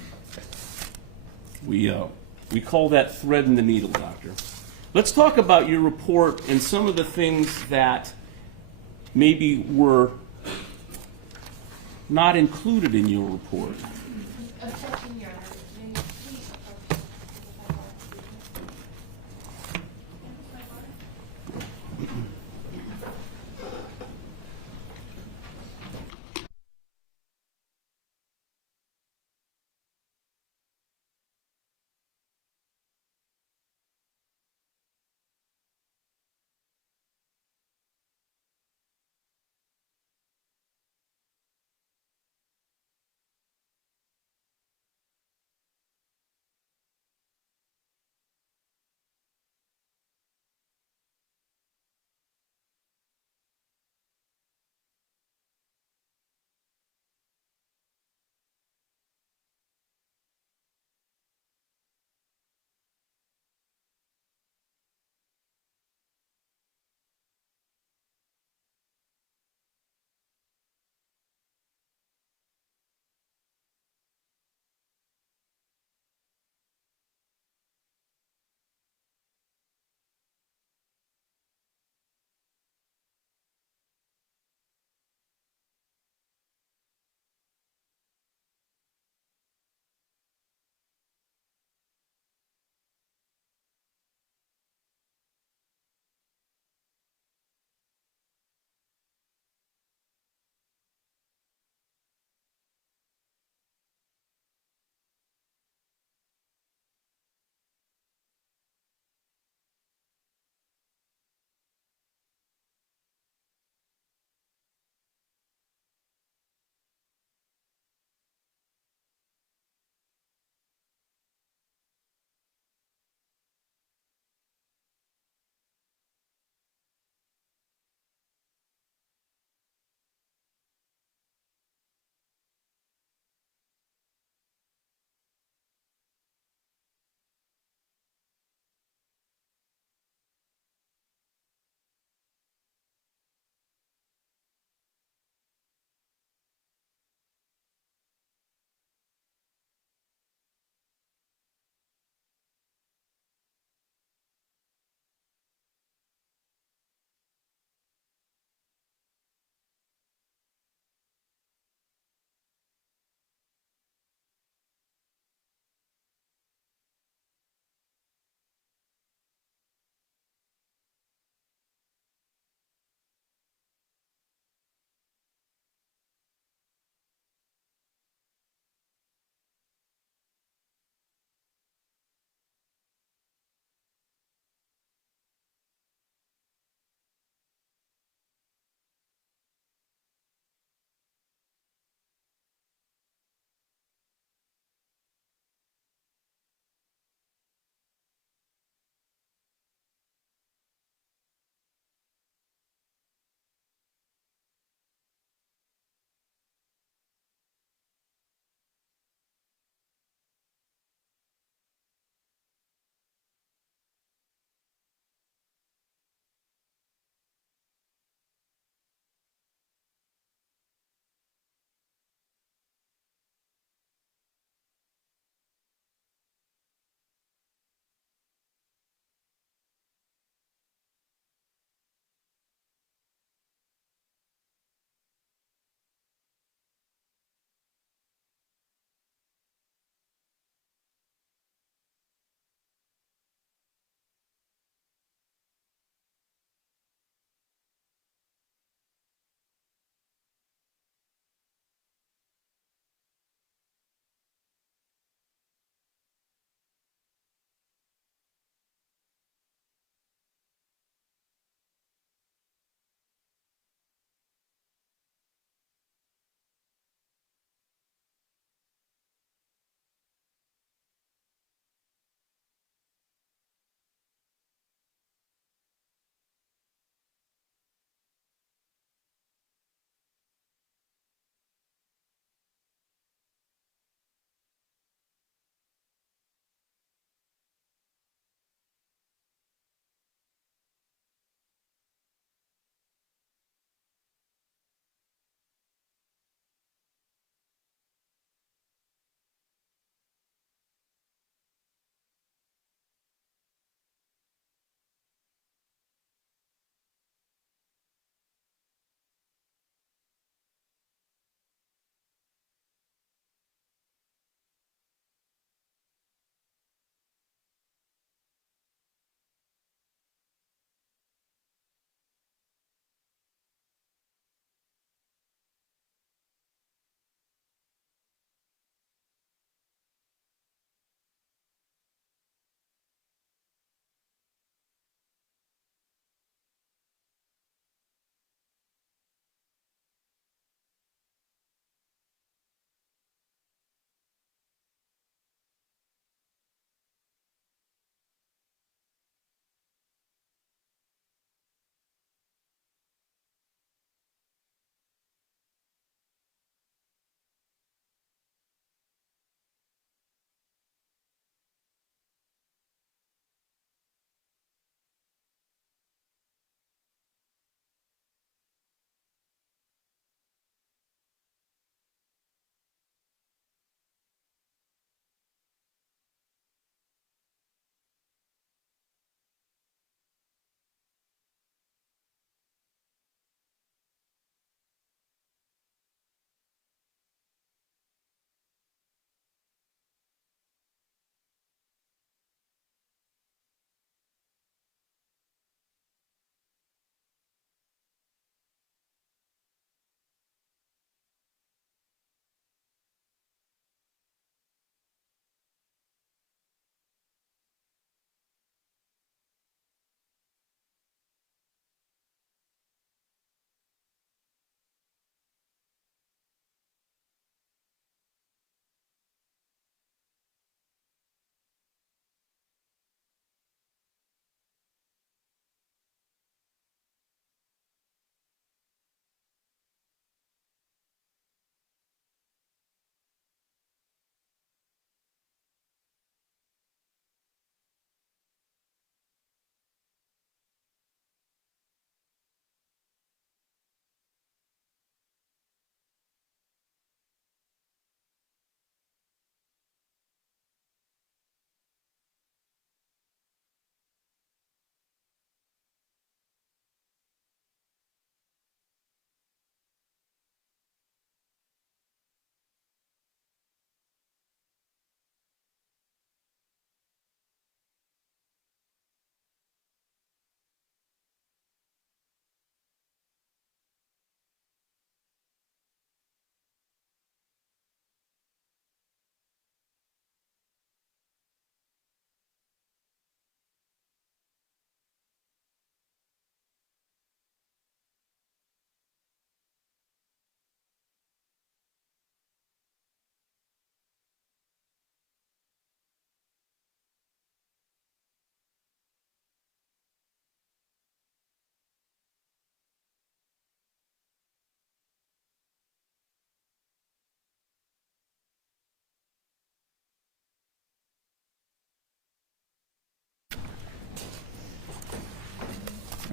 We call that thread in the needle, Doctor. Let's talk about your report and some of the things that maybe were not included in your report. Objection, Your Honor. May you please approach the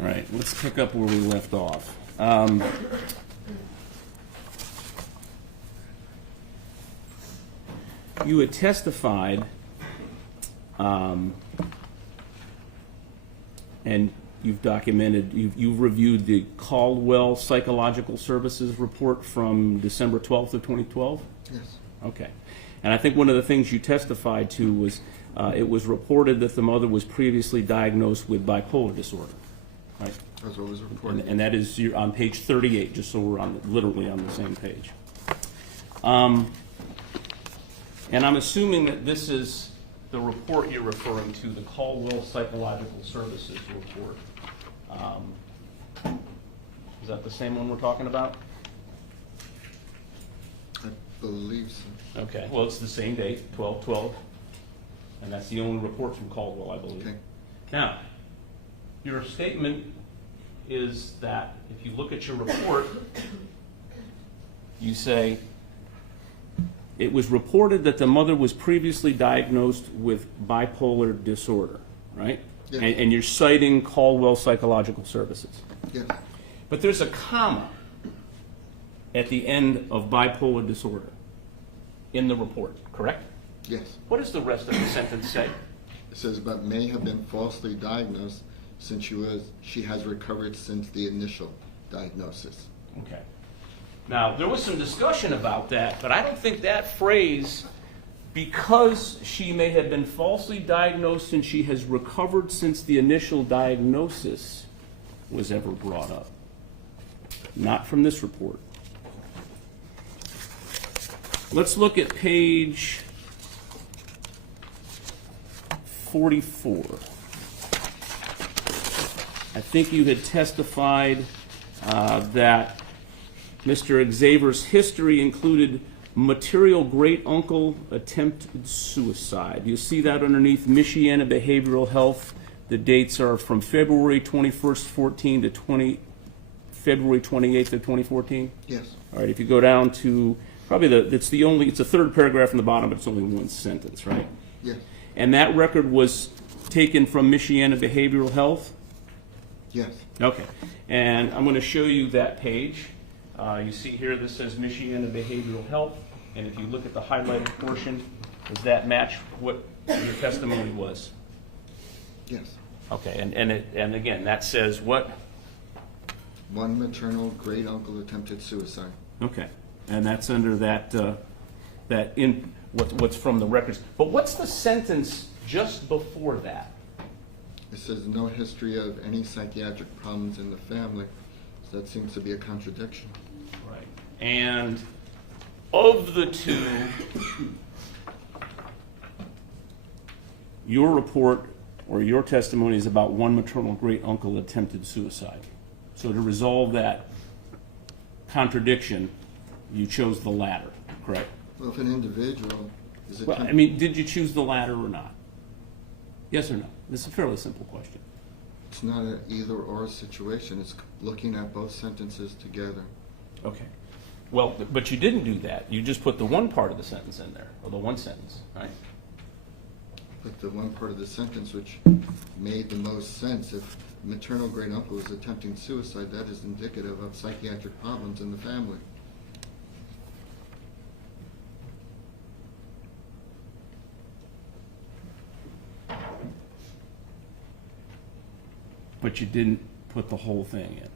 All right, let's pick up where we left off. You had testified, and you've documented, you've reviewed the Caldwell Psychological Services report from December 12th of 2012? Yes. Okay. And I think one of the things you testified to was it was reported that the mother was previously diagnosed with bipolar disorder, right? That's what was reported. And that is on page 38, just so we're literally on the same page. And I'm assuming that this is the report you're referring to, the Caldwell Psychological Services report. Is that the same one we're talking about? I believe so. Okay, well, it's the same date, 12/12, and that's the only report from Caldwell, I believe. Okay. Now, your statement is that if you look at your report, you say, it was reported that the mother was previously diagnosed with bipolar disorder, right? Yes. And you're citing Caldwell Psychological Services. Yes. But there's a comma at the end of bipolar disorder in the report, correct? Yes. What does the rest of the sentence say? It says, but may have been falsely diagnosed since she has recovered since the initial diagnosis. Okay. Now, there was some discussion about that, but I don't think that phrase, because she may have been falsely diagnosed and she has recovered since the initial diagnosis, was ever brought up. Not from this report. Let's look at page 44. I think you had testified that Mr. Xaver's history included material great-uncle attempted suicide. You see that underneath Michiana Behavioral Health. The dates are from February 21st, 14 to February 28th of 2014. Yes. All right, if you go down to probably it's the third paragraph from the bottom, but it's only one sentence, right? Yes. And that record was taken from Michiana Behavioral Health? Yes. Okay. And I'm going to show you that page. You see here this says Michiana Behavioral Health, and if you look at the highlighted portion, does that match what your testimony was? Yes. Okay, and again, that says what? One maternal great uncle attempted suicide. Okay, and that's under what's from the records. But what's the sentence just before that? It says no history of any psychiatric problems in the family. So that seems to be a contradiction. Right. And of the two, your report or your testimony is about one maternal great uncle attempted suicide. So to resolve that contradiction, you chose the latter, correct? Well, if an individual is Well, I mean, did you choose the latter or not? Yes or no? This is a fairly simple question. it's not an either-or situation. It's looking at both sentences together. Okay. Well, but you didn't do that. You just put the one part of the sentence in there, or the one sentence, right? But the one part of the sentence which made the most sense, if maternal great uncle is attempting suicide, that is indicative of psychiatric problems in the family. But you didn't put the whole thing in.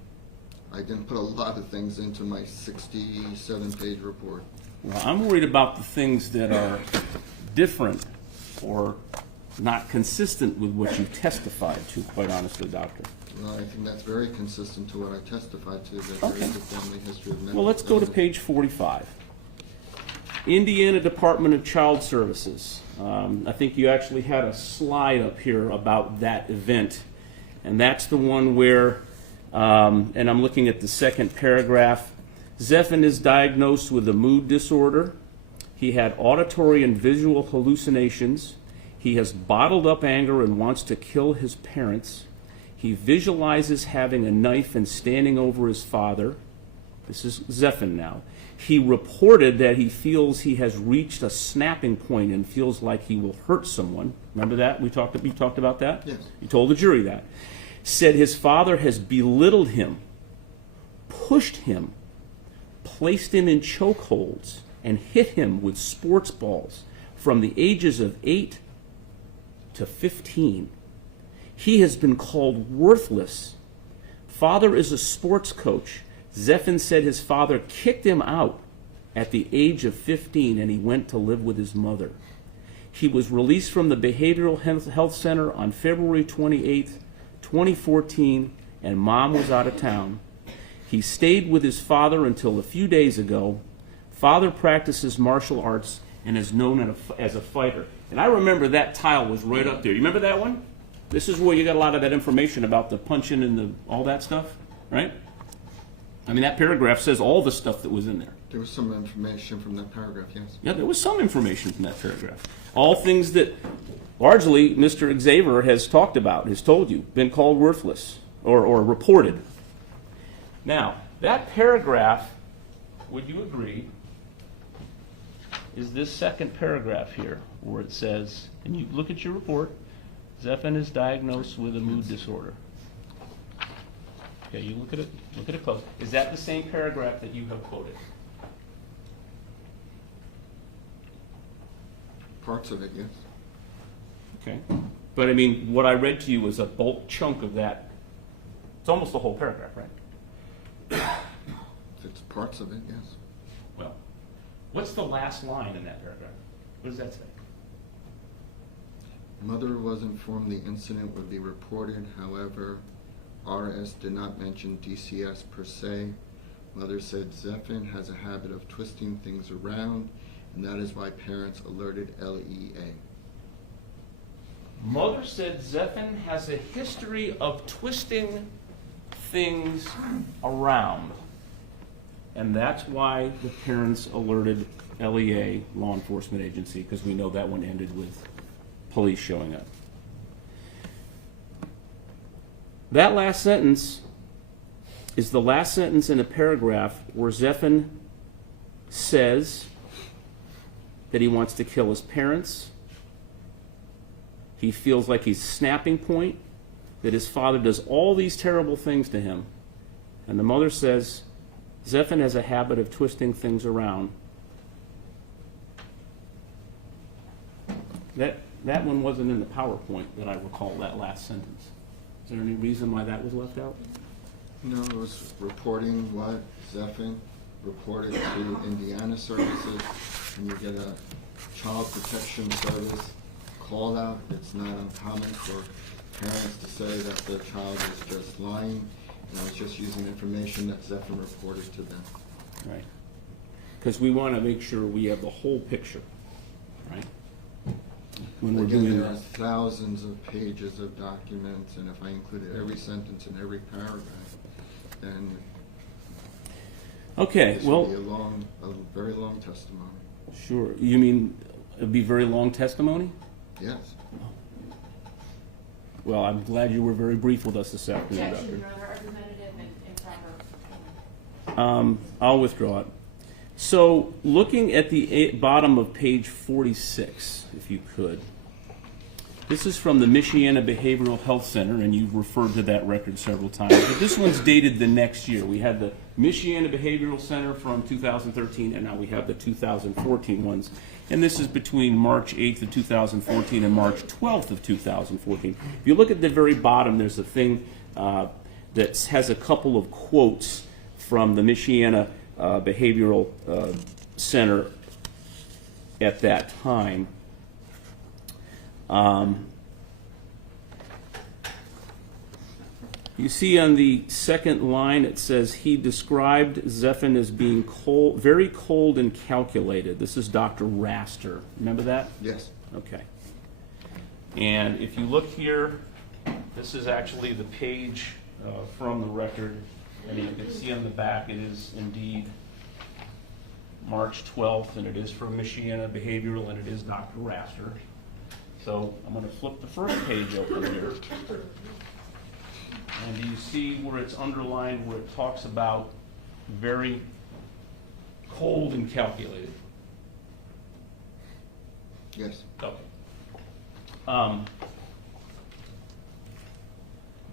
I didn't put a lot of things into my 67-page report. Well, I'm worried about the things that are different or not consistent with what you testified to, quite honestly, Doctor. Well, I think that's very consistent to what I testified to, that there is a family history of mental Well, let's go to illness. page 45. Indiana Department of Child Services. I think you actually had a slide up here about that event. And that's the one where, and I'm looking at the second paragraph, Zephan is diagnosed with a mood disorder. He had auditory and visual hallucinations. He has bottled up anger and wants to kill his parents. He visualizes having a knife and standing over his father. This is Zephan now. He reported that he feels he has reached a snapping point and feels like he will hurt someone. Remember that? We talked about that? Yes. You told the jury that. said his father has belittled him, pushed him, placed him in chokeholds, and hit him with sports balls from the ages of 8 to 15. He has been called worthless. Father is a sports coach. Zephin said his father kicked him out at the age of 15 and he went to live with his mother. He was released from the Behavioral Health Center on February 28th, 2014, and Mom was out of town. He stayed with his father until a few days ago. Father practices martial arts and is known as a fighter. And I remember that tile was right up there. You remember that one? This is where you got a lot of that information about the punching and all that stuff, right? I mean, that paragraph says all the stuff that was in there. There was some information from that paragraph, yes. Yeah, there was some information from that paragraph. All things that largely Mr. Xaver has talked about, has told you, been called worthless or reported. Now, that paragraph, would you agree, is this second paragraph here, where it says, and you look at your report, Zephin is diagnosed with a mood disorder. Okay, you look at it close. Is that the same paragraph that you have quoted? Parts of it, yes. Okay. But I mean, what I read to you was a bulk chunk of that. It's almost the whole paragraph, right? If it's parts of it, yes. Well, what's the last line in that paragraph? What does that say? Mother was informed the incident would be reported. However, RS did not mention DCS per se. Mother said Zephin has a habit of twisting things around, and that is why parents alerted LEA. Mother said Zephin has a history of twisting things around, and that's why the parents alerted LEA, law enforcement agency, because we know that one ended with police showing up. That last sentence is the last sentence in a paragraph where Zephin says that he wants to kill his parents. He feels like he's snapping point, that his father does all these terrible things to him. And the mother says, Zephin has a habit of twisting things around. That one wasn't in the PowerPoint that I recall, that last sentence. Is there any reason why that was left out? No, it was reporting what Zephin reported to Indiana Services. When you get a child protection service call out, it's not uncommon for parents to say that their child is just lying. And I was just using information that Zephin reported to them. Right. Because we want to make sure we have the whole picture, right? When we're Again, doing there are this. thousands of pages of documents, and if I included every sentence in every paragraph, then Okay, this well, would be a very long testimony. sure. You mean it'd be very long testimony? Yes. Well, I'm glad you were very brief with us this afternoon, Objection, Doctor. Your Honor, argumentative and improper. I'll withdraw it. So, looking at the bottom of page 46, if you could. This is from the Michiana Behavioral Health Center, and you've referred to that record several times. But this one's dated the next year. We had the Michiana Behavioral Center from 2013, and now we have the 2014 ones. And this is between March 8th of 2014 and March 12th of 2014. If you look at the very bottom, there's a thing that has a couple of quotes from the Michiana Behavioral Center at that time. You see on the second line it says he described Zephin as being cold, very cold and calculated. This is Dr. Raster. Remember that? Yes. Okay. And if you look here, this is actually the page from the record, and you can see on the back it is indeed March 12th, and it is from Michiana Behavioral, and it is Dr. Raster. So I'm going to flip the first page open here. And do you see where it's underlined, where it talks about very cold and calculated? Yes. Okay.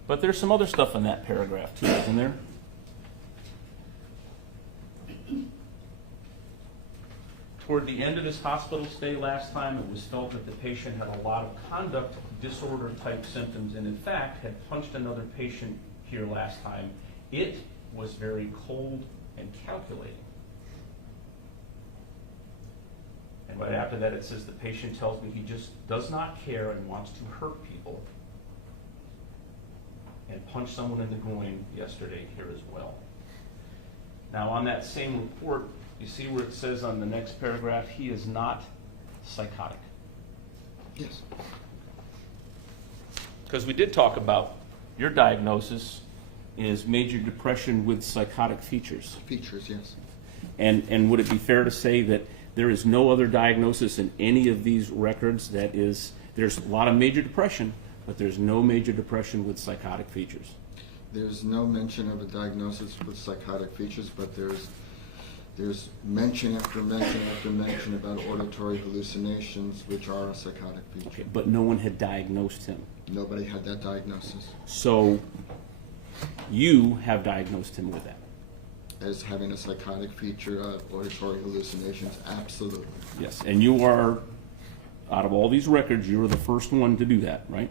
But there's some other stuff in that paragraph too, isn't there? Toward the end of his hospital stay last time, it was felt that the patient had a lot of conduct disorder type symptoms and in fact had punched another patient here last time. It was very cold and calculating. And right after that it says the patient tells me he just does not care and wants to hurt people and punched someone in the groin yesterday here as well. Now on that same report, you see where it says on the next paragraph, he is not psychotic. Yes. Because we did talk about your diagnosis is major depression with psychotic features. Features, yes. And would it be fair to say that there is no other diagnosis in any of these records that is, there's a lot of major depression, but there's no major depression with psychotic features? There's no mention of a diagnosis with psychotic features, but there's mention after mention after mention about auditory hallucinations, which are a psychotic feature. Okay, but no one had diagnosed him. Nobody had that diagnosis So you have diagnosed him with that. as having a psychotic feature, auditory hallucinations, absolutely. Yes, and you are, out of all these records, you are the first one to do that, right?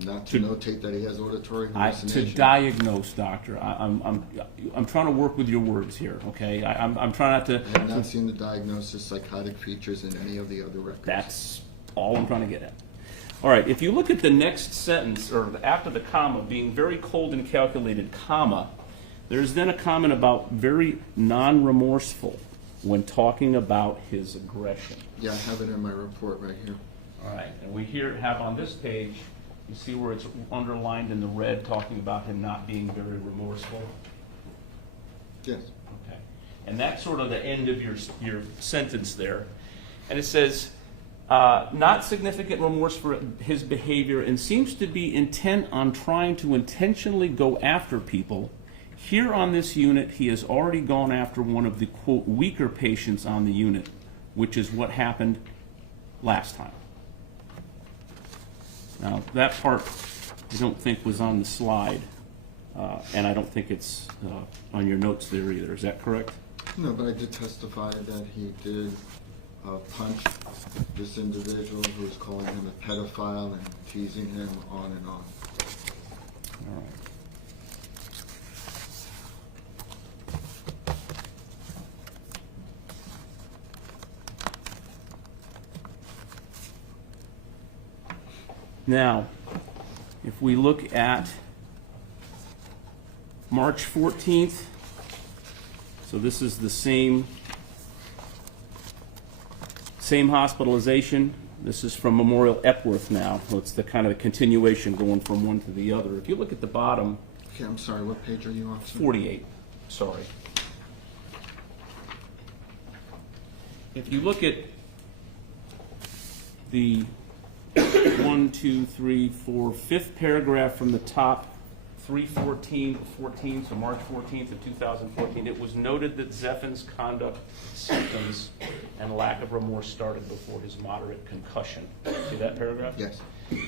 Not to notate that he has auditory To hallucinations. diagnose, doctor. I'm trying to work with your words here, okay? I'm trying not to. I have not seen the diagnosis psychotic features in any of the other records. That's all I'm trying to get at. All right, if you look at the next sentence, or after the comma, being very cold and calculated, comma, there's then a comment about very non-remorseful when talking about his aggression. Yeah, I have it in my report right here. All right, and we here have on this page, you see where it's underlined in the red, talking about him not being very remorseful? Yes. Okay. And that's sort of the end of your sentence there. And it says, not significant remorse for his behavior and seems to be intent on trying to intentionally go after people. Here on this unit, he has already gone after one of the, quote, weaker patients on the unit, which is what happened last time. Now, that part I don't think was on the slide, and I don't think it's on your notes there either. Is that correct? No, but I did testify that he did punch this individual who was calling him a pedophile and teasing him on and on. All right. Now, if we look at March 14th, so this is the same hospitalization. This is from Memorial Epworth now. So it's the kind of a continuation going from one to the other. If you look at the bottom, Okay, I'm sorry, what page are you on, sir? 48, sorry. If you look at the 1, 2, 3, 4, fifth paragraph from the top, 3/14/14, so March 14th of 2014, it was noted that Zeffen's conduct symptoms and lack of remorse started before his moderate concussion. See that paragraph? Yes.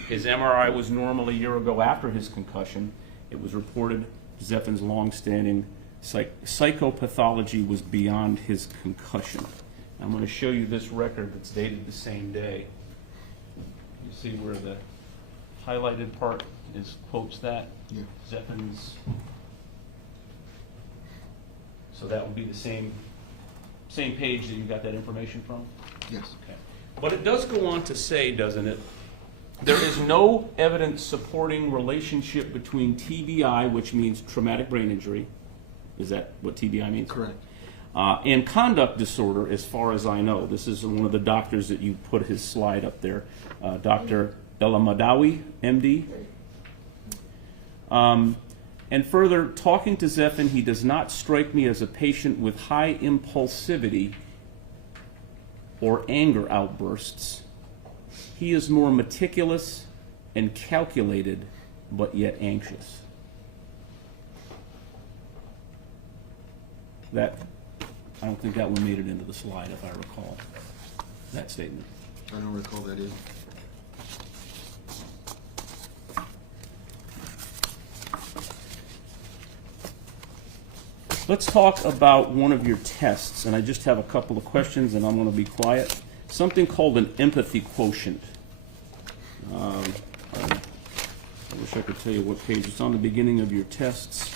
His MRI was normal a year ago after his concussion. It was reported Zeffen's longstanding psychopathology was beyond his concussion. I'm going to show you this record that's dated the same day. You see where the highlighted part quotes that? Yeah. Zeffen's. So that would be the same page that you got that information from? Yes. Okay. But it does go on to say, doesn't it, there is no evidence supporting relationship between TBI, which means traumatic brain injury. Is that what TBI means? Correct. And conduct disorder, as far as I know. This is one of the doctors that you put his slide up there, Dr. Elamadawi, MD. And further, talking to Zeffen, he does not strike me as a patient with high impulsivity or anger outbursts. He is more meticulous and calculated, but yet anxious. That, I don't think that one made it into the slide, if I recall, that statement. I don't recall that either. Let's talk about one of your tests, and I just have a couple of questions, and I'm going to be quiet. Something called an empathy quotient. I wish I could tell you what page. It's on the beginning of your tests.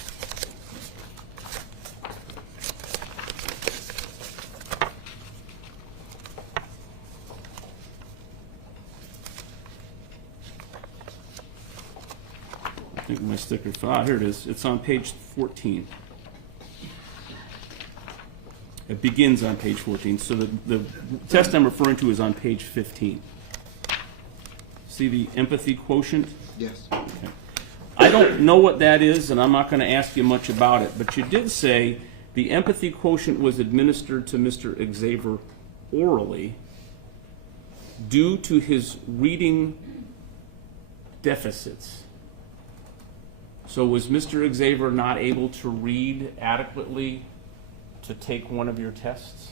I think my sticker, here it is. It's on page 14. It begins on page 14. So the test I'm referring to is on page 15. See the empathy quotient? Yes. Okay. I don't know what that is, and I'm not going to ask you much about it, but you did say the empathy quotient was administered to Mr. Xaver orally due to his reading deficits. So was Mr. Xaver not able to read adequately to take one of your tests?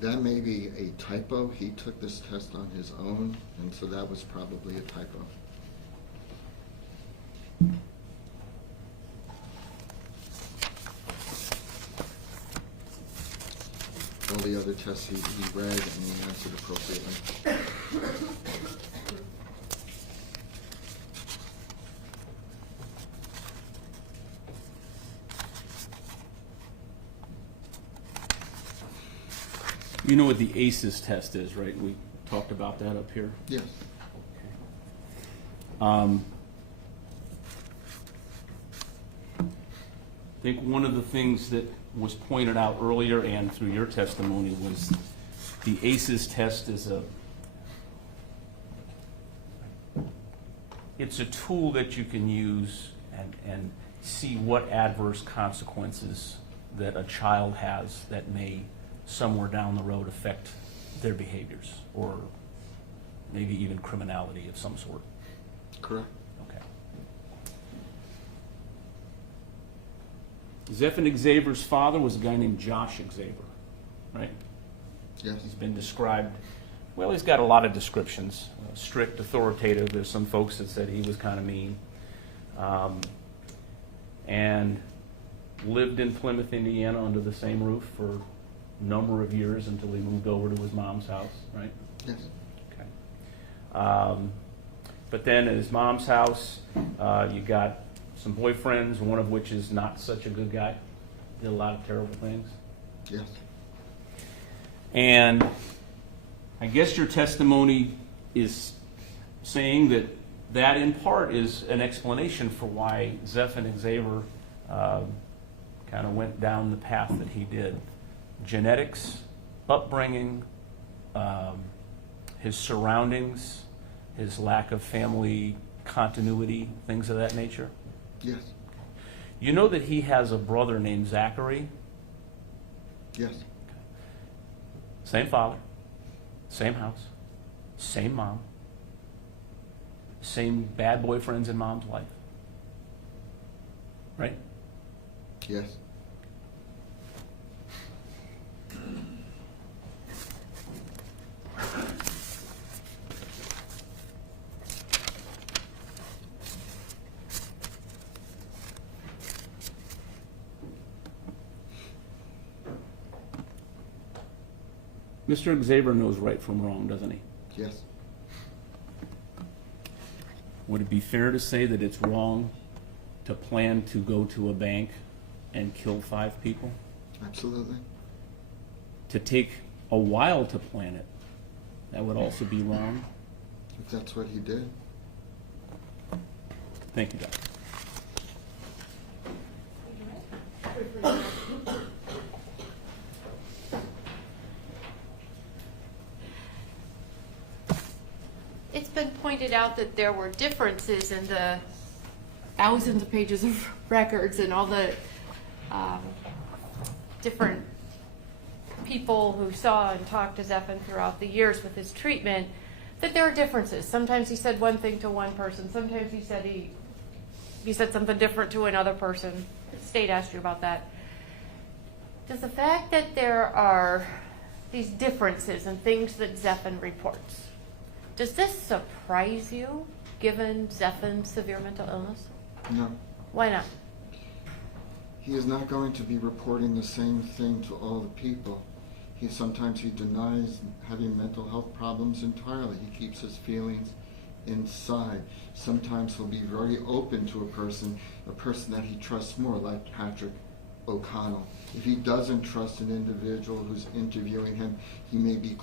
That may be a typo. He took this test on his own, and so that was probably a typo. All the other tests he read and he answered appropriately. You know what the ACEs test is, right? We talked about that up here. Yes. I think one of the things that was pointed out earlier and through your testimony was the ACEs test is it's a tool that you can use and see what adverse consequences that a child has that may somewhere down the road affect their behaviors or maybe even criminality of some sort. Correct. Okay. Zephyr Xaver's father was a guy named Josh Xaver, right? Yes. He's been described, well, he's got a lot of descriptions. Strict, authoritative. There's some folks that said he was kind of mean. And lived in Plymouth, Indiana under the same roof for a number of years until he moved over to his mom's house, right? Yes. Okay. But then at his mom's house, you got some boyfriends, one of which is not such a good guy. Did a lot of terrible things. Yes. And I guess your testimony is saying that that in part is an explanation for why Zephyr Xaver kind of went down the path that he did. Genetics, upbringing, his surroundings, his lack of family continuity, things of that nature. Yes. You know that he has a brother named Zachary? Yes. Same father, same house, same mom, same bad boyfriends in mom's life. Right? Yes. Mr. Xaver knows right from wrong, doesn't he? Yes. Would it be fair to say that it's wrong to plan to go to a bank and kill 5 people? Absolutely. To take a while to plan it, that would also be wrong? If that's what he did. Thank you, Doctor. It's been pointed out that there were differences in the thousands of pages of records and all the different people who saw and talked to Zephyr throughout the years with his treatment, that there are differences. Sometimes he said one thing to one person. Sometimes he said something different to another person. The state asked you about that. Does the fact that there are these differences in things that Zephyr reports, Does this surprise you, given Zefan's severe mental illness? No. Why not? He is not going to be reporting the same thing to all the people. Sometimes he denies having mental health problems entirely. He keeps his feelings inside. Sometimes he'll be very open to a person that he trusts more, like Patrick O'Connell. If he doesn't trust an individual who's interviewing him, he may be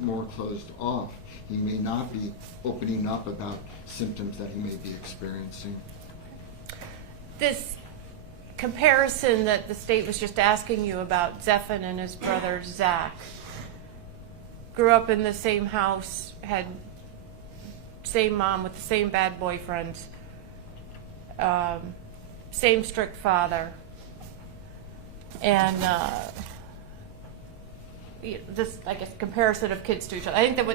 more closed off. He may not be opening up about symptoms that he may be experiencing. This comparison that the state was just asking you about, Zephan and his brother Zach, grew up in the same house, had same mom with the same bad boyfriends, same strict father, and this, I guess, comparison of kids to each other. I think that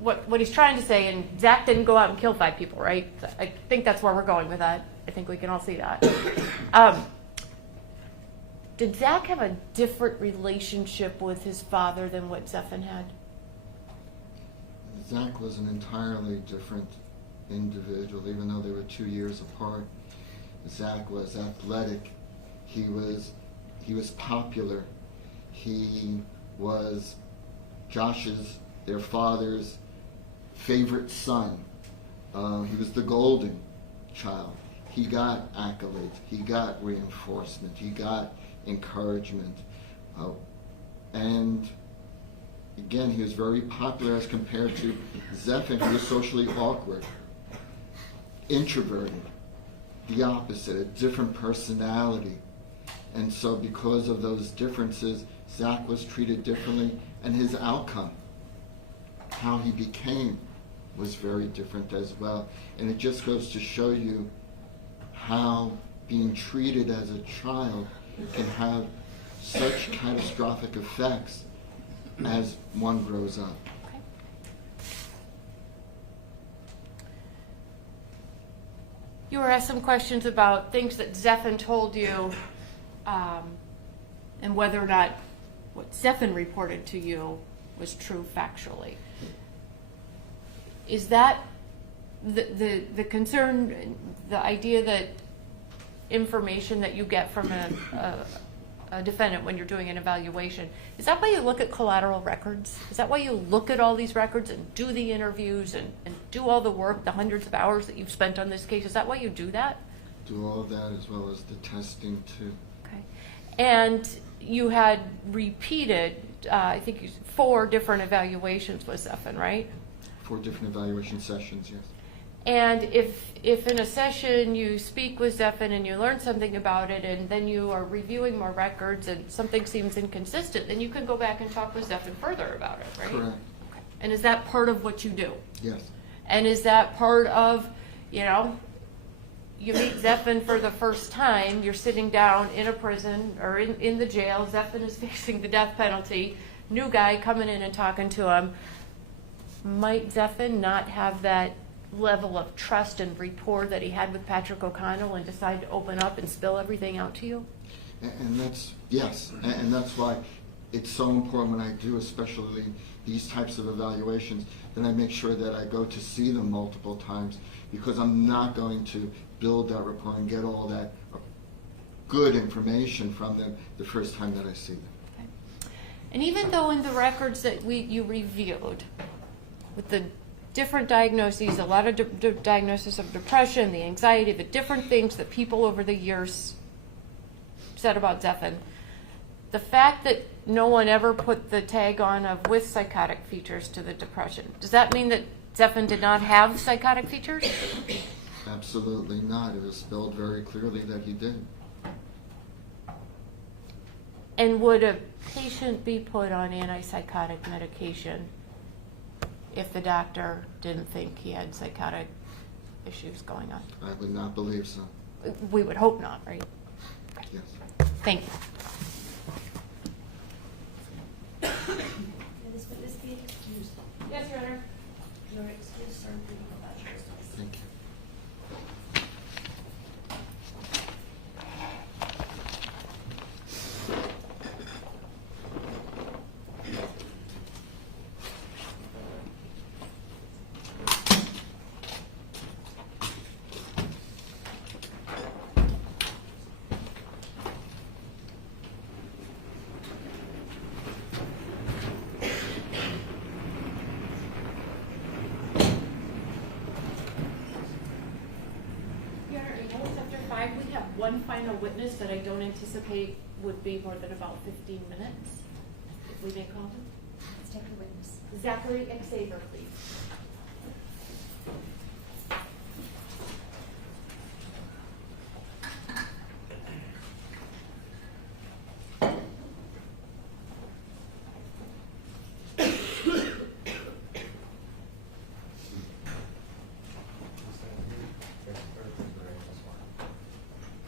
what he's trying to say, and Zach didn't go out and kill 5 people, right? I think that's where we're going with that. I think we can all see that. Did Zach have a different relationship with his father than what Zephan had? Zach was an entirely different individual, even though they were 2 years apart. Zach was athletic. He was popular. He was their father's favorite son. He was the golden child. He got accolades. He got reinforcement. He got encouragement. And again, he was very popular as compared to Zephan, who was socially awkward, introverted, the opposite, a different personality. And so because of those differences, Zach was treated differently, and his outcome, how he became, was very different as well. And it just goes to show you how being treated as a child can have such catastrophic effects as one grows up. Okay. You were asked some questions about things that Zephan told you, and whether or not what Zephan reported to you was true factually. Is that the concern, the idea that information that you get from a defendant when you're doing an evaluation, is that why you look at collateral records? Is that why you look at all these records and do the interviews and do all the work, the hundreds of hours that you've spent on this case? Is that why you do that? Do all of that as well as the testing too. Okay. And you had repeated, I think 4 different evaluations with Zephan, right? 4 different evaluation sessions, yes. And if in a session you speak with Zephan and you learn something about it, and then you are reviewing more records and something seems inconsistent, then you can go back and talk with Zephan further about it, right? Correct. Okay. And is that part of what you do? Yes. And is that part of, you meet Zephan for the first time, you're sitting down in a prison or in the jail, Zephan is facing the death penalty, new guy coming in and talking to him. Might Zephan not have that level of trust and rapport that he had with Patrick O'Connell and decide to open up and spill everything out to you? And that's, yes, and that's why it's so important when I do especially these types of evaluations, that I make sure that I go to see them multiple times, because I'm not going to build that rapport and get all that good information from them the first time that I see them. Okay. And even though in the records that you reviewed, with the different diagnoses, a lot of diagnosis of depression, the anxiety, the different things that people over the years said about Zephan, the fact that no one ever put the tag on of with psychotic features to the depression, does that mean that Zephan did not have psychotic features? Absolutely not. It was spelled very clearly that he did. And would a patient be put on antipsychotic medication if the doctor didn't think he had psychotic issues going on? I would not believe so. We would hope not, right? Okay. Yes. Thank you. May this witness be excused? Yes, Your Honor. You're excused, sir. We will not your witness. Thank you. one final witness that I don't anticipate would be more than about 15 minutes. If we may call him. Let's take a witness. Zachary Xaver, please.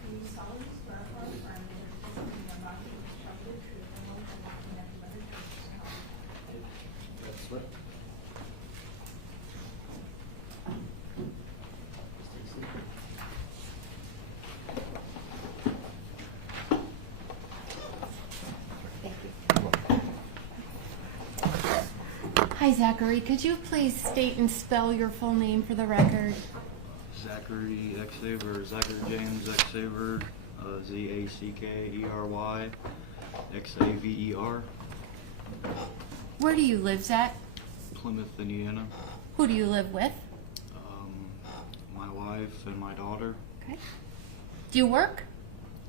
Do you solemnly swear or affirm that your testimony you're about to give is true to the truth and will be nothing but the truth so help you? That's what. Hi, Zachary. Could you please state and spell your full name for the record? Zachary Xaver, Zachary James Xaver, Zackery, Xaver, Where do you live, Zach? Plymouth, Indiana. Who do you live with? My wife and my daughter. Okay. Do you work?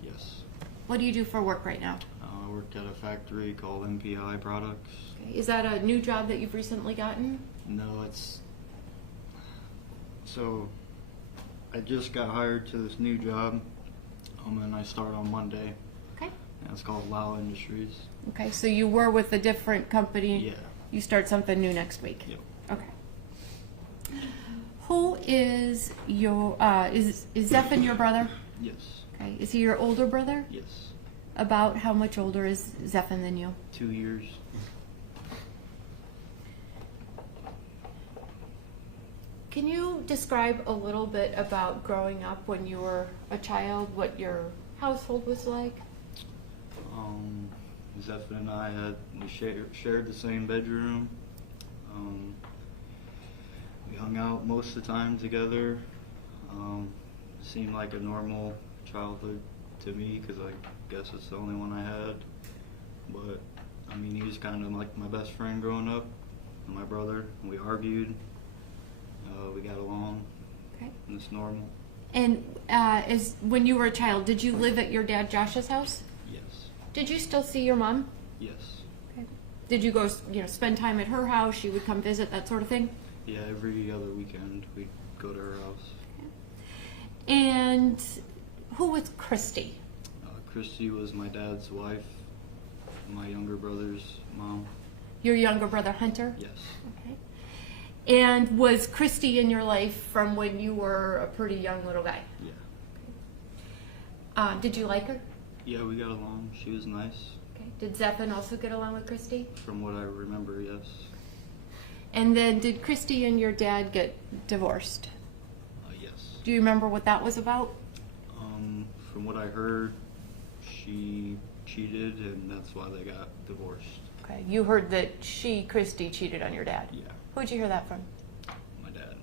Yes. What do you do for work right now? I work at a factory called MPI Products. Okay. Is that a new job that you've recently gotten? No, it's so I just got hired to this new job, and I start on Monday. Okay. And it's called Lau Industries. Okay, so you were with a different company. Yeah. You start something new next week. Yep. Okay. Who is your is Zephan your brother? Yes. Okay. Is he your older brother? Yes. About how much older is Zephan than you? 2 years. Can you describe a little bit about growing up when you were a child, what your household was like? Zephan and I shared the same bedroom. We hung out most of the time together. Seemed like a normal childhood to me because I guess it's the only one I had. But I mean, he was kind of like my best friend growing up, and my brother. We argued. We got along. Okay. And it's normal. And when you were a child, did you live at your dad Josh's house? Yes. Did you still see your mom? Yes. Okay. Did you go, spend time at her house? She would come visit, that sort of thing? Yeah, every other weekend we'd go to her house. And who was Christy? Christy was my dad's wife, my younger brother's mom. Your younger brother, Hunter? Yes. Okay. And was Christy in your life from when you were a pretty young little guy? Yeah. Did you like her? Yeah, we got along. She was nice. Okay. Did Zephan also get along with Christy? From what I remember, yes. And then did Christy and your dad get divorced? Yes. Do you remember what that was about? From what I heard, she cheated, and that's why they got divorced. Okay. You heard that Christy, cheated on your dad? Yeah, Who'd you hear that from? my dad.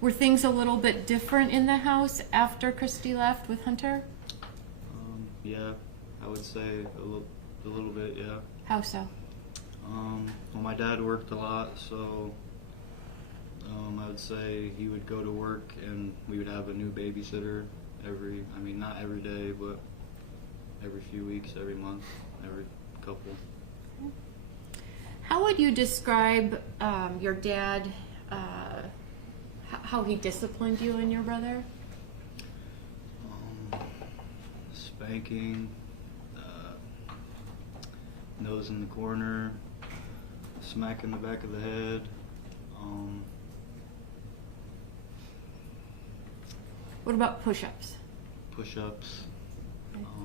Were things a little bit different in the house after Christy left with Hunter? Yeah, I would say a little bit, yeah. How so? Well, my dad worked a lot, so I would say he would go to work and we would have a new babysitter not every day, but every few weeks, every month, every couple. How would you describe your dad, how he disciplined you and your brother? Spanking, nose in the corner, smack in the back of the head. What about push-ups? Push-ups.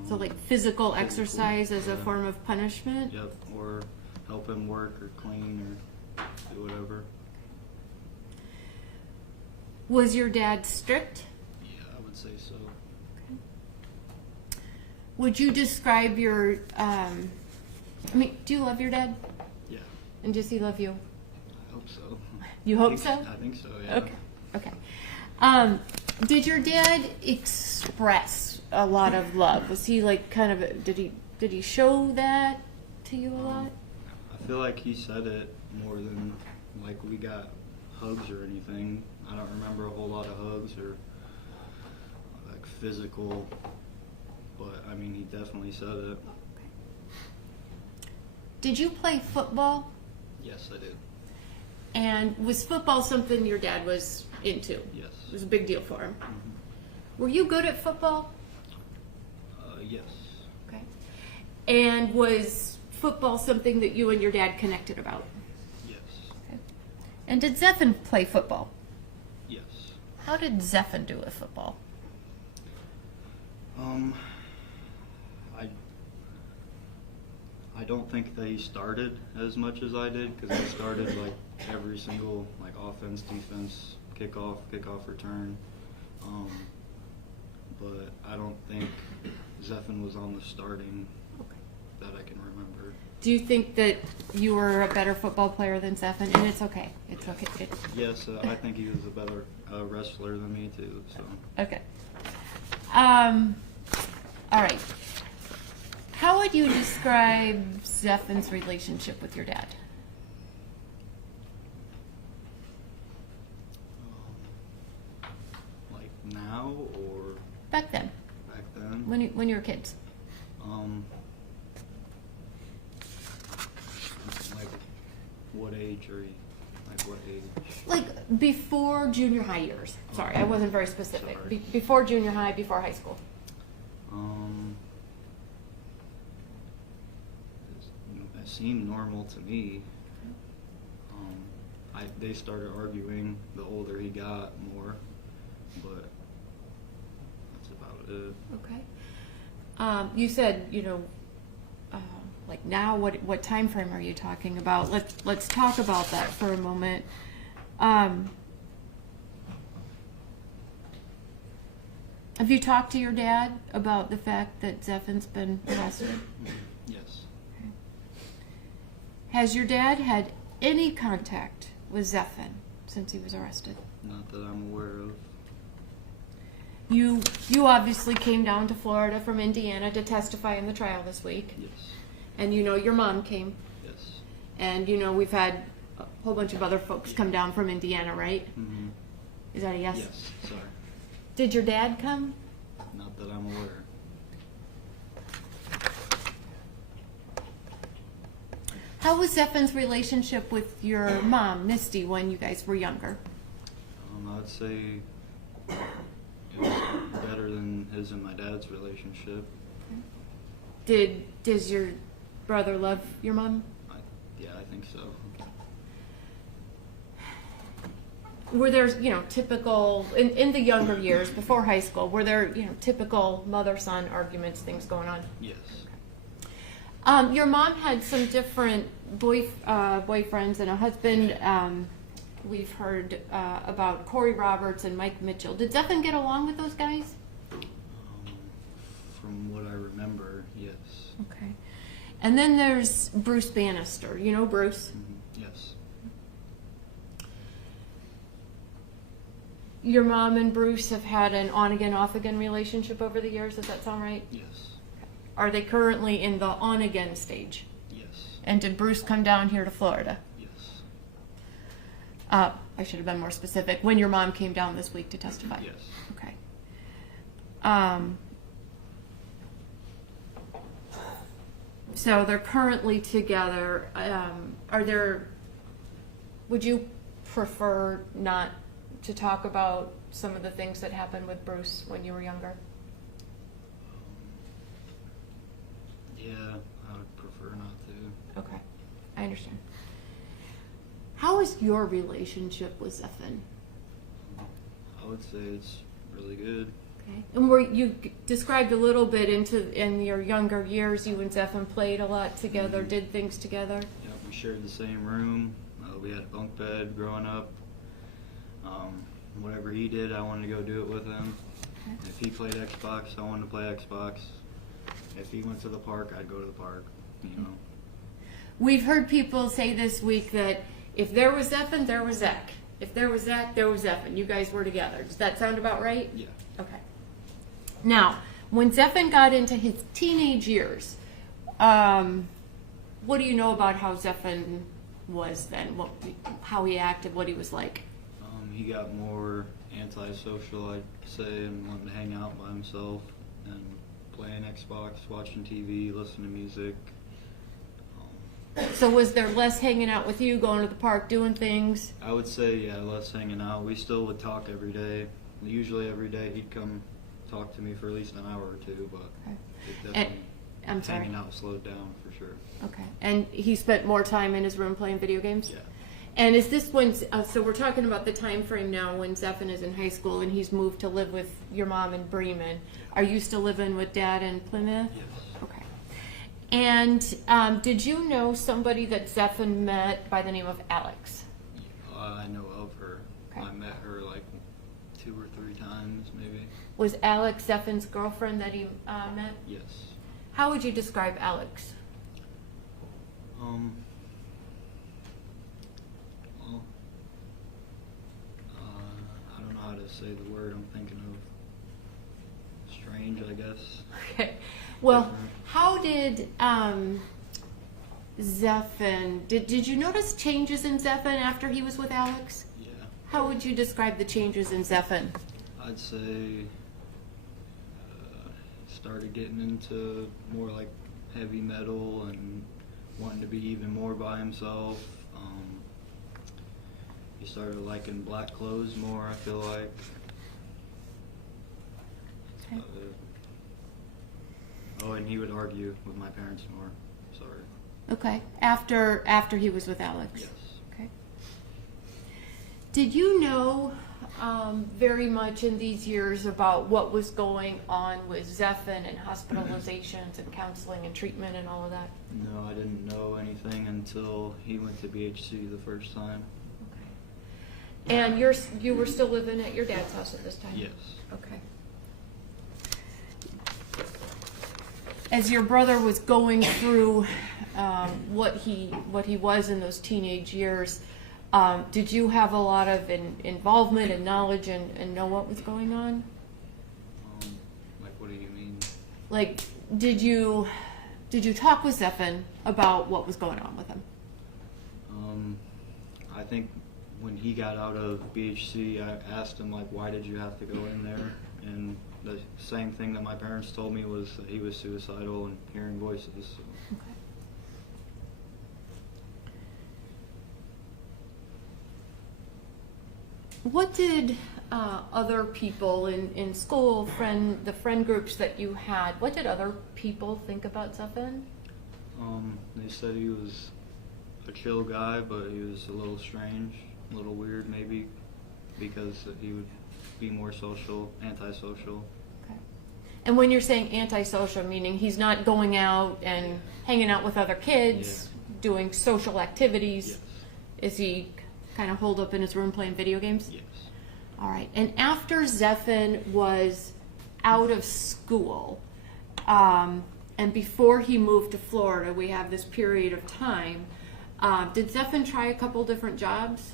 So like physical exercise as a yeah. form of punishment? Yep, or help him work or clean or do whatever. Was your dad strict? Yeah, I would say so. Would you describe your, do you love your dad? Yeah, And does he love you? I hope so. You hope so? I think so, yeah. Okay, okay. Did your dad express a lot of love? Was he like kind of, did he show that to you a lot? I feel like he said it more than like we got hugs or anything. I don't remember a whole lot of hugs or like physical, but I mean, he definitely said it. Did you play football? Yes, I did. And was football something your dad was into? Yes. It was a big deal for him. Mm-hmm. Were you good at football? Yes. Okay. And was football something that you and your dad connected about? Yes. Okay. And did Zephan play football? Yes. How did Zephan do at football? I don't think that he started as much as I did, because I started like every single like offense, defense, kickoff return. But I don't think Zephan was on the starting that I can remember. Do you think that you were a better football player than Zephan? And it's okay. It's okay. Yes, I think he was a better wrestler than me too. So Okay. All right. How would you describe Zephan's relationship with your dad? like now or Back then, back then? when you were kids. Like what age are you? Like what age? Like before junior high years. Sorry, I wasn't very specific. Sorry. Before junior high, before high school. It seemed normal to me. They started arguing the older he got more, but that's about it. Okay. You said, like now, what time frame are you talking about? Let's talk about that for a moment. Have you talked to your dad about the fact that Zephan's been arrested? Yes. Has your dad had any contact with Zephan since he was arrested? Not that I'm aware of. You obviously came down to Florida from Indiana to testify in the trial this week. Yes. And your mom came. Yes. And we've had a whole bunch of other folks come down from Indiana, right? Mm-hmm. Is that a yes? Yes. Sorry. Did your dad come? Not that I'm aware. How was Zephan's relationship with your mom, Misty, when you guys were younger? I'd say it was better than his and my dad's relationship. Does your brother love your mom? Yeah, I think so. Were there, typical, in the younger years, before high school, were there, typical mother-son arguments, things going on? Yes. Your mom had some different boyfriends and a husband. We've heard about Corey Roberts and Mike Mitchell. Did Zephan get along with those guys? From what I remember, yes. Okay. And then there's Bruce Bannister. You know Bruce? Mm-hmm. Yes. Your mom and Bruce have had an on-again, off-again relationship over the years. Does that sound right? Yes. Are they currently in the on-again stage? Yes. And did Bruce come down here to Florida? Yes. I should have been more specific. When your mom came down this week to testify? Yes. Okay. So they're currently together. Would you prefer not to talk about some of the things that happened with Bruce when you were younger? Yeah, I would prefer not to. Okay, I understand. How is your relationship with Zephan? I would say it's really good. Okay, and you described a little bit in your younger years, you and Zephan played a lot together, did things together. Yeah, we shared the same room. We had a bunk bed growing up. Whatever he did, I wanted to go do it with him. Okay. If he played Xbox, I wanted to play Xbox. If he went to the park, I'd go to the park. We've heard people say this week that if there was Zephan, there was Zach. If there was Zach, there was Zephan. You guys were together. Does that sound about right? Yeah. Okay. Now, when Zephan got into his teenage years, what do you know about how Zephan was then? How he acted, what he was like? he got more antisocial, I'd say, and wanted to hang out by himself and playing Xbox, watching TV, listening to music. So was there less hanging out with you, going to the park, doing things? I would say, yeah, less hanging out. We still would talk every day. Usually every day he'd come talk to me for at least an hour or two, but Okay. it And, definitely, I'm sorry. hanging out slowed down for sure. Okay. And he spent more time in his room playing video games? Yeah. And is this when, so we're talking about the time frame now when Zephan is in high school and he's moved to live with your mom in Bremen. Are you still living with Dad in Plymouth? Yes. Okay. And did you know somebody that Zephan met by the name of Alex? I know of her. Okay. I met her like 2 or 3 times, maybe. Was Alex Zephan's girlfriend that he met? Yes. How would you describe Alex? Well, I don't know how to say the word I'm thinking of. Strange, I guess. Okay. Well, Different. how did Zephan, did you notice changes in Zephan after he was with Alex? Yeah. How would you describe the changes in Zephan? I'd say started getting into more like heavy metal and wanting to be even more by himself. He started liking black clothes more, I feel like. Okay. That's about it. Oh, and he would argue with my parents more. Sorry. Okay. After he was with Alex? Yes. Okay. Did you know very much in these years about what was going on with Zephan and hospitalizations and counseling and treatment and all of that? No, I didn't know anything until he went to BHC the first time. Okay. And you were still living at your dad's house at this time? Yes. Okay. As your brother was going through what he was in those teenage years, did you have a lot of involvement and knowledge and know what was going on? Like, what do you mean? Like, did you talk with Zephan about what was going on with him? I think when he got out of BHC, I asked him, like, why did you have to go in there? And the same thing that my parents told me was that he was suicidal and hearing voices. So. Okay. What did other people in school, the friend groups that you had, what did other people think about Zephan? They said he was a chill guy, but he was a little strange, a little weird maybe, because he would be more social, antisocial. Okay. And when you're saying antisocial, meaning he's not going out and hanging out with other kids, doing social activities. Yes. Is he kind of holed up in his room playing video games? Yes. All right. And after Zephan was out of school, and before he moved to Florida, we have this period of time. Did Zephan try a couple different jobs?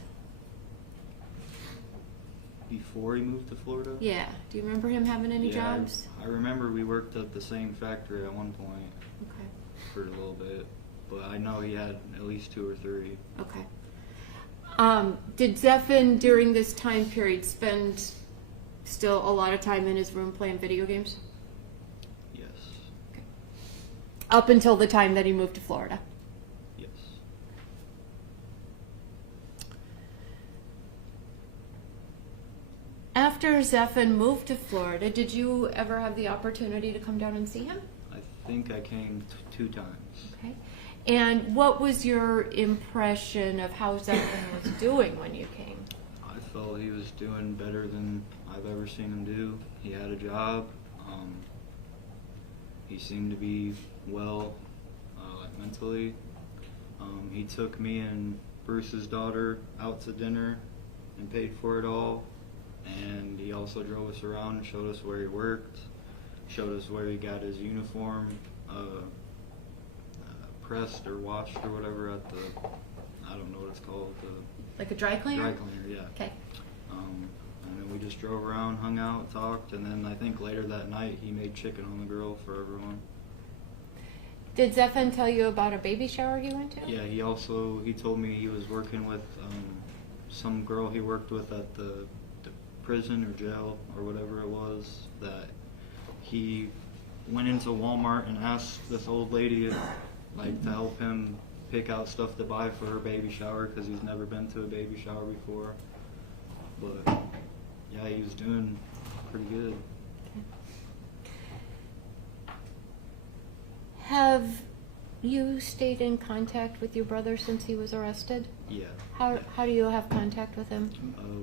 Before he moved to Florida? Yeah. Do you remember him having any jobs? I remember we worked at the same factory at one point Okay. for a little bit, but I know he had at least 2 or 3. Okay. Did Zephan during this time period spend still a lot of time in his room playing video games? Yes. Okay. Up until the time that he moved to Florida? Yes. After Zephan moved to Florida, did you ever have the opportunity to come down and see him? I think I came 2 times. Okay. And what was your impression of how Zephan was doing when you came? I felt he was doing better than I've ever seen him do. He had a job. He seemed to be well, like mentally. He took me and Bruce's daughter out to dinner and paid for it all. And he also drove us around and showed us where he worked, showed us where he got his uniform pressed or washed or whatever at the, I don't know what it's called, the Like a dry cleaner? dry cleaner, yeah. Okay. And then we just drove around, hung out, talked, and then I think later that night he made chicken on the grill for everyone. Did Zephan tell you about a baby shower he went to? Yeah, he told me he was working with some girl he worked with at the prison or jail or whatever it was, that he went into Walmart and asked this old lady like to help him pick out stuff to buy for her baby shower because he's never been to a baby shower before. But yeah, he was doing pretty good. Have you stayed in contact with your brother since he was arrested? Yeah. How do you have contact with him?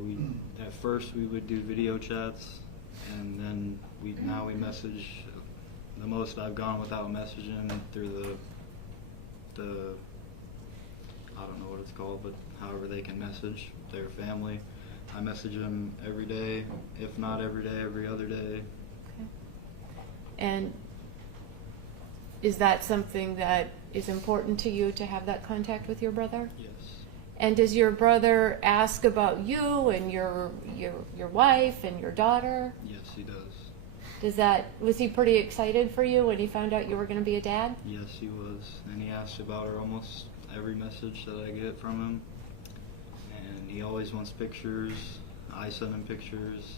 We at first we would do video chats, and then now we message. The most I've gone without messaging through the I don't know what it's called, but however they can message their family. I message them every day, if not every day, every other day. Okay. And is that something that is important to you, to have that contact with your brother? Yes. And does your brother ask about you and your wife and your daughter? Yes, he does. Was he pretty excited for you when he found out you were going to be a dad? Yes, he was. And he asks about her almost every message that I get from him. And he always wants pictures. I send him pictures.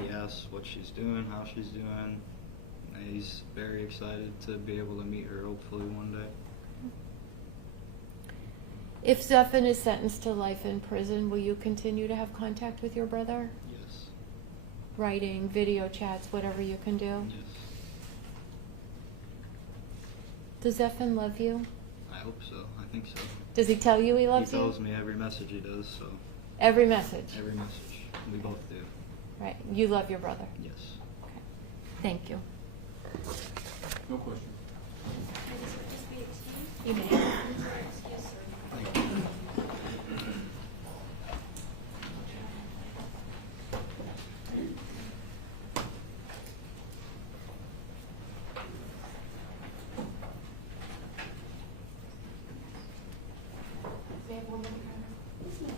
He asks what she's doing, how she's doing. And he's very excited to be able to meet her hopefully one day. If Zephan is sentenced to life in prison, will you continue to have contact with your brother? Yes. Writing, video chats, whatever you can do? Yes. Does Zephan love you? I hope so. I think so. Does he tell you he loves He you? tells me every message he does, so Every message? every message. We both do. Right. You love your brother? Yes. Okay. Thank you. No question. May this witness be excused? You may. Excused, sir. May I have one more? Yes, ma'am.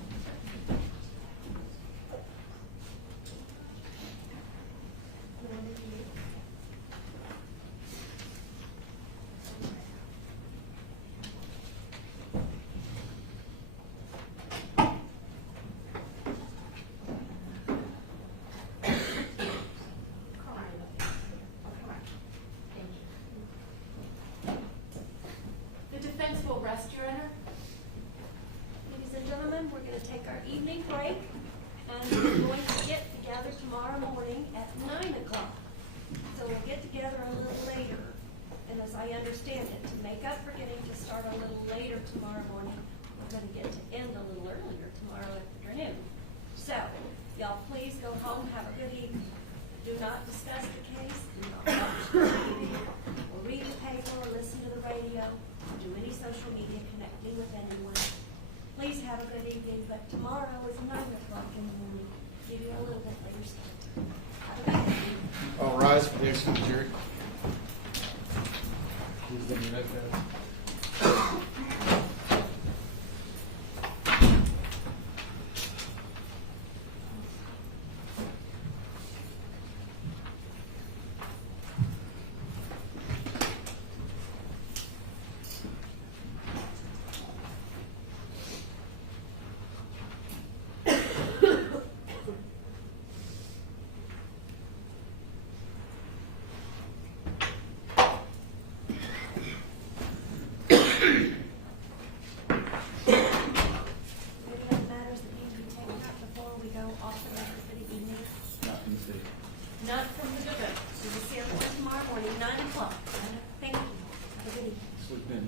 The defense will rest, Your Honor. Ladies and gentlemen, we're going to take our evening break, and we're going to get together tomorrow morning at 9 o'clock. So we'll get together a little later. And as I understand it, to make up for getting to start a little later tomorrow morning, we're going to get to end a little earlier tomorrow afternoon. So, y'all please go home, have a good evening. Do not discuss the case, do not watch the TV, or read the paper, or listen to the radio, or do any social media connecting with anyone. Please have a good evening, but tomorrow is 9 o'clock in the morning. Give you a little bit later start time. Have a good evening. All rise for the execution jury. Please let me write that. Any other matters that need to be taken up before we go off the record for the evening? Not from the defense. We will see everyone tomorrow morning, 9 o'clock. Thank you. Have a good evening. Sleep in.